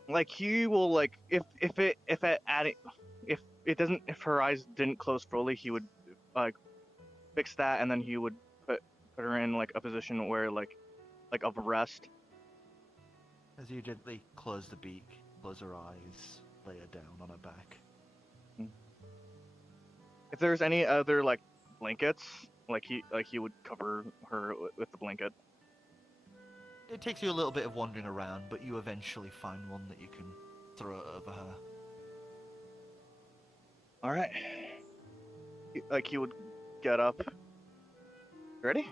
Like he will, like, if her eyes didn't close fully, he would like fix that, and then he would put her in like a position where like of rest. As you gently close the beak, close her eyes, lay her down on her back. If there's any other like blankets, he would cover her with the blanket. It takes you a little bit of wandering around, but you eventually find one that you can throw over her. All right. He would get up. Ready?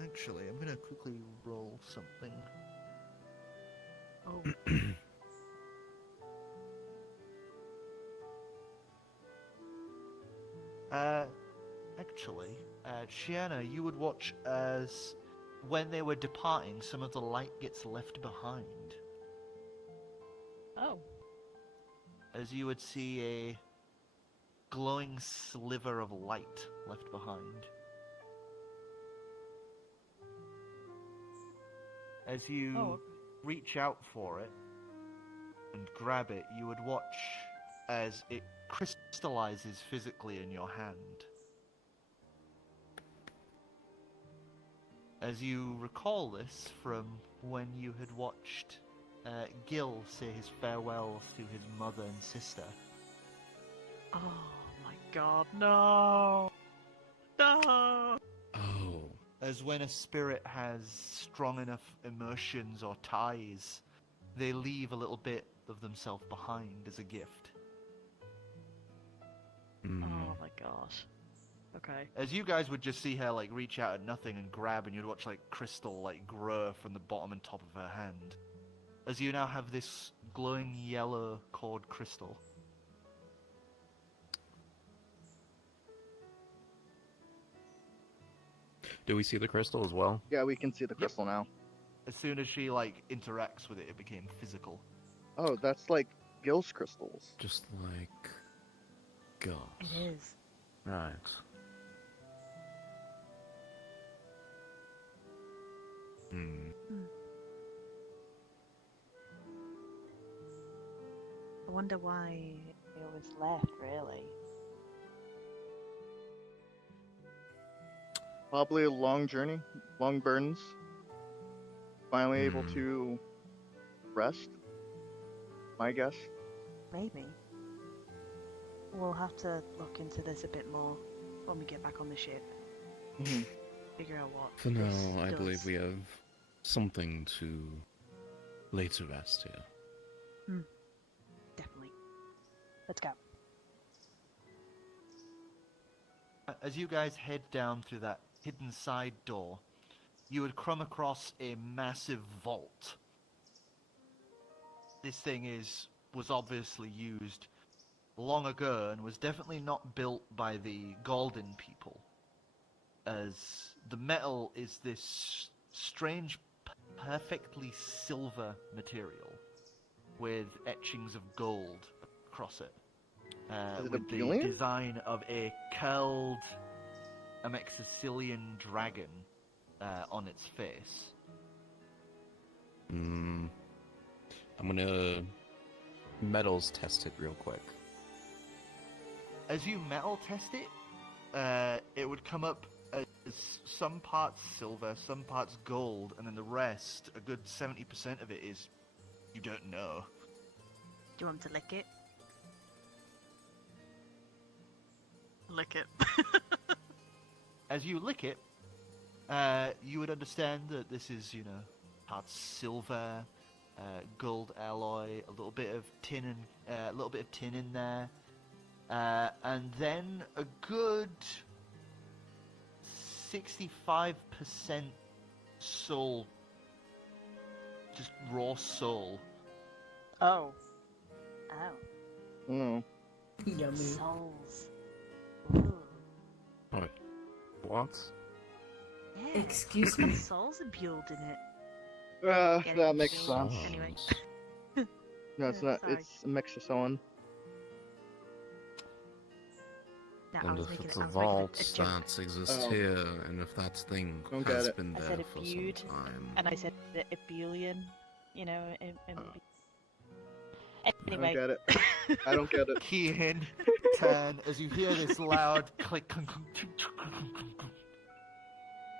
Actually, I'm gonna quickly roll something. Oh. Shiana, you would watch as, when they were departing, some of the light gets left behind. Oh. As you would see a glowing sliver of light left behind. As you Oh. reach out for it and grab it, you would watch as it crystallizes physically in your hand. As you recall this from when you had watched Gil say his farewells to his mother and sister. Oh my god, no! No! Oh. As when a spirit has strong enough emotions or ties, they leave a little bit of themselves behind as a gift. Oh my gosh. Okay. As you guys would just see her like reach out at nothing and grab, and you'd watch like crystal like grow from the bottom and top of her hand. As you now have this glowing yellow cord crystal. Do we see the crystal as well? Yeah, we can see the crystal now. As soon as she like interacts with it, it became physical. Oh, that's like Gil's crystals. Just like girls. It is. Right. Hmm. I wonder why it was left, really. Probably a long journey, long burdens. Finally able to rest. My guess. Maybe. We'll have to look into this a bit more when we get back on the ship. Mhm. Figure out what. For this now, I does. believe we have something to lay to rest here. Definitely. Let's go. As you guys head down through that hidden side door, you would come across a massive vault. This thing was obviously used long ago and was definitely not built by the Golden people, as the metal is this strange, perfectly silver material with etchings of gold across it. Is it With the Oblivion? design of a curled Amexicilian dragon on its face. I'm gonna metals test it real quick. As you metal test it, it would come up as some parts silver, some parts gold, and then the rest, a good 70% of it is you don't know. Do you want to lick it? Lick it. As you lick it, you would understand that this is, parts silver, gold alloy, a little bit of tin in there, and then a good 65% soul, just raw soul. Oh. Oh. Mm. Yummy. Souls. Ooh. Alright. What? Yeah. Excuse me? Souls imbued in it. Get That it? makes sense. Anyway. No, it's not. Sorry. It's a mix of someone. No, I And was if making it's it a sound like vault a joke. that exists Oh. here, and if that thing Don't has get it. been I there said for imbued, some time. And I said the Ebulian, in I anyway. don't get it. I don't get it. Key in, turn, as you hear this loud click,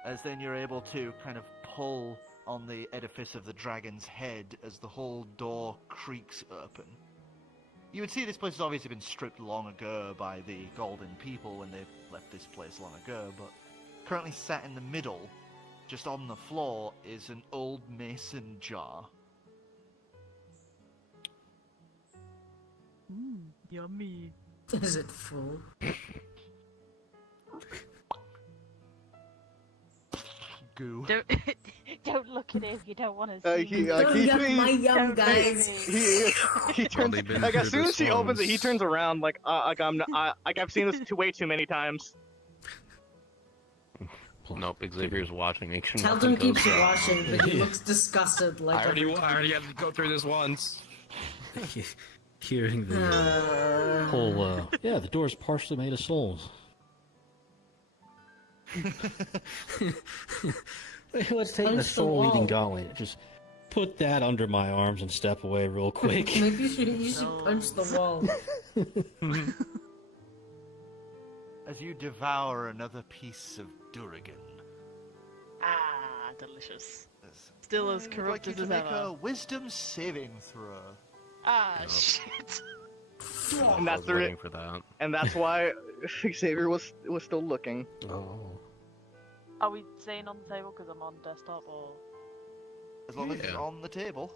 as then you're able to kind of pull on the edifice of the dragon's head as the whole door creaks open. You would see this place has obviously been stripped long ago by the Golden people when they left this place long ago, but currently sat in the middle, just on the floor, is an old mason jar. Yummy. Is it full? Goo. Don't look at it if you don't want to see. He Don't yuck my yum, Don't guys. he turns they been like as through soon this as he opens it, he once? turns around like I've seen this way too many times. Nope, Xavier's watching. Make sure Tell nothing them keeps goes wrong. watching, but he looks disgusted like I every already had to go through this once. Hearing the whole, yeah, the door's partially made of souls. Let's take Punch the the soul-eating wall. gauntlet. Just put that under my arms and step away real quick. Maybe you should punch the wall. As you devour another piece of Durrigan. Ah, delicious. Still as I'd like corrupted you as to make ever. a wisdom saving throw. Ah, Yep. shit. And I that's was the waiting for that. and that's why Xavier was still looking. Oh. Are we staying on the table because I'm on desktop or? As long as it's Yeah. on the table.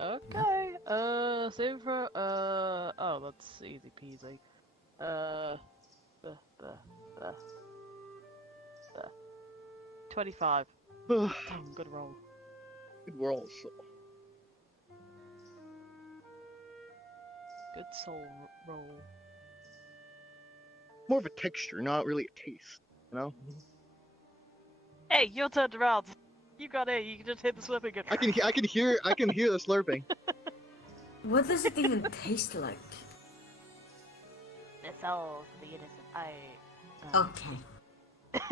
Okay. Save for oh, that's easy peasy. Uh, 25. Good Damn, good roll. rolls. Good soul roll. More of a texture, not really a taste. You know. Hey, you're turned around. You got it. You can just hit the slurping again. I can hear the slurping. What does it even taste like? It's all for the innocent. Okay.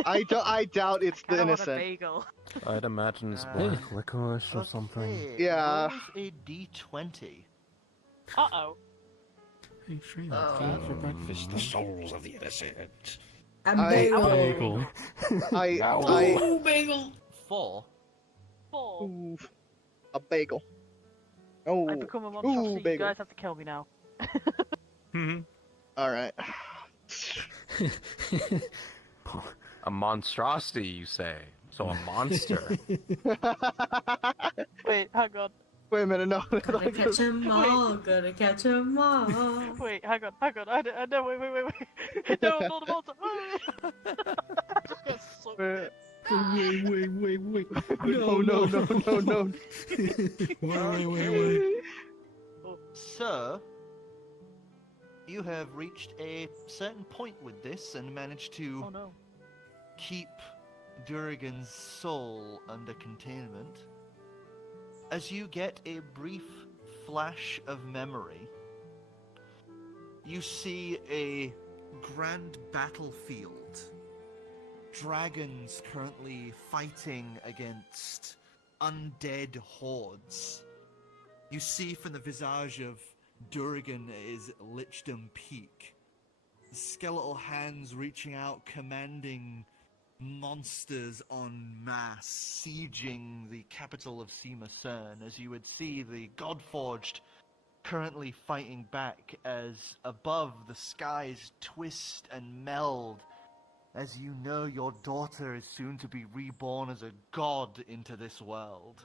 I doubt it's the I want a innocent. bagel. I'd imagine it's Uh, black licorice or something. Okay, Yeah. roll a d20. Uh-oh. Hey, Freeman, Oh. food for breakfast. The souls of the innocent. A I- bagel. Bagel. I Ooh, bagel. 4. 4. ooh, a bagel. Oh, I become a monstrosity. You bagel. guys have to kill me now. all right. A monstrosity, you say? So a monster. Wait, hang on. Wait a minute, no. Gotta catch 'em all. Gotta catch 'em all. Wait, hang on. I know, wait. No, I'm not a monster. Yes, so- Wait. Wait. No. Wait. So, you have reached a certain point with this and managed to Oh no. keep Durrigan's soul under containment. As you get a brief flash of memory, you see a grand battlefield. Dragons currently fighting against undead hordes. You see from the visage of Durrigan is Lichdom Peak. Skeletal hands reaching out, commanding monsters en masse, sieging the capital of Cern, as you would see the Godforged currently fighting back as above the skies twist and meld, as you know your daughter is soon to be reborn as a god into this world.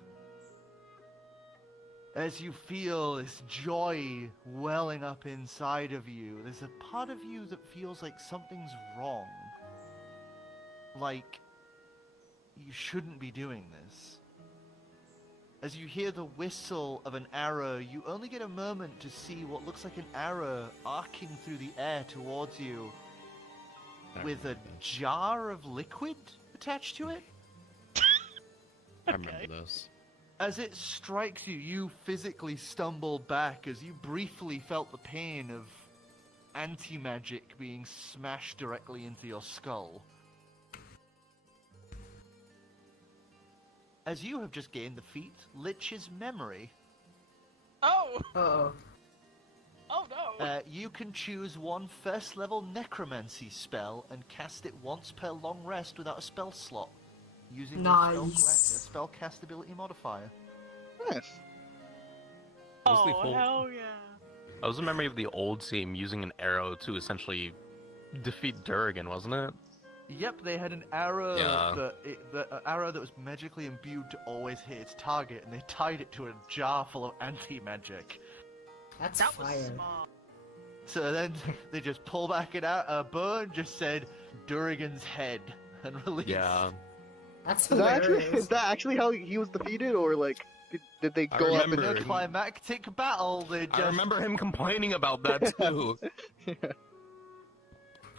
As you feel this joy welling up inside of you, there's a part of you that feels like something's wrong. Like, you shouldn't be doing this. As you hear the whistle of an arrow, you only get a moment to see what looks like an arrow arcing through the air towards you, with a jar of liquid attached to it. I remember this. As it strikes you, you physically stumble back as you briefly felt the pain of anti-magic being smashed directly into your skull. As you have just gained the feat, Lich's memory. Oh! Uh-oh. Oh no! You can choose one first-level necromancy spell and cast it once per long rest without a spell slot, using your Nice. spellcastability modifier. Nice. Was the Oh, whole- hell yeah. I was a memory of the old team using an arrow to essentially defeat Durrigan, wasn't it? Yep, they had an arrow Yeah. arrow that was magically imbued to always hit its target, and they tied it to a jar full of anti-magic. That's That was fire. smart. So then they just pull back it out. A bow and just said Durrigan's head and released. Yeah. That's Is that hilarious. actually how he was defeated, or like did they I go up In remember. a climactic battle, they just I remember him complaining about that too.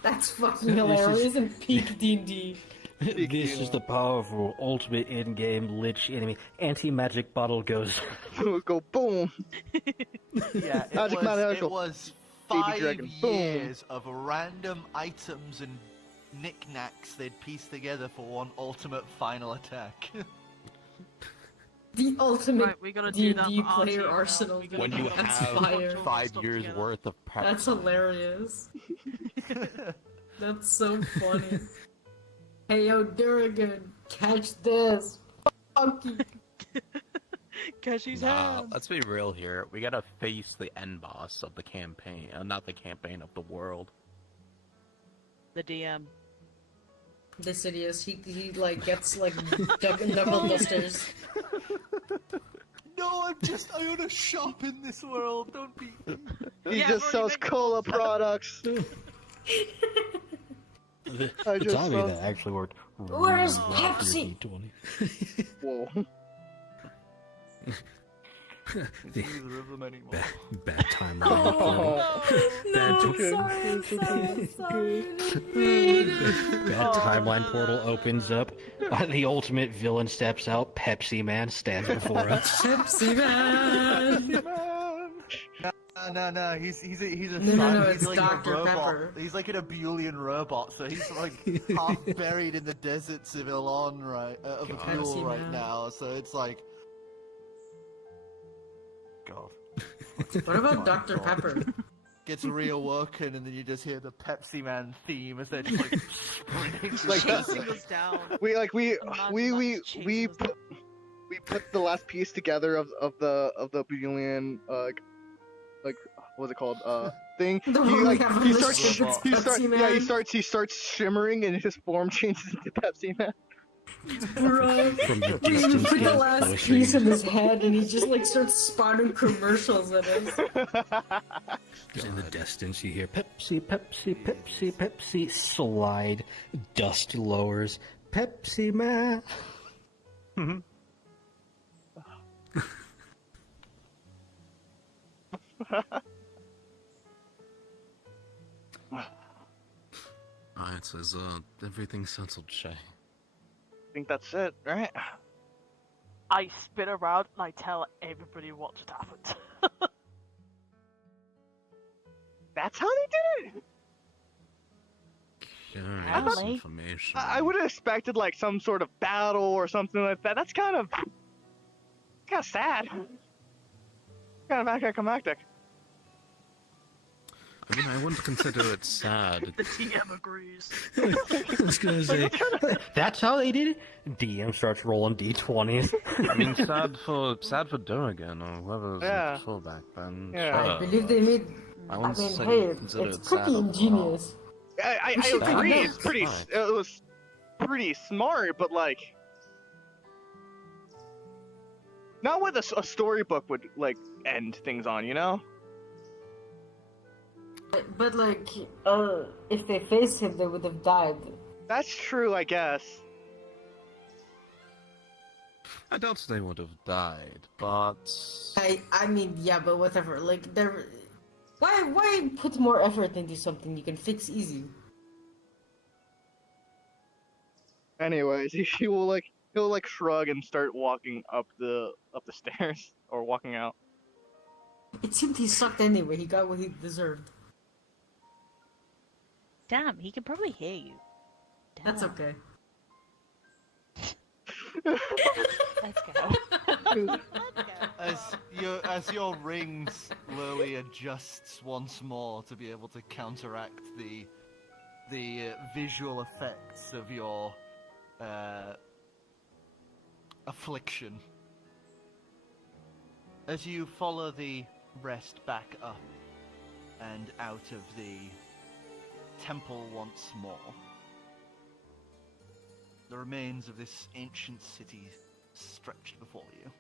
That's fucking hilarious and peak D&D. This is the powerful ultimate in-game lich enemy. Anti-magic bottle goes. and go boom? Yeah, it Magic was, magical. it was Baby 5 dragon, boom. years of random items and knickknacks they'd piece together for one ultimate final attack. The ultimate Right, we gotta do that D&D for our player team now. arsenal. We gotta When do you that. That's have fire. 5 years worth of prep That's time. hilarious. That's so funny. Hey yo, Durrigan, catch this. Fuck you. Cashy's Nah, hand. let's be real here. We gotta face the end boss of the campaign, not the campaign of the world. The DM. This idiot, he like gets like double dusters. No, I own a shop in this world. Don't be. He Yeah, just I've already sells made cola products. The I just zombie saw- that actually worked. Where's really well for Pepsi? D20. Whoa. Neither of them anymore. Bad timeline. Oh, Bad, sorry. bad timeline portal opens up. The ultimate villain steps out. Pepsi Man stands before us. Pepsi Man. No, he's a No, he's it's like Dr. a robot. Pepper. He's like an Abulian robot, so he's like half buried in the deserts of Elon, right? Of God. Abul Pepsi right Man. now, so it's like, God. What about My Dr. God. Pepper? Gets reawoken, and then you just hear the Pepsi Man theme as they're just like sprinting. Like that- Chasing us down. We Imagine that's chasing us down. we put the last piece together of the Boolean like what's it called thing. The He one we like have on he the starts ship, it's Pepsi yeah Man. he starts shimmering and his form changes into Pepsi Man. Bro, From the we distance, put the he's last pushing. piece in his head and he just like starts spouting commercials at us. In the distance, you hear Pepsi, Pepsi, Pepsi, Pepsi. Slide, dust lowers. Pepsi Man. Alright, so is everything settled, Shay? I think that's it, right? I spin around and I tell everybody what just happened. That's how they did it. Sharing Really? this information. I would have expected like some sort of battle or something like that. That's kind of sad. Kind of anticlimactic. I mean, I wouldn't consider it sad. The DM agrees. I was gonna say, that's how they did it? DM starts rolling d20s. I mean, sad for Durrigan or whoever's Yeah. in control back then. Yeah. Sure. I believe they made. I I wouldn't mean, say hey, consider it's it sad pretty overall. ingenious. I should agree. think It's pretty. fine. It was pretty smart, but like, not what a storybook would like end things on, you know? But like, if they faced him, they would have died. That's true, I guess. I doubt they would have died, but I mean, yeah, but whatever. Like, why put more effort into something you can fix easy? Anyways, he'll like shrug and start walking up the stairs or walking out. It seemed he sucked anyway. He got what he deserved. Damn, he can probably hear you. That's Damn. okay. Let's go. As your ring slowly adjusts once more to be able to counteract the visual effects of your affliction. As you follow the rest back up and out of the temple once more, the remains of this ancient city stretched before you.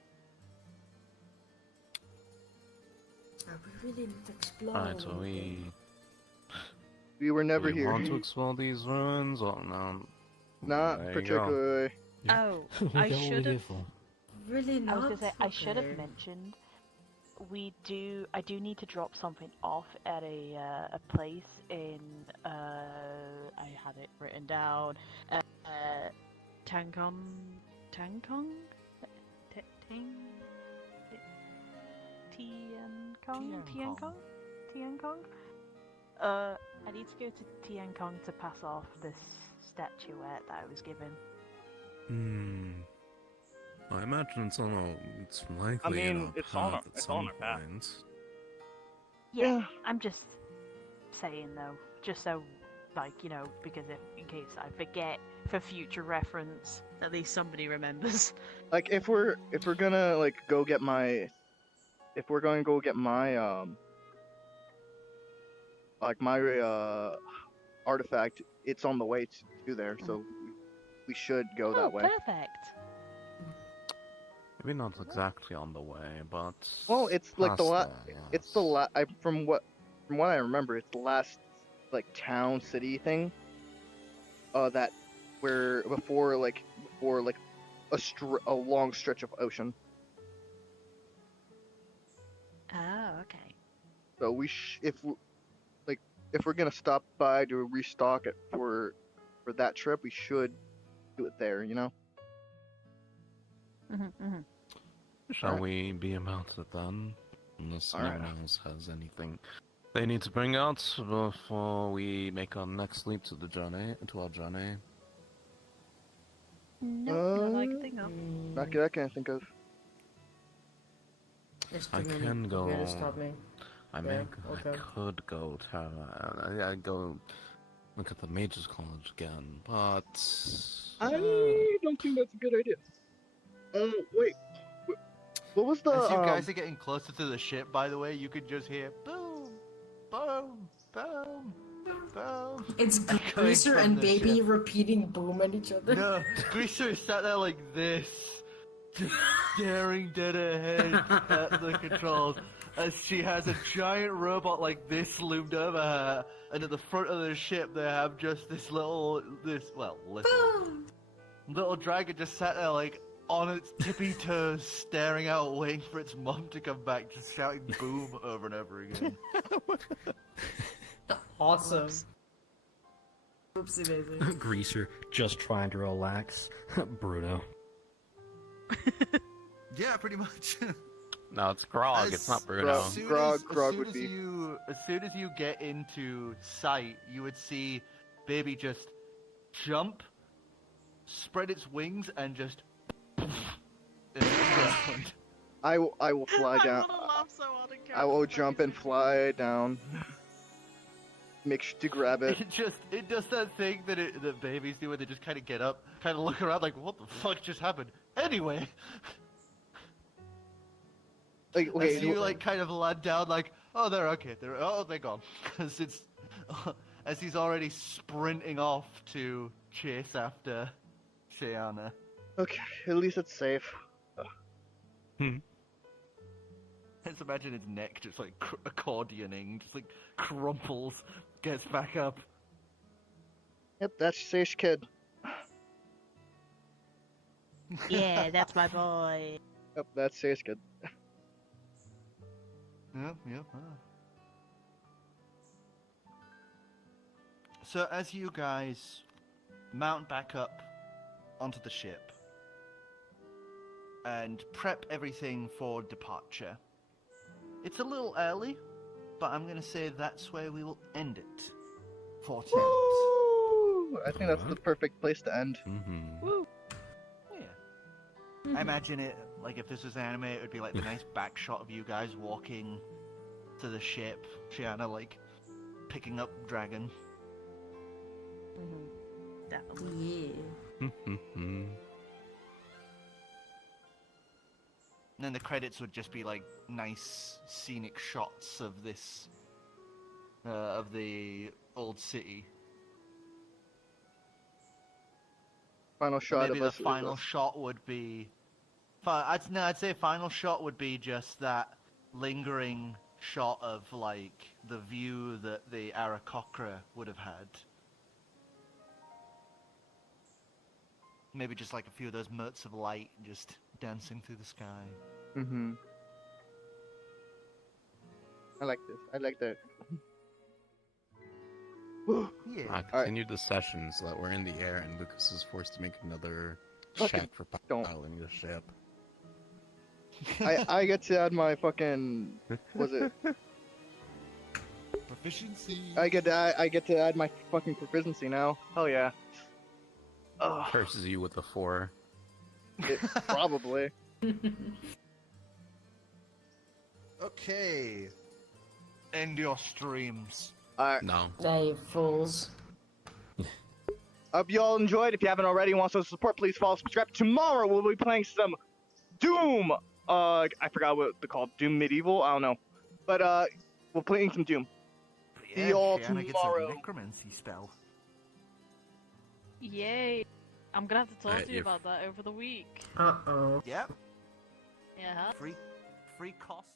We really need to explore. alright, so We were never we here. want to explore these ruins or no? Not There you go. particularly. Oh, We I got what we're should here have. for. Really I not. was gonna say I should have Okay. mentioned I do need to drop something off at a place in I had it written down Tangkong? Tang? Tiankong. I need to go to Tiankong to pass off this statuette that I was given. I imagine it's likely in mean, our it's on path our- at it's some on our path. point. Yeah, Yeah. I'm just saying though, just so, like, you know, because in case I forget for future reference, at least somebody remembers. Like if we're gonna like go get my, if we're going to go get my like my artifact, it's on the way to there, so we should go Oh, that way. perfect. Maybe not exactly on the way, but Well, it's like the past last. there, It's the yes. from what I remember, it's the last like town city thing. That where before a long stretch of ocean. Oh, okay. So if we're gonna stop by to restock it for that trip, we should do it there. You know. Shall Alright. we be about it then? Unless no Alright. one else has anything they need to bring out before we make our next leap to our journey. Nope, not that I can think of. Not that I can think of. There's too I many. can go. You're gonna stop me. I okay. could go to I go look at the Mages College again, but I don't think that's a good idea. Wait. What was the? As you guys are getting closer to the ship, by the way, you could just hear boom, boom, boom, boom. It's Echoing Greaser from and the Baby ship. repeating boom at each other. No, Greaser is sat there like this, just staring dead ahead at the controls as she has a giant robot like this loomed over her, and at the front of the ship they have just this little dragon just sat there like on its tippy toes, staring out, waiting for its mom to come back, just shouting boom over and over again. Awesome. Oopsie daisy. Greaser just trying to relax. Bruno. Yeah, pretty much. no, it's Grog. It's not Bruno. Grog would be. As soon as you get into sight, you would see Baby just jump, spread its wings, and just. I will fly down. I will jump and fly down. Make sure to grab it. It does that thing that babies do where they just kind of get up, kind of look around like, what the fuck just happened? Anyway, Like, okay, as you like kind of land down, like, oh, they're gone, because it's as he's already sprinting off to chase after Shayana. okay, at least it's safe. Just imagine his neck just like accordioning, just like crumples, gets back up. Yep, that's Sage Kid. Yeah, that's my boy. Yep, that's Sage Kid. Yep. So as you guys mount back up onto the ship and prep everything for departure, it's a little early, but I'm gonna say that's where we will end it for tonight. Woo! I think that's the perfect place to end. Mm-hmm. Yeah. I imagine it, like if this was anime, it would be like the nice back shot of you guys walking to the ship, Shiana like picking up Dragon. Definitely. Yeah. And then the credits would just be like nice scenic shots of this, of the old city. Final shot Maybe of the us. final shot would be. I'd say final shot would be just that lingering shot of like the view that the Aarakocra would have had. Maybe just like a few of those motes of light just dancing through the sky. Mm-hmm. I like this. I like that. Yeah. I continued the session so that we're in the air and Lucas is forced to make another Fucking check for don't. piloting the ship. I get to add my fucking. Was it? Proficiency. I get to add my fucking proficiency now. Hell yeah. Curses you with a 4. Probably. Okay. End your streams. Alright. No. They fools. Hope you all enjoyed. If you haven't already, want some support, please follow, subscribe. Tomorrow we'll be playing some Doom. I forgot what they're called. Doom Medieval? I don't know. But we're playing some Doom. See you all Shanna gets tomorrow. a necromancy spell. Yay! I'm gonna have to talk to you if- about that over the week. Uh-oh. Yep. Yeah. Free costs.